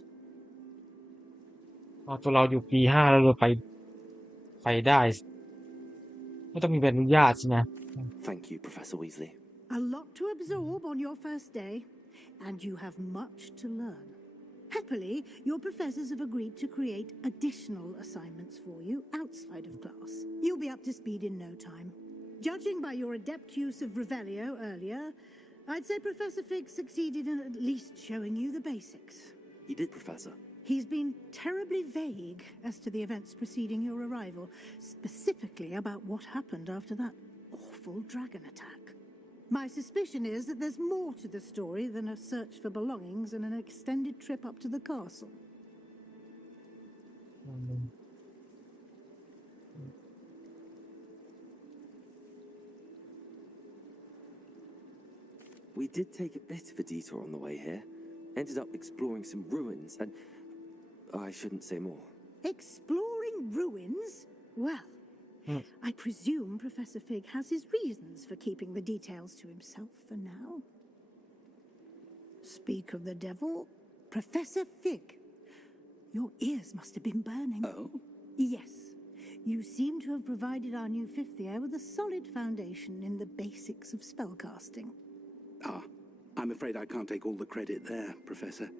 ตัวเราอยู่ปี 5แล้วเราไปได้ไม่ต้องมีใบอนุญาตสินะ Thank you, Professor Weasley. A lot to absorb on your first day, and you have much to learn. Happily, your professors have agreed to create additional assignments for you outside of class. You'll be up to speed in no time. Judging by your adept use of Revelio earlier, I'd say Professor Fig succeeded in at least showing you the basics. He did, Professor. He's been terribly vague as to the events preceding your arrival, specifically about what happened after that awful dragon attack. My suspicion is that there's more to the story than a search for belongings and an extended trip up to the castle. We did take a bit of a detour on the way here. Ended up exploring some ruins and... I shouldn't say more. Exploring ruins? Well, I presume Professor Fig has his reasons for keeping the details to himself for now. Speak of the devil, Professor Fig. Your ears must have been burning. Oh? Yes. You seem to have provided our new fifth year with a solid foundation in the basics of spellcasting. Ah, I'm afraid I can't take all the credit there, Professor.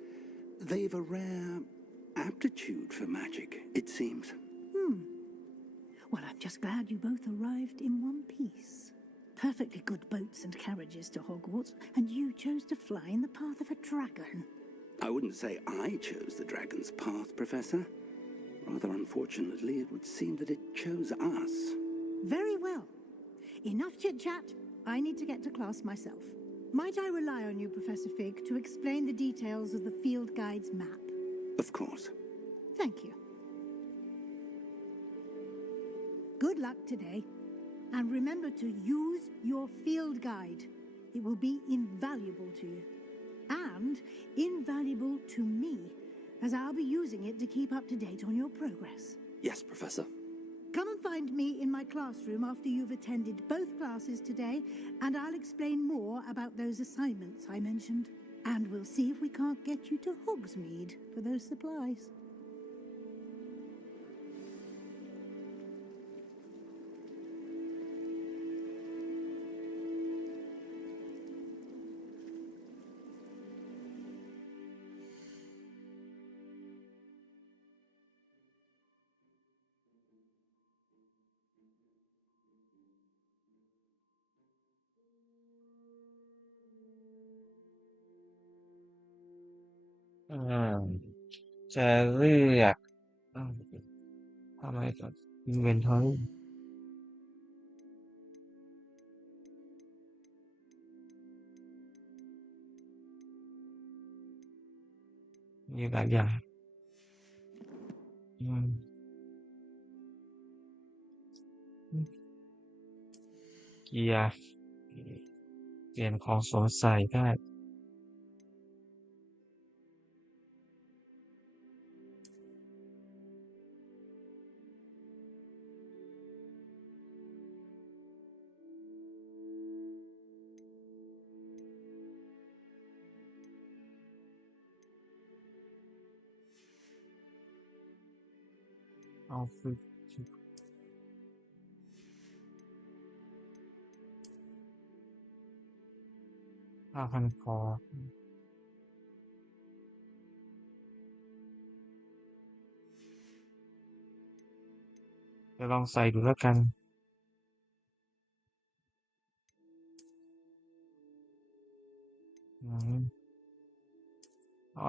They've a rare aptitude for magic, it seems. Well, I'm just glad you both arrived in one piece. Perfectly good boats and carriages to Hogwarts, and you chose to fly in the path of a dragon. I wouldn't say I chose the dragon's path, Professor. Rather unfortunately, it would seem that it chose us. Very well. Enough chit-chat. I need to get to class myself. Might I rely on you, Professor Fig, to explain the details of the field guide's map? Of course. Thank you. Good luck today. And remember to use your field guide. It will be invaluable to you. And invaluable to me, as I'll be using it to keep up to date on your progress. Yes, Professor. Come and find me in my classroom after you've attended both classes today, and I'll explain more about those assignments I mentioned. And we'll see if we can't get you to Hogsmeade for those supplies. Ừ. จะเลือกทำไมก่อน inventory มีหลายอย่างเกียร์เปลี่ยนของสวมใส่ได้ เอาฝึก5,000 คอจะลองใส่ดูแล้วกัน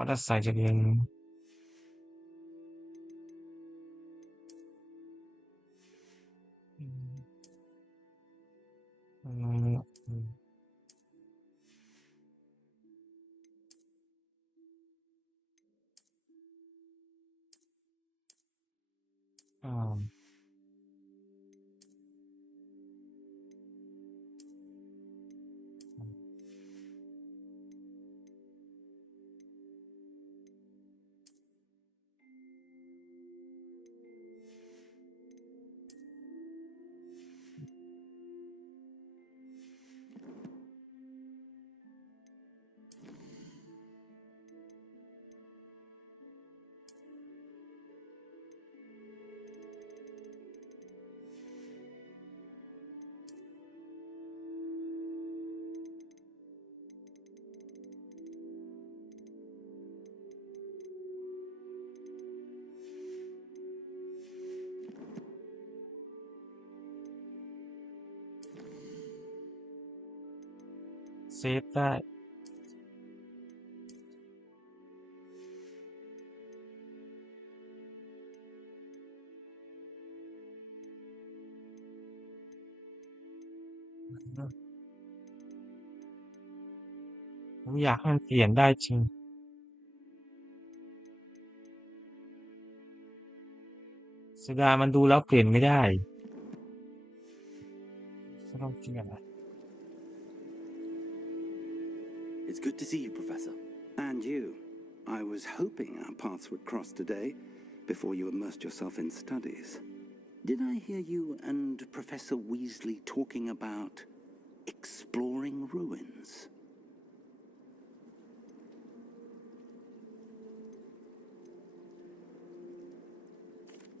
ถ้าใส่จะเรียน เซฟได้ผมอยากให้มันเปลี่ยนได้จริงเสียดายมันดูแล้วเปลี่ยนไม่ได้ก็ต้องเปลี่ยน It's good to see you, Professor. And you. I was hoping our paths would cross today, before you immersed yourself in studies. Did I hear you and Professor Weasley talking about exploring ruins?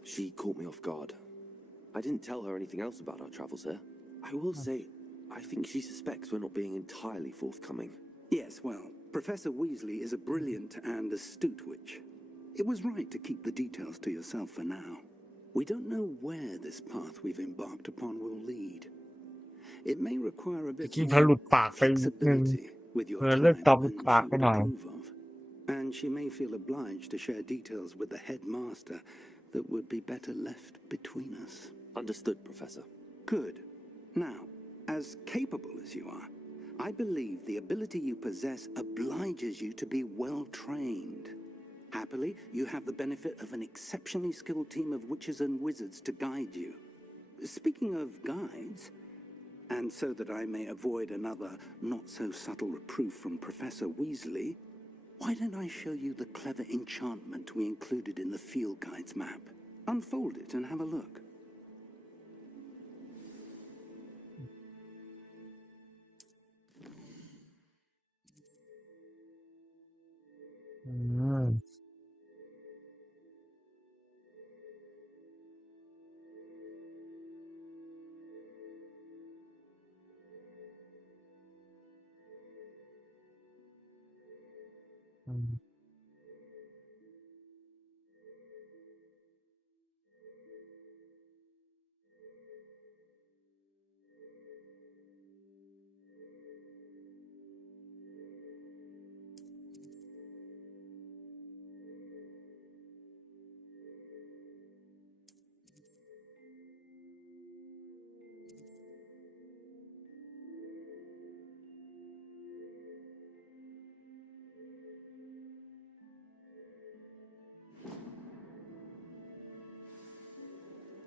She caught me off guard. I didn't tell her anything else about our travels here. I will say, I think she suspects we're not being entirely forthcoming. Yes, well, Professor Weasley is a brilliant and astute witch. It was right to keep the details to yourself for now. We don't know where this path we've embarked upon will lead. It may require a bit more flexibility with your time than she would approve of. And she may feel obliged to share details with the headmaster that would be better left between us. Understood, Professor. Good. Now, as capable as you are, I believe the ability you possess obliges you to be well trained. Happily, you have the benefit of an exceptionally skilled team of witches and wizards to guide you. Speaking of guides, and so that I may avoid another not-so-subtle reproof from Professor Weasley, why don't I show you the clever enchantment we included in the field guide's map? Unfold it and have a look.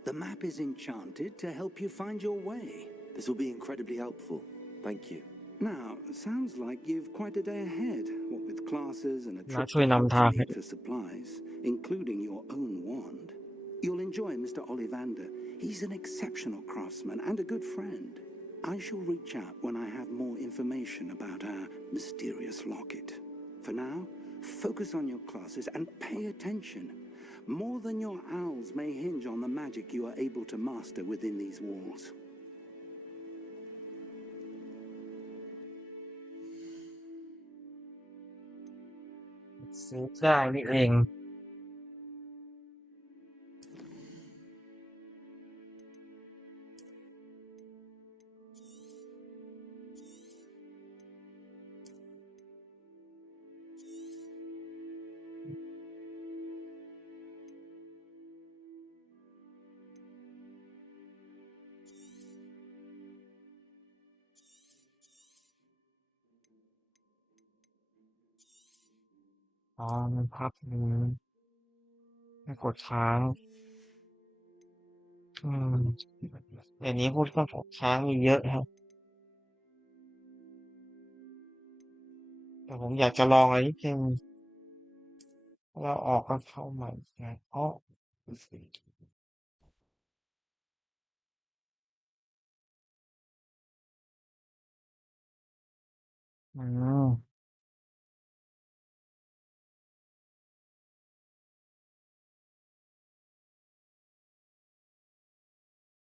The map is enchanted to help you find your way. This will be incredibly helpful. Thank you. Now, sounds like you've quite a day ahead, what with classes and a tripช่วยนำทาง to for supplies, including your own wand. You'll enjoy Mr. Ollivander. He's an exceptional craftsman and a good friend. I shall reach out when I have more information about our mysterious locket. For now, focus on your classes and pay attention. More than your owls may hinge on the magic you are able to master within these walls. ซื้อได้นี่เองมันพับไม่กดค้างเดี๋ยวนี้พูดก็กดค้างมีเยอะครับแต่ผมอยากจะลองอะไรนิดนึงเราออกกันเข้าใหม่ไงโ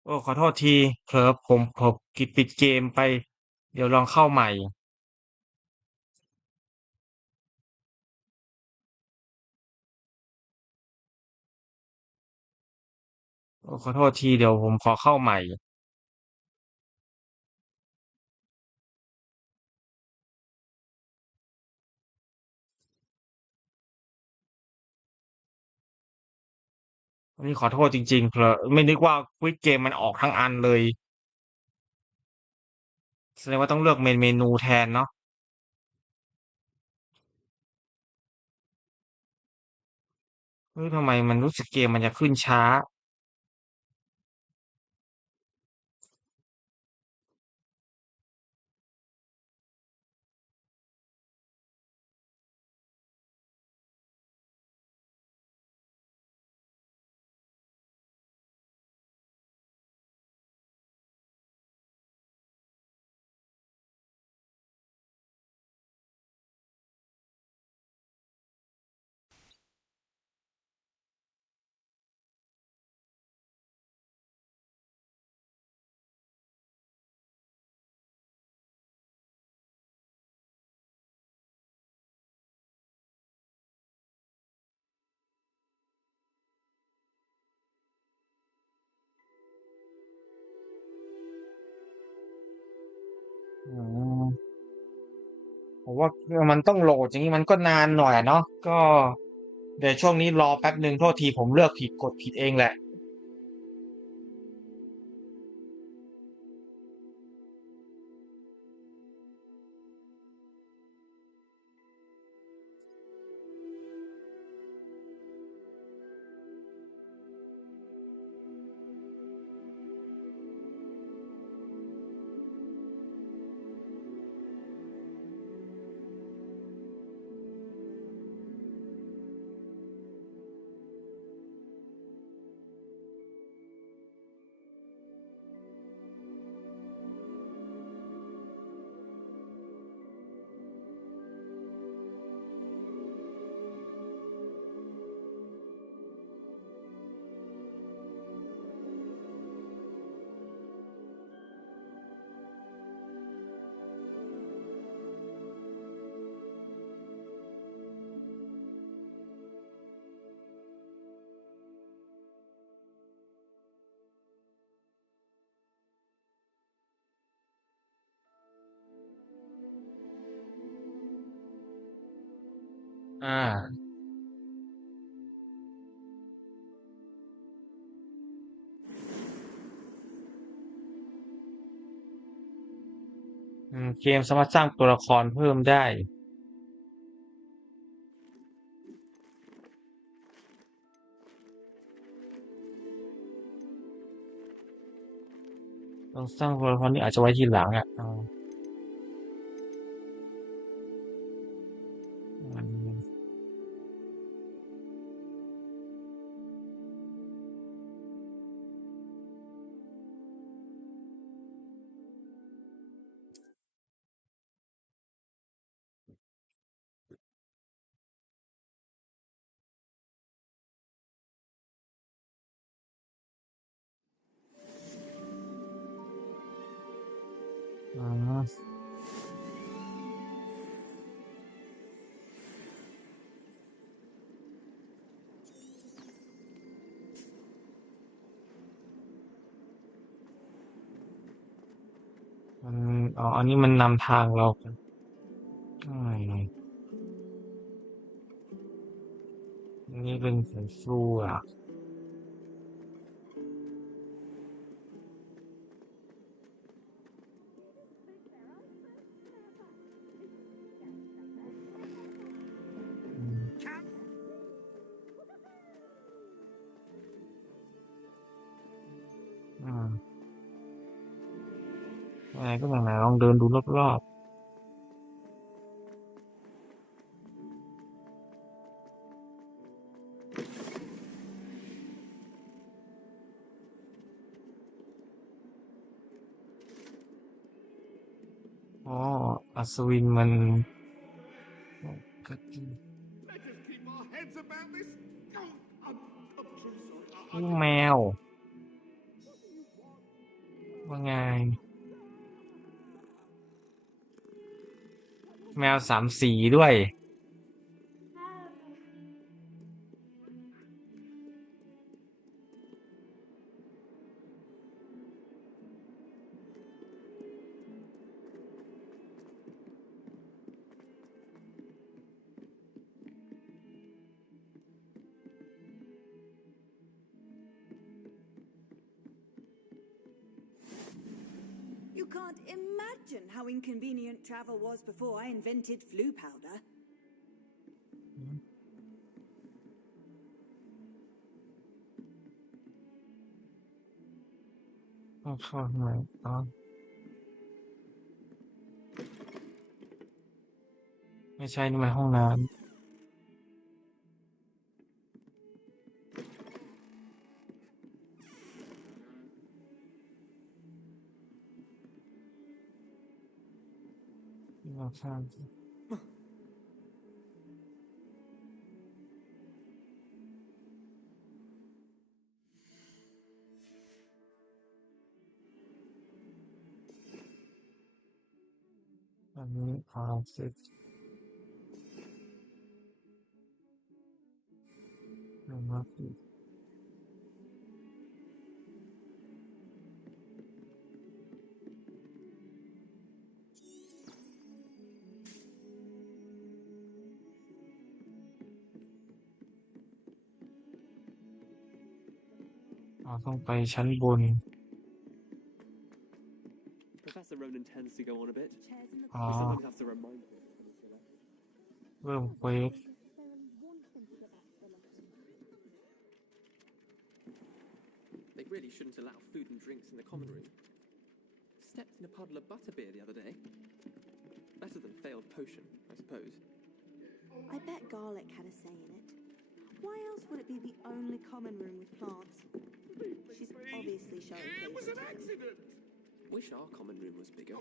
อ้ขอโทษทีเผลอผมปิดเกมไปเดี๋ยวลองเข้าใหม่โอ้ขอโทษทีเดี๋ยวผมขอเข้าใหม่ อันนี้ขอโทษจริงๆเพลอไม่นึกว่าควิดเกมมันออกทั้งอันเลยแสดงว่าต้องเลือกเมนูแทนเนาะเฮ้ยทำไมมันรู้สึกเกมมันจะขึ้นช้าอืมผมว่ามันต้องโหลดอย่างนี้มันก็นานหน่อยอะเนาะก็เดี๋ยวช่วงนี้รอแป๊บหนึ่งโทษทีผมเลือกผิดกดผิดเองแหละอ่าเกมสามารถสร้างตัวละครเพิ่มได้ต้องสร้างตัวละครนี่อาจจะไว้ทีหลังอ่ะอืมอืมมันอ๋ออันนี้มันนำทางเราอืมอันนี้เป็นสายฟลูอ่ะอืมอืมอะไรก็ไหนๆลองเดินดูรอบๆอ๋ออัศวินมันก็จริง Let us keep our heads about this. Oh, I'm truly sorry. ลูกแมวว่าไงแมวสามสีด้วย You can't imagine how inconvenient travel was before I invented flu powder. เข้าทำไมอ๋อไม่ใช่นี่มันห้องน้ำที่เราสร้างอันนี้ขอลองเสร็จต้องไปชั้นบน Professor Ronan tends to go on a bit. Ah. We sometimes have to remind him. เริ่มเควส They really shouldn't allow food and drinks in the common room. Stepped in a puddle of butterbeer the other day. Better than failed potion, I suppose. I bet garlic had a say in it. Why else would it be the only common room with plants? She's obviously showing It was an accident. Wish our common room was bigger.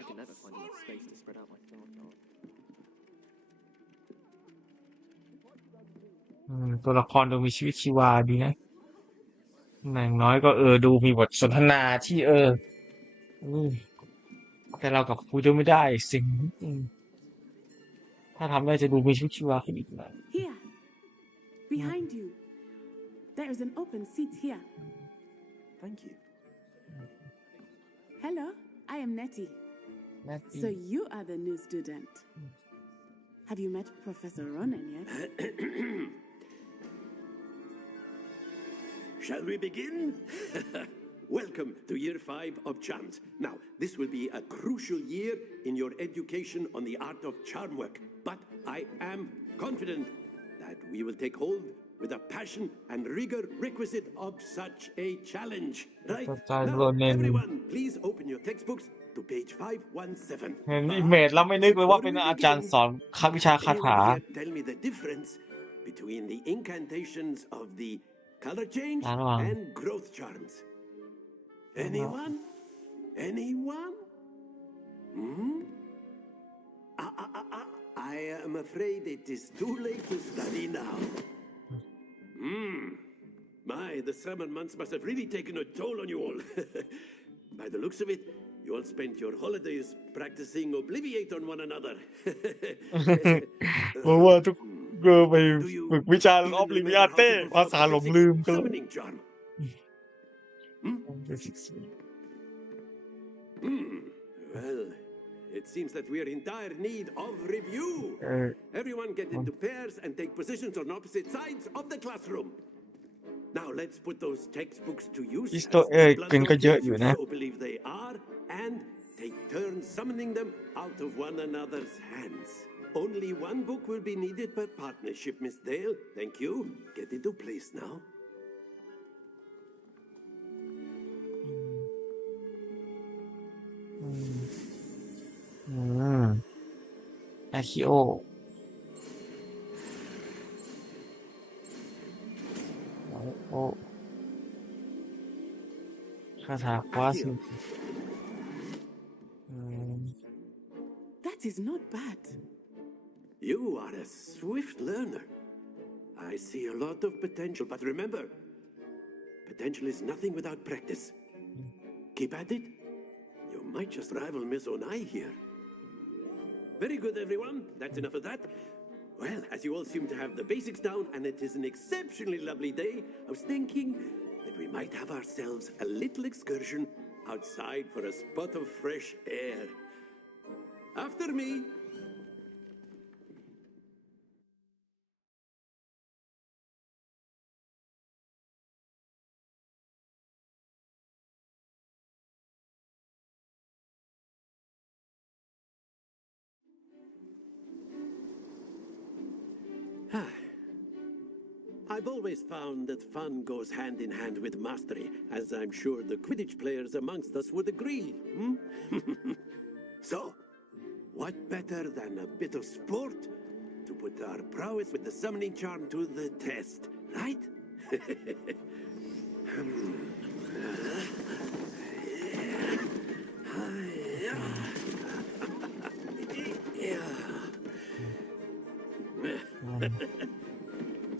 I can never find enough space to spread out my flower art. ตัวละครดูมีชีวิตชีวาดีนะอย่างน้อยก็ดูมีบทสนทนาที่แต่เรากับคุยด้วยไม่ได้สิ่งถ้าทำได้จะดูมีชีวิตชีวาขึ้นอีกหน่อย Here, behind you, there is an open seat here. Thank you. Hello, I am Nettie. Nettie. So you are the new student. Have you met Professor Ronan yet? Shall we begin? Welcome to year 5 of charms. Now, this will be a crucial year in your education on the art of charm work, but I am confident that we will take hold with the passion and rigor requisite of such a challenge. Right? Now, everyone, please open your textbooks to page 517. เห็นอิมเมจแล้วไม่นึกเลยว่าเป็นอาจารย์สอนวิชาคาถา Anyone here tell me the difference between the incantations of the color change and growth charms? Anyone? Anyone? I am afraid it is too late to study now. My, the summer months must have really taken a toll on you all. By the looks of it, you all spent your holidays practicing Obliviate on one another. เพราะว่าทุกไปฝึกวิชาออบลิวิอาเต้ภาษาหลงลืมกัน Summoning charm. Well, it seems that we are in dire need of review. Everyone get into pairs and take positions on opposite sides of the classroom. Now let's put those textbooks to use. อิสโตเอก็เยอะอยู่นะ So believe they are, and take turns summoning them out of one another's hands. Only one book will be needed per partnership, Miss Dale. Thank you. Get into place now. อาคิโอคาถาคว้าสิ That is not bad. You are a swift learner. I see a lot of potential, but remember, potential is nothing without practice. Keep at it. You might just rival Miss Onai here. Very good, everyone. That's enough of that. Well, as you all seem to have the basics down, and it is an exceptionally lovely day, I was thinking that we might have ourselves a little excursion outside for a spot of fresh air. After me. I've always found that fun goes hand in hand with mastery, as I'm sure the Quidditch players amongst us would agree. So, what better than a bit of sport to put our prowess with the summoning charm to the test, right?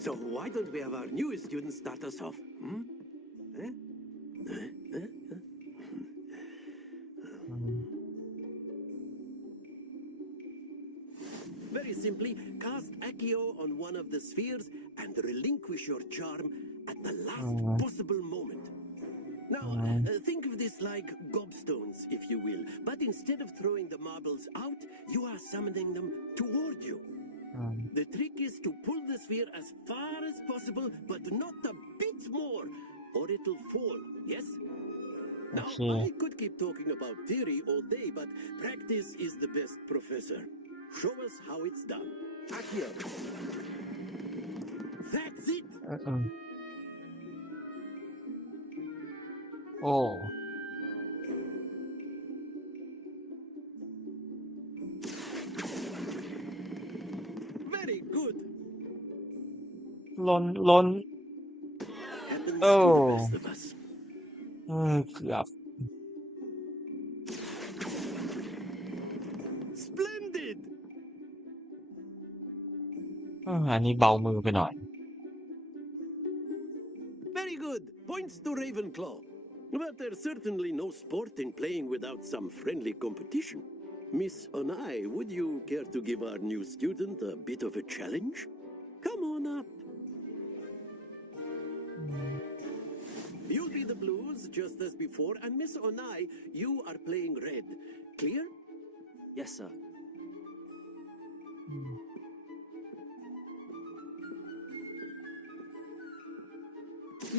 So why don't we have our newest students start us off? Very simply, cast Accio on one of the spheres and relinquish your charm at the last possible moment. Now, think of this like gobstones, if you will, but instead of throwing the marbles out, you are summoning them toward you. The trick is to pull the sphere as far as possible, but not a bit more, or it'll fall, yes? Now, I could keep talking about theory all day, but practice is the best professor. Show us how it's done. Accio. That's it! Oh. Very good. ลน Happens Oh. to the best of us. เกือบ Splendid! อันนี้เบามือไปหน่อย Very good. Points to Ravenclaw. But there's certainly no sport in playing without some friendly competition. Miss Onai, would you care to give our new student a bit of a challenge? Come on up. You'll be the blues just as before, and Miss Onai, you are playing red. Clear? Yes, sir.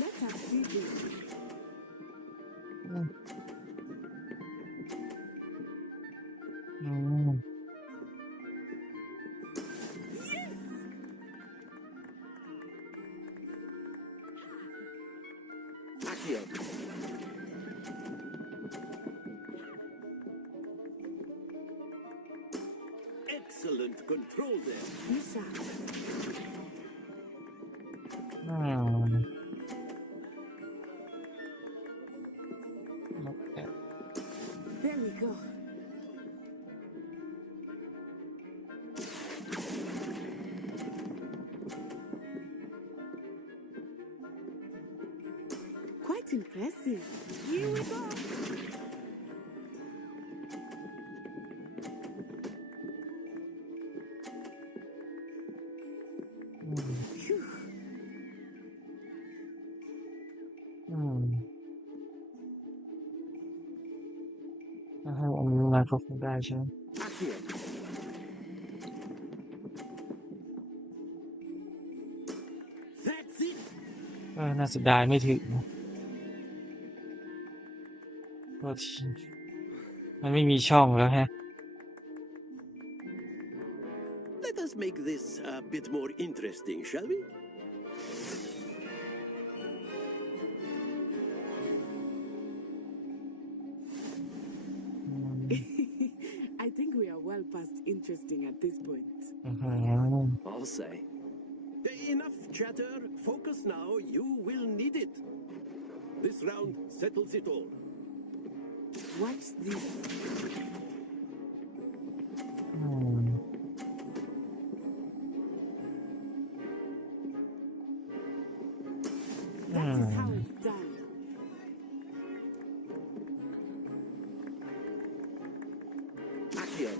Let us see this. Accio. Excellent control there. Misha. There we go. Quite impressive. Here we go. Phew. อันนี้มาก็คงได้ใช่ไหม Accio. That's it. น่าเสียดายไม่ถึงก็ทีมันไม่มีช่องแล้วฮะ Let us make this a bit more interesting, shall we? I think we are well past interesting at this point. I'll say. Enough chatter. Focus now. You will need it. This round settles it all. Watch this. That is how it's done. Accio.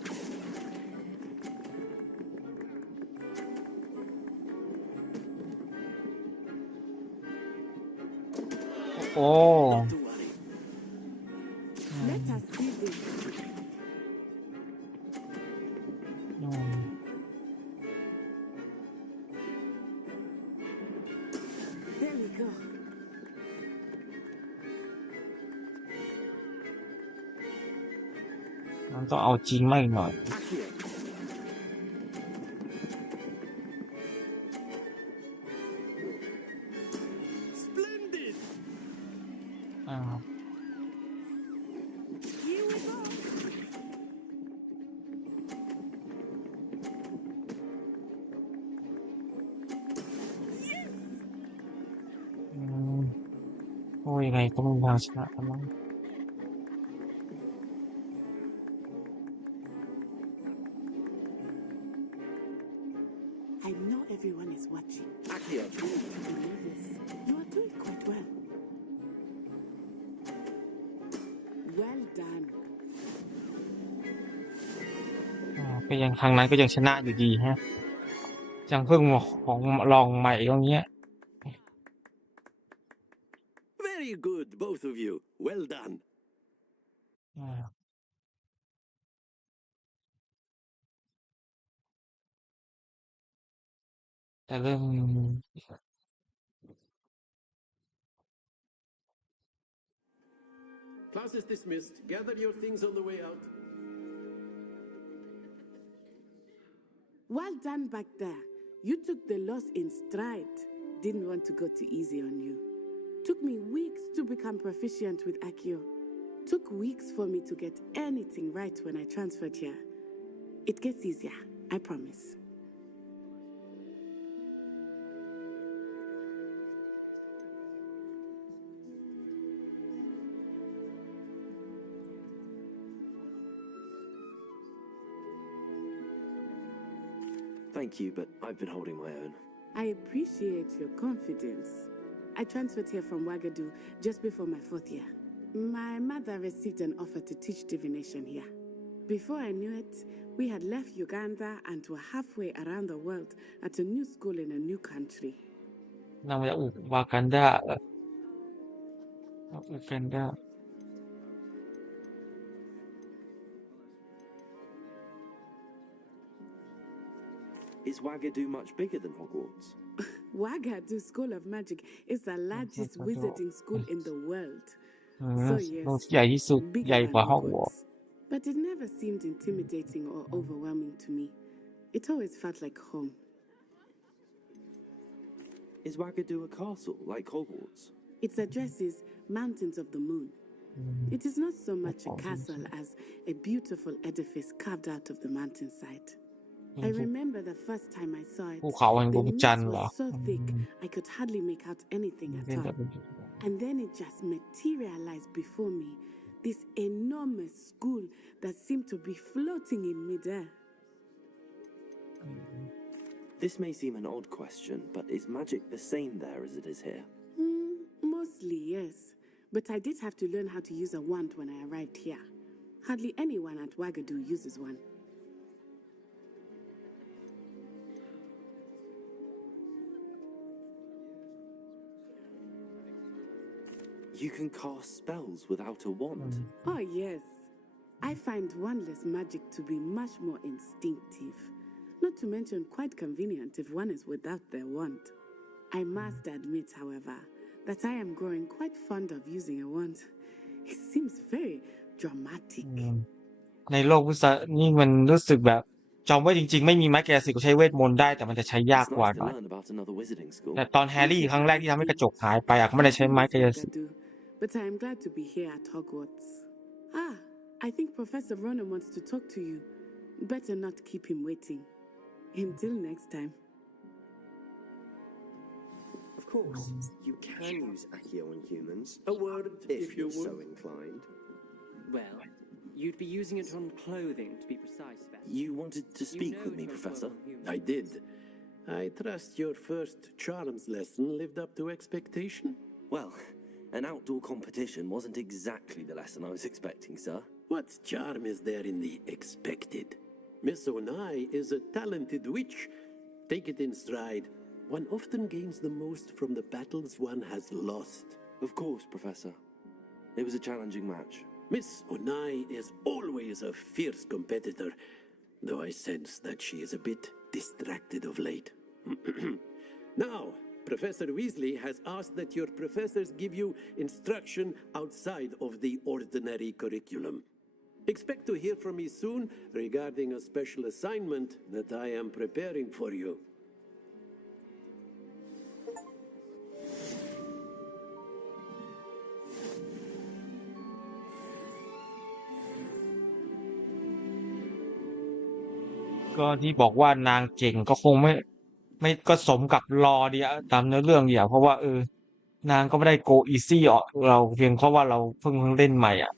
Oh. Not to worry. Let us see this. There we go. มันต้องเอาจริงมากหน่อย Accio. ยังไงก็ไม่มีทางชนะกันมั้ง I know everyone is watching. Akio. You know this. You are doing quite well. Well done. ก็ยังทางนั้นก็ยังชนะอยู่ดีฮะยังเพิ่งของลองใหม่ตรงเนี้ย Very good, both of you. Well done. แต่เรื่อง Class is dismissed. Gather your things on the way out. Well done back there. You took the loss in stride. Didn't want to go too easy on you. Took me weeks to become proficient with Akio. Took weeks for me to get anything right when I transferred here. It gets easier, I promise. Thank you, but I've been holding my own. I appreciate your confidence. I transferred here from Wagadu just before my 4th year. My mother received an offer to teach divination here. Before I knew it, we had left Uganda and were halfway around the world at a new school in a new country. นางมาจากวากันดาเหรอวากันดา Is Wagadu much bigger than Hogwarts? Wagadu School of Magic is the largest wizarding school in the world. So yes, ใหญ่ที่สุดใหญ่ bigger กว่า than ฮอกวอตส์ Hogwarts. But it never seemed intimidating or overwhelming to me. It always felt like home. Is Wagadu a castle like Hogwarts? Its address is Mountains of the Moon. It is not so much a castle as a beautiful edifice carved out of the mountainside. I remember the first time I saw it, ภูเขาแห่งด the วงจัน mist ทร์เหรอ was so thick I could hardly make out anything at all. And then it just materialized before me, this enormous school that seemed to be floating in midair. This may seem an odd question, but is magic the same there as it is here? Mostly, yes. But I did have to learn how to use a wand when I arrived here. Hardly anyone at Wagadu uses one. You can cast spells without a wand. Oh, yes. I find wandless magic to be much more instinctive. Not to mention quite convenient if one is without their wand. I must admit, however, that I am growing quite fond of using a wand. It seems very dramatic. ในโลกวิศวนี่มันรู้สึกแบบจอมเวทจริงๆไม่มีไม้กายสิทธิ์ก็ใช้เวทมนต์ได้แต่มันจะใช้ยาก It's กว่า nice ห to น่อย learn about another wizarding school. แต่ตอนแฮร์รี่ครั้งแรกที่ทำให้กระจกหายไปเขาไม่ได้ใช้ไม้กายสิทธิ์ But I am glad to be here at Hogwarts. Ah, I think Professor Ronan wants to talk to you. Better not keep him waiting. Until next time. Of course, you can use Accio on humans. A word, if you you're so would. inclined. Well, you'd be using it on clothing, to be precise, Vet. You wanted to speak know with me, it won't Professor? work on humans. I did. I trust your first charms lesson lived up to expectation. Well, an outdoor competition wasn't exactly the lesson I was expecting, sir. What charm is there in the expected? Miss Onai is a talented witch. Take it in stride. One often gains the most from the battles one has lost. Of course, Professor. It was a challenging match. Miss Onai is always a fierce competitor, though I sense that she is a bit distracted of late. Now, Professor Weasley has asked that your professors give you instruction outside of the ordinary curriculum. Expect to hear from me soon regarding a special assignment that I am preparing for you. ก็ที่บอกว่านางเก่งก็คงไม่ก็สมกับรอดีอะตามเนื้อเรื่องเดียวเพราะว่า นางก็ไม่ได้โกอีซี่เราเพียงเพราะว่าเราเพิ่งเล่นใหม่อ่ะ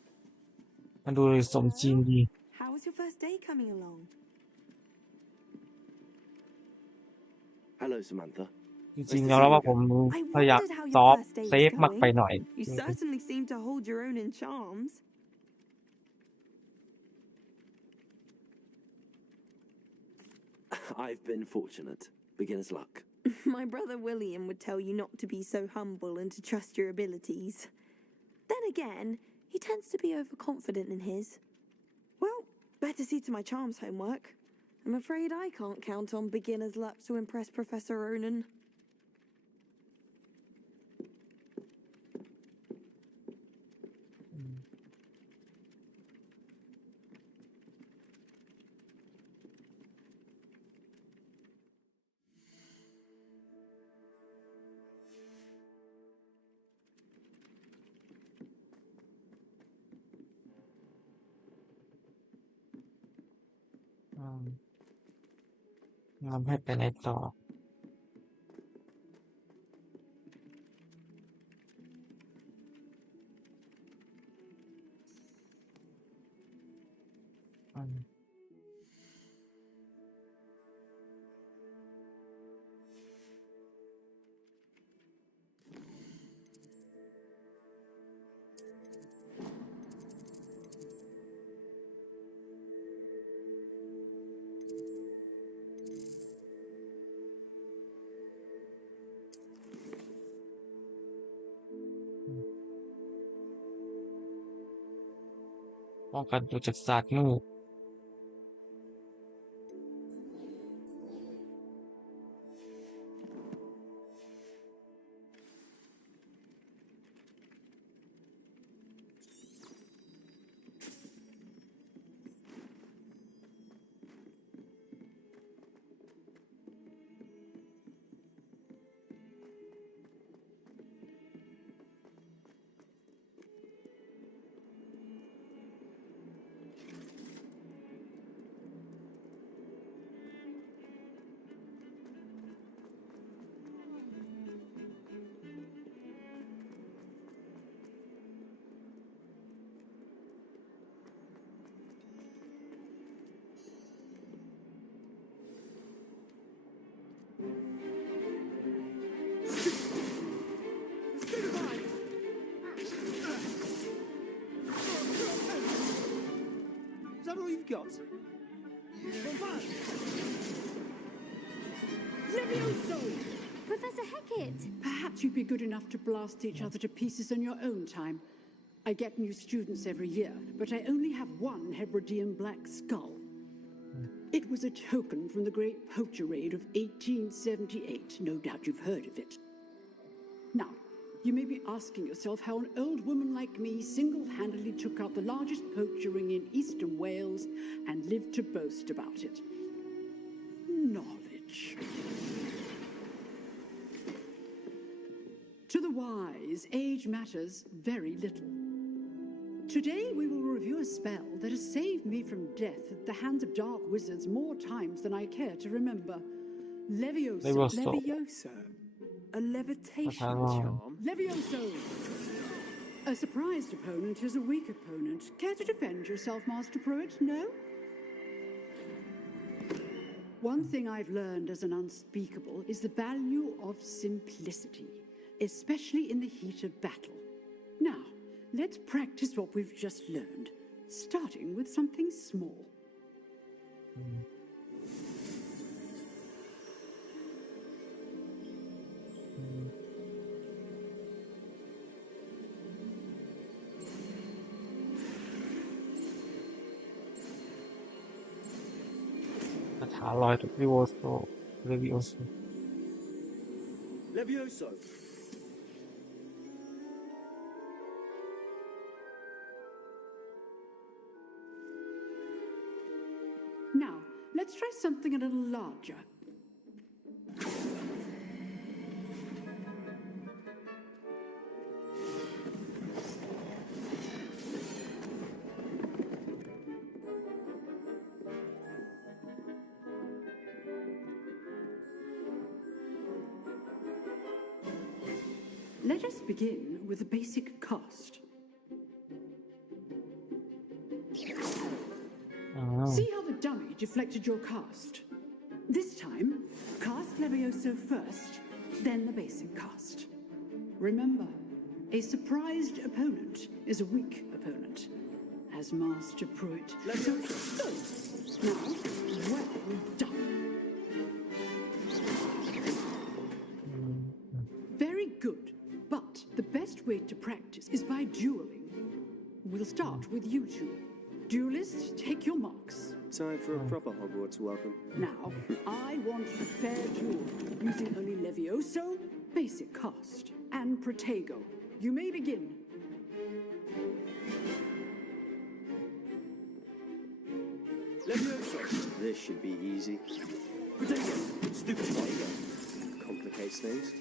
มันดูสมจริงดี How was your first day coming along? Hello, Samantha. จริงๆแล้วว่าผมพยายาม Wondered how ซ your อฟ first day เซ was ฟมากไป going. หน่อย You certainly seem to hold your own in charms. I've been fortunate. Beginner's luck. My brother William would tell you not to be so humble and to trust your abilities. Then again, he tends to be overconfident in his. Well, better see to my charms homework. I'm afraid I can't count on beginner's luck to impress Professor Ronan. งานให้ไปไหนต่อป้องกันตัวจากศาสตร์มืดIs that all you've got? Levioso! Professor Hecat! Perhaps you'd be good enough to blast each other to pieces in your own time. I get new students every year, but I only have one Hebridean black skull. It was a token from the Great Poacher Raid of 1878. No doubt you've heard of it. Now, you may be asking yourself how an old woman like me single-handedly took out the largest poacher ring in eastern Wales and lived to boast about it. Knowledge. To the wise, age matters very little. Today we will review a spell that has saved me from death at the hands of dark wizards more times than I care to remember. Levioso. Levioso. A levitation charm? Levioso! A surprised opponent is a weak opponent. Care to defend yourself, Master Pruitt? No? One thing I've learned as an unspeakable is the value of simplicity, especially in the heat of battle. Now, let's practice what we've just learned, starting with something small. Levioso. Now, let's try something a little larger. Let us begin with the basic cast. See how the dummy deflected your cast? This time, cast Levioso first, then the basic cast. Remember, a surprised opponent is a weak opponent, as Master Pruitt. Now, well done. Very good, but the best way to practice is by dueling. We'll start with you two. Duelists, take your marks. Time for a proper Hogwarts welcome. Now, I want a fair duel, using only Levioso, basic cast, and Protego. You may begin. Levioso. This should be easy. Protego. Stupid Protego. Complicates things.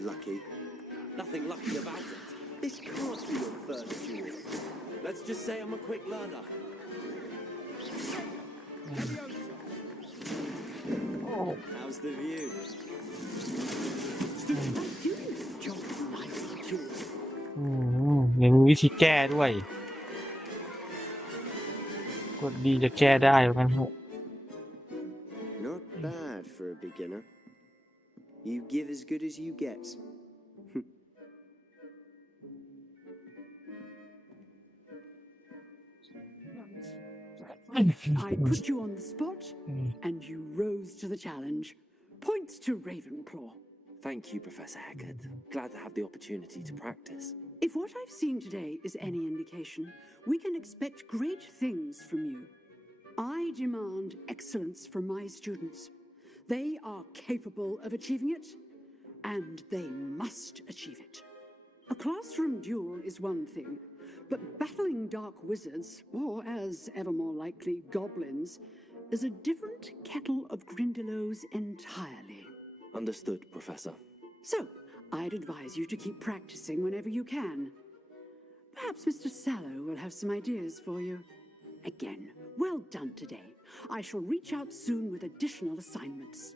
Lucky. Nothing lucky about it. This can't be your first duel. Let's just say I'm a quick learner. Oh. How's the view? Stupid. ยังมีวิธีแก้ด้วยกดดีจะแก้ได้เหมือนกัน Not bad for a beginner. You give as good as you get. I put you on the spot, and you rose to the challenge. Points to Ravenclaw. Thank you, Professor Heckard. Glad to have the opportunity to practice. If what I've seen today is any indication, we can expect great things from you. I demand excellence from my students. They are capable of achieving it, and they must achieve it. A classroom duel is one thing, but battling dark wizards, or as ever more likely, goblins, is a different kettle of Grindylows entirely. Understood, Professor. So, I'd advise you to keep practicing whenever you can. Perhaps Mr. Sallow will have some ideas for you. Again, well done today. I shall reach out soon with additional assignments.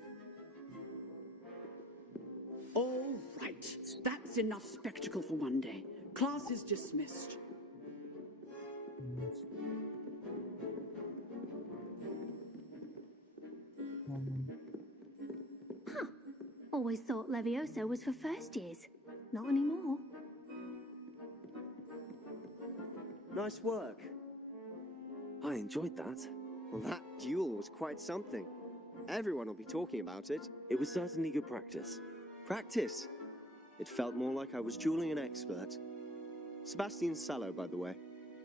All right, that's enough spectacle for one day. Class is dismissed. Huh. Always thought Levioso was for first years. Not anymore. Nice work. I enjoyed that. Well, that duel was quite something. Everyone will be talking about it. It was certainly good practice. Practice? It felt more like I was dueling an expert. Sebastian Sallow, by the way.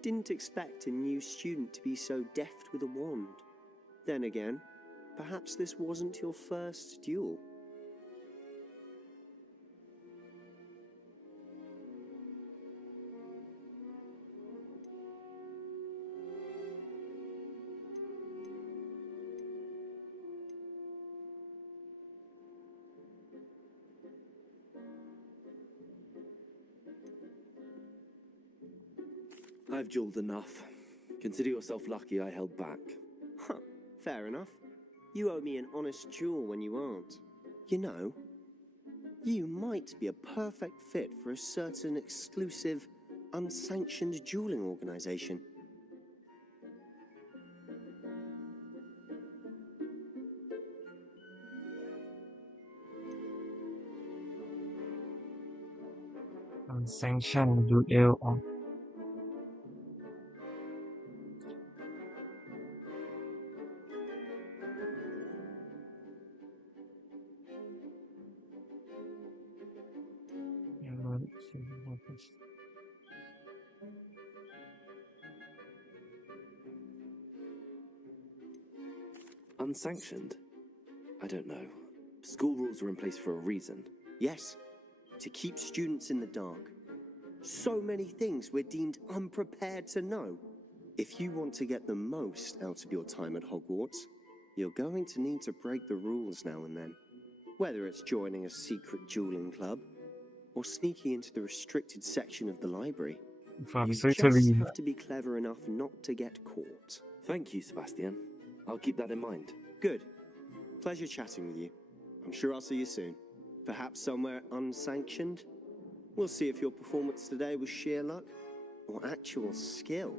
Didn't expect a new student to be so deft with a wand. Then again, perhaps this wasn't your first duel. I've dueled enough. Consider yourself lucky I held back. Huh, fair enough. You owe me an honest duel when you aren't. You know, you might be a perfect fit for a certain exclusive, unsanctioned dueling organization. Unsanctioned duel. Unsanctioned? I don't know. School rules are in place for a reason. Yes, to keep students in the dark. So many things we're deemed unprepared to know. If you want to get the most out of your time at Hogwarts, you're going to need to break the rules now and then. Whether it's joining a secret dueling club, or sneaking into the restricted section of the library. You just have to be clever enough not to get caught. Thank you, Sebastian. I'll keep that in mind. Good. Pleasure chatting with you. I'm sure I'll see you soon. Perhaps somewhere unsanctioned? We'll see if your performance today was sheer luck or actual skill.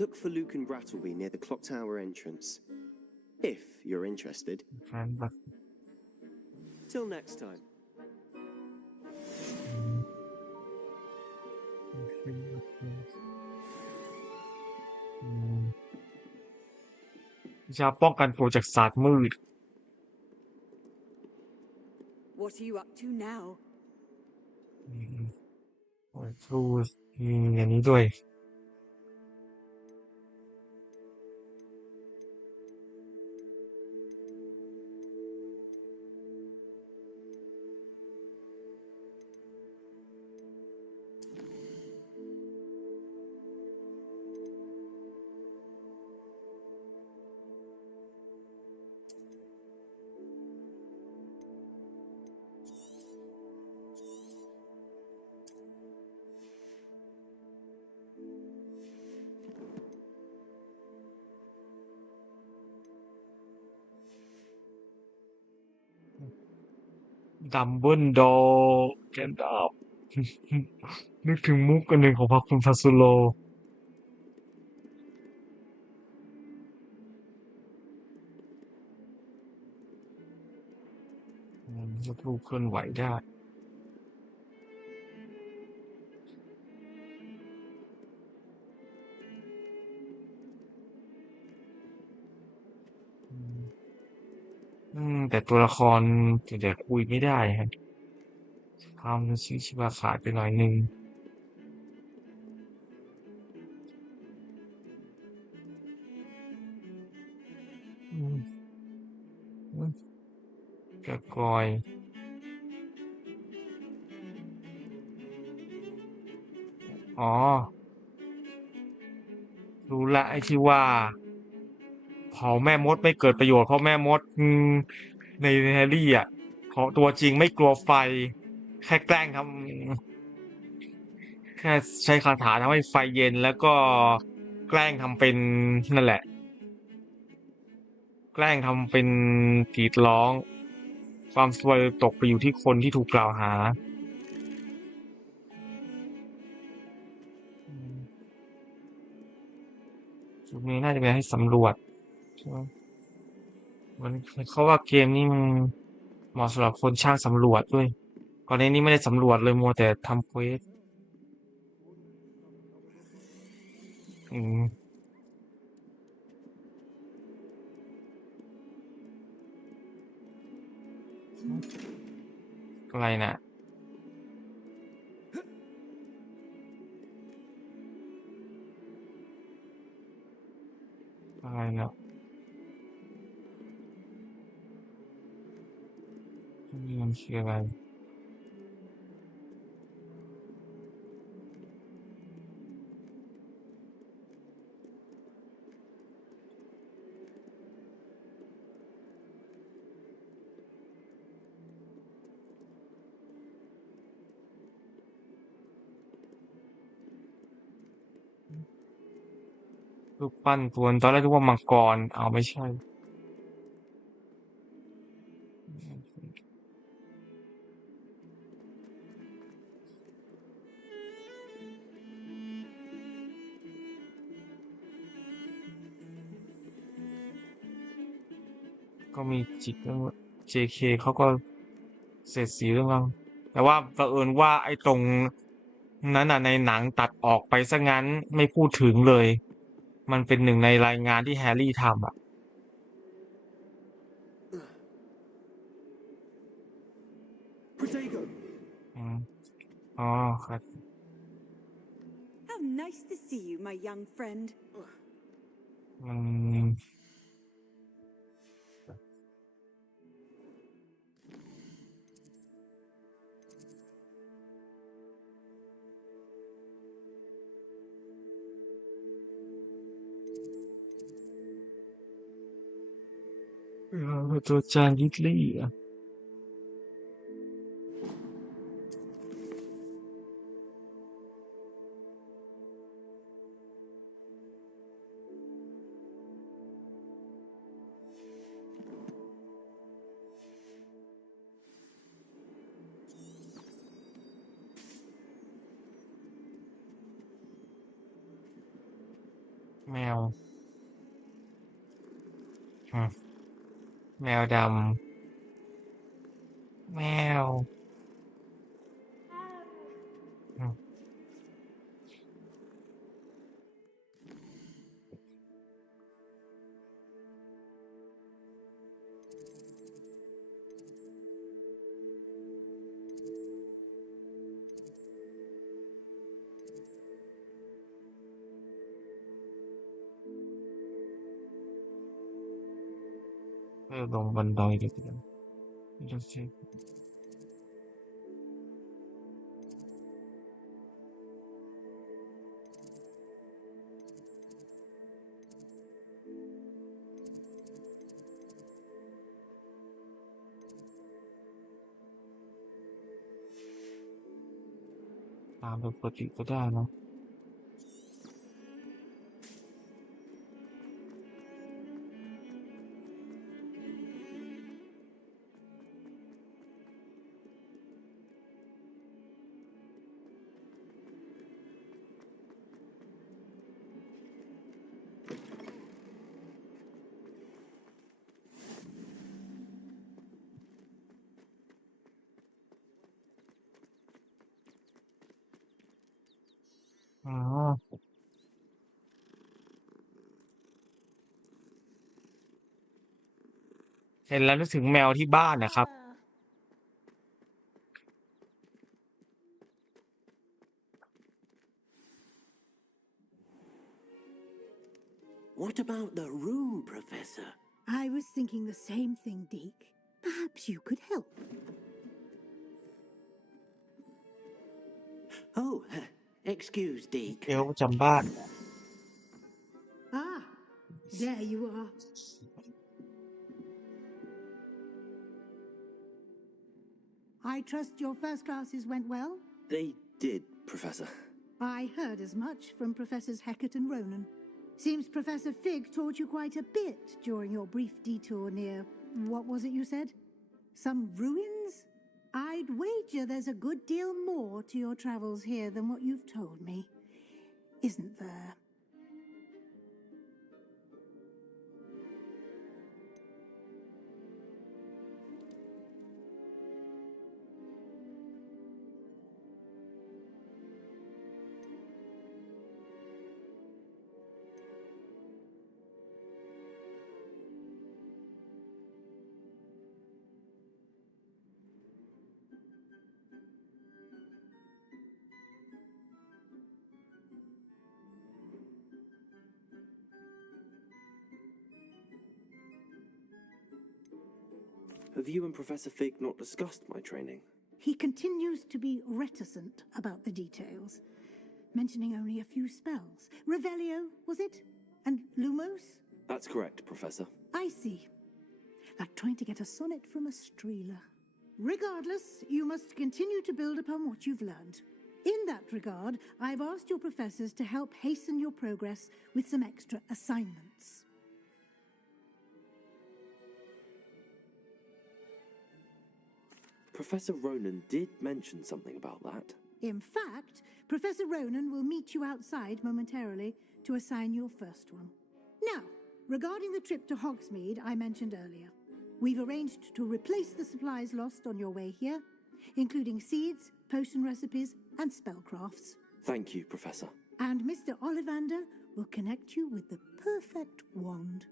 Look for Luke and Brattleby near the clock tower entrance. If you're interested. Till next time. วิชาป้องกันตัวจากศาสตร์มืด What are you up to now? โอ้ยครูมีอย่างนี้ด้วยดัมเบิลดอร์แกนดับ นึกถึงมุกอันหนึ่งของพรรคคุณฟาซูโลจะถูกเคลื่อนไหวได้แต่ตัวละครเดี๋ยวคุยไม่ได้ครับความชีวาขาดไปหน่อยนึงกระกอยอ๋อรู้ละไอ้ที่ว่าเผาแม่มดไม่เกิดประโยชน์เพราะแม่มดในแฮร์รี่อ่ะเขาตัวจริงไม่กลัวไฟแค่แกล้งทำแค่ใช้คาถาทำให้ไฟเย็นแล้วก็แกล้งทำเป็นนั่นแหละแกล้งทำเป็นกรีดร้องความซวยตกไปอยู่ที่คนที่ถูกกล่าวหาจุดนี้น่าจะเป็นให้สำรวจใช่ไหมมันเขาว่าเกมนี้มันเหมาะสำหรับคนช่างสำรวจด้วยก่อนหน้านี้ไม่ได้สำรวจเลยมัวแต่ทำเควสอะไรนะอะไรนะนี่มันคืออะไรรูปปั้นตัวตอนแรกนึกว่ามังกรเอาไม่ใช่ก็มีจิตเรื่อง JK เขาก็เสียดสีเรื่องบ้างแต่ว่าบังเอิญว่าไอ้ตรงนั้นน่ะในหนังตัดออกไปซะงั้นไม่พูดถึงเลยมันเป็นหนึ่งในรายงานที่แฮร์รี่ทำอ่ะอ๋อครับ How nice to see you, my young friend. ตัวจานยิตลี่อ่ะ แมวแมวดำแมวลงบันไดเลยทีเดียวดูสิตามปกติก็ได้นะอ๋อเห็นแล้วนึกถึงแมวที่บ้านนะครับ What about the room, Professor? I was thinking the same thing, Deke. Perhaps you could help. Oh, excuse, Deke. เอลประจำบ้าน Ah, there you are. I trust your first classes went well? They did, Professor. I heard as much from Professors Hecat and Ronan. Seems Professor Fig taught you quite a bit during your brief detour near, what was it you said? Some ruins? I'd wager there's a good deal more to your travels here than what you've told me. Isn't there? Have you and Professor Fig not discussed my training? He continues to be reticent about the details, mentioning only a few spells. Revelio, was it? And Lumos? That's correct, Professor. I see. Like trying to get a sonnet from a streeler. Regardless, you must continue to build upon what you've learned. In that regard, I've asked your professors to help hasten your progress with some extra assignments. Professor Ronan did mention something about that. In fact, Professor Ronan will meet you outside momentarily to assign your first one. Now, regarding the trip to Hogsmeade I mentioned earlier, we've arranged to replace the supplies lost on your way here, including seeds, potion recipes, and spellcrafts. Thank you, Professor. And Mr. Ollivander will connect you with the perfect wand.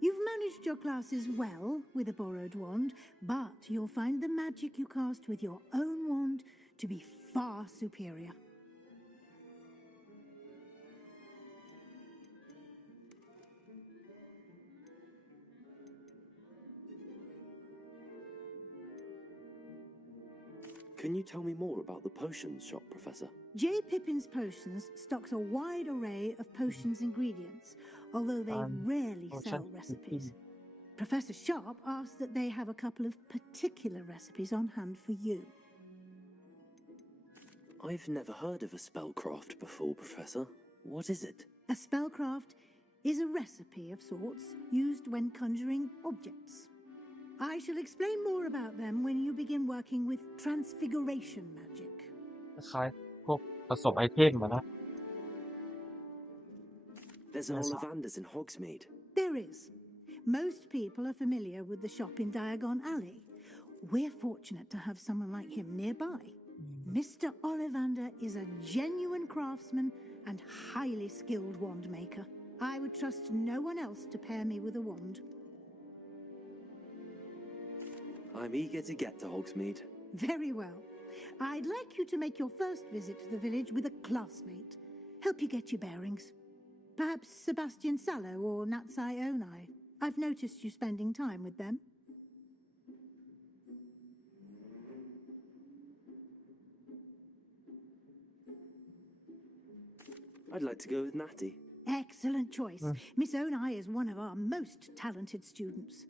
You've managed your classes well with a borrowed wand, but you'll find the magic you cast with your own wand to be far superior. Can you tell me more about the potions shop, Professor? J. Pippin's Potions stocks a wide array of potions ingredients, although they rarely sell recipes. Professor Sharp asks that they have a couple of particular recipes on hand for you. I've never heard of a spellcraft before, Professor. What is it? A spellcraft is a recipe of sorts used when conjuring objects. I shall explain more about them when you begin working with transfiguration magic. คล้ายพวกผสมไอเทมอะนะ There's an Ollivander's in Hogsmeade. There is. Most people are familiar with the shop in Diagon Alley. We're fortunate to have someone like him nearby. Mr. Ollivander is a genuine craftsman and highly skilled wand maker. I would trust no one else to pair me with a wand. I'm eager to get to Hogsmeade. Very well. I'd like you to make your first visit to the village with a classmate. Help you get your bearings. Perhaps Sebastian Sallow or Natsai Onai. I've noticed you spending time with them. I'd like to go with Natty. Excellent choice. Miss Onai is one of our most talented students.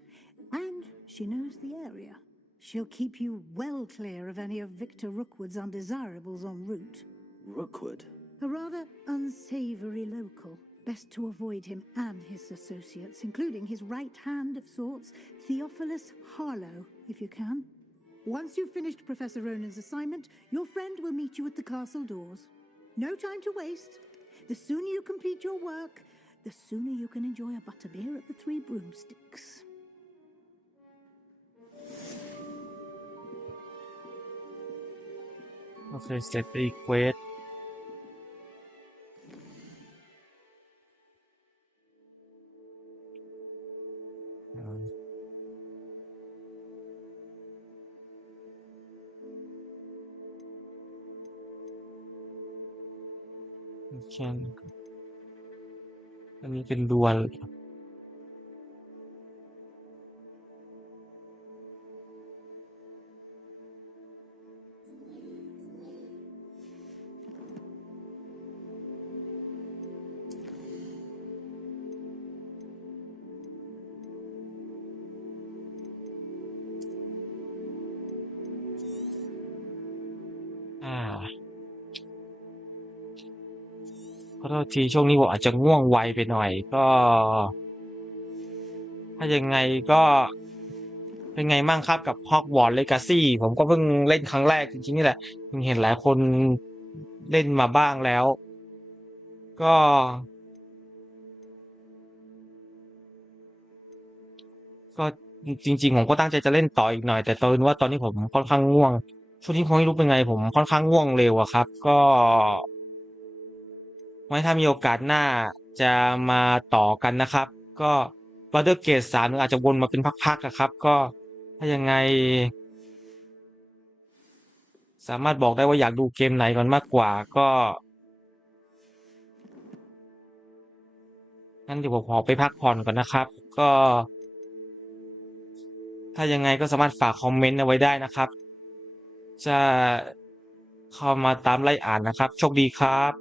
And she knows the area. She'll keep you well clear of any of Victor Rookwood's undesirables en route. Rookwood? A rather unsavoury local. Best to avoid him and his associates, including his right hand of sorts, Theophilus Harlow, if you can. Once you've finished Professor Ronan's assignment, your friend will meet you at the castle doors. No time to waste. The sooner you complete your work, the sooner you can enjoy a butterbeer at the Three Broomsticks. โอเคเสร็จไปอีกเควสแค่นี้อันนี้เป็นดวลขอโทษทีช่วงนี้ผมอาจจะง่วงไวไปหน่อยก็ถ้ายังไงก็เป็นไงมั่งครับกับ Hogwart Legacy ผมก็เพิ่งเล่นครั้งแรกจริงๆนี่แหละเห็นหลายคนเล่นมาบ้างแล้วก็จริงๆผมก็ตั้งใจจะเล่นต่ออีกหน่อยแต่ตอนว่าตอนนี้ผมค่อนข้างง่วงช่วงนี้ผมไม่รู้เป็นไงผมค่อนข้างง่วงเร็วอะครับก็ไว้ถ้ามีโอกาสหน้าจะมาต่อกันนะครับก็Baldur's Gate 3อาจจะวนมาเป็นพักๆอะครับก็ถ้ายังไงสามารถบอกได้ว่าอยากดูเกมไหนก่อนมากกว่าก็งั้นเดี๋ยวผมขอไปพักผ่อนก่อนนะครับก็ถ้ายังไงก็สามารถฝากคอมเมนต์เอาไว้ได้นะครับจะเข้ามาตามไล่อ่านนะครับโชคดีครับ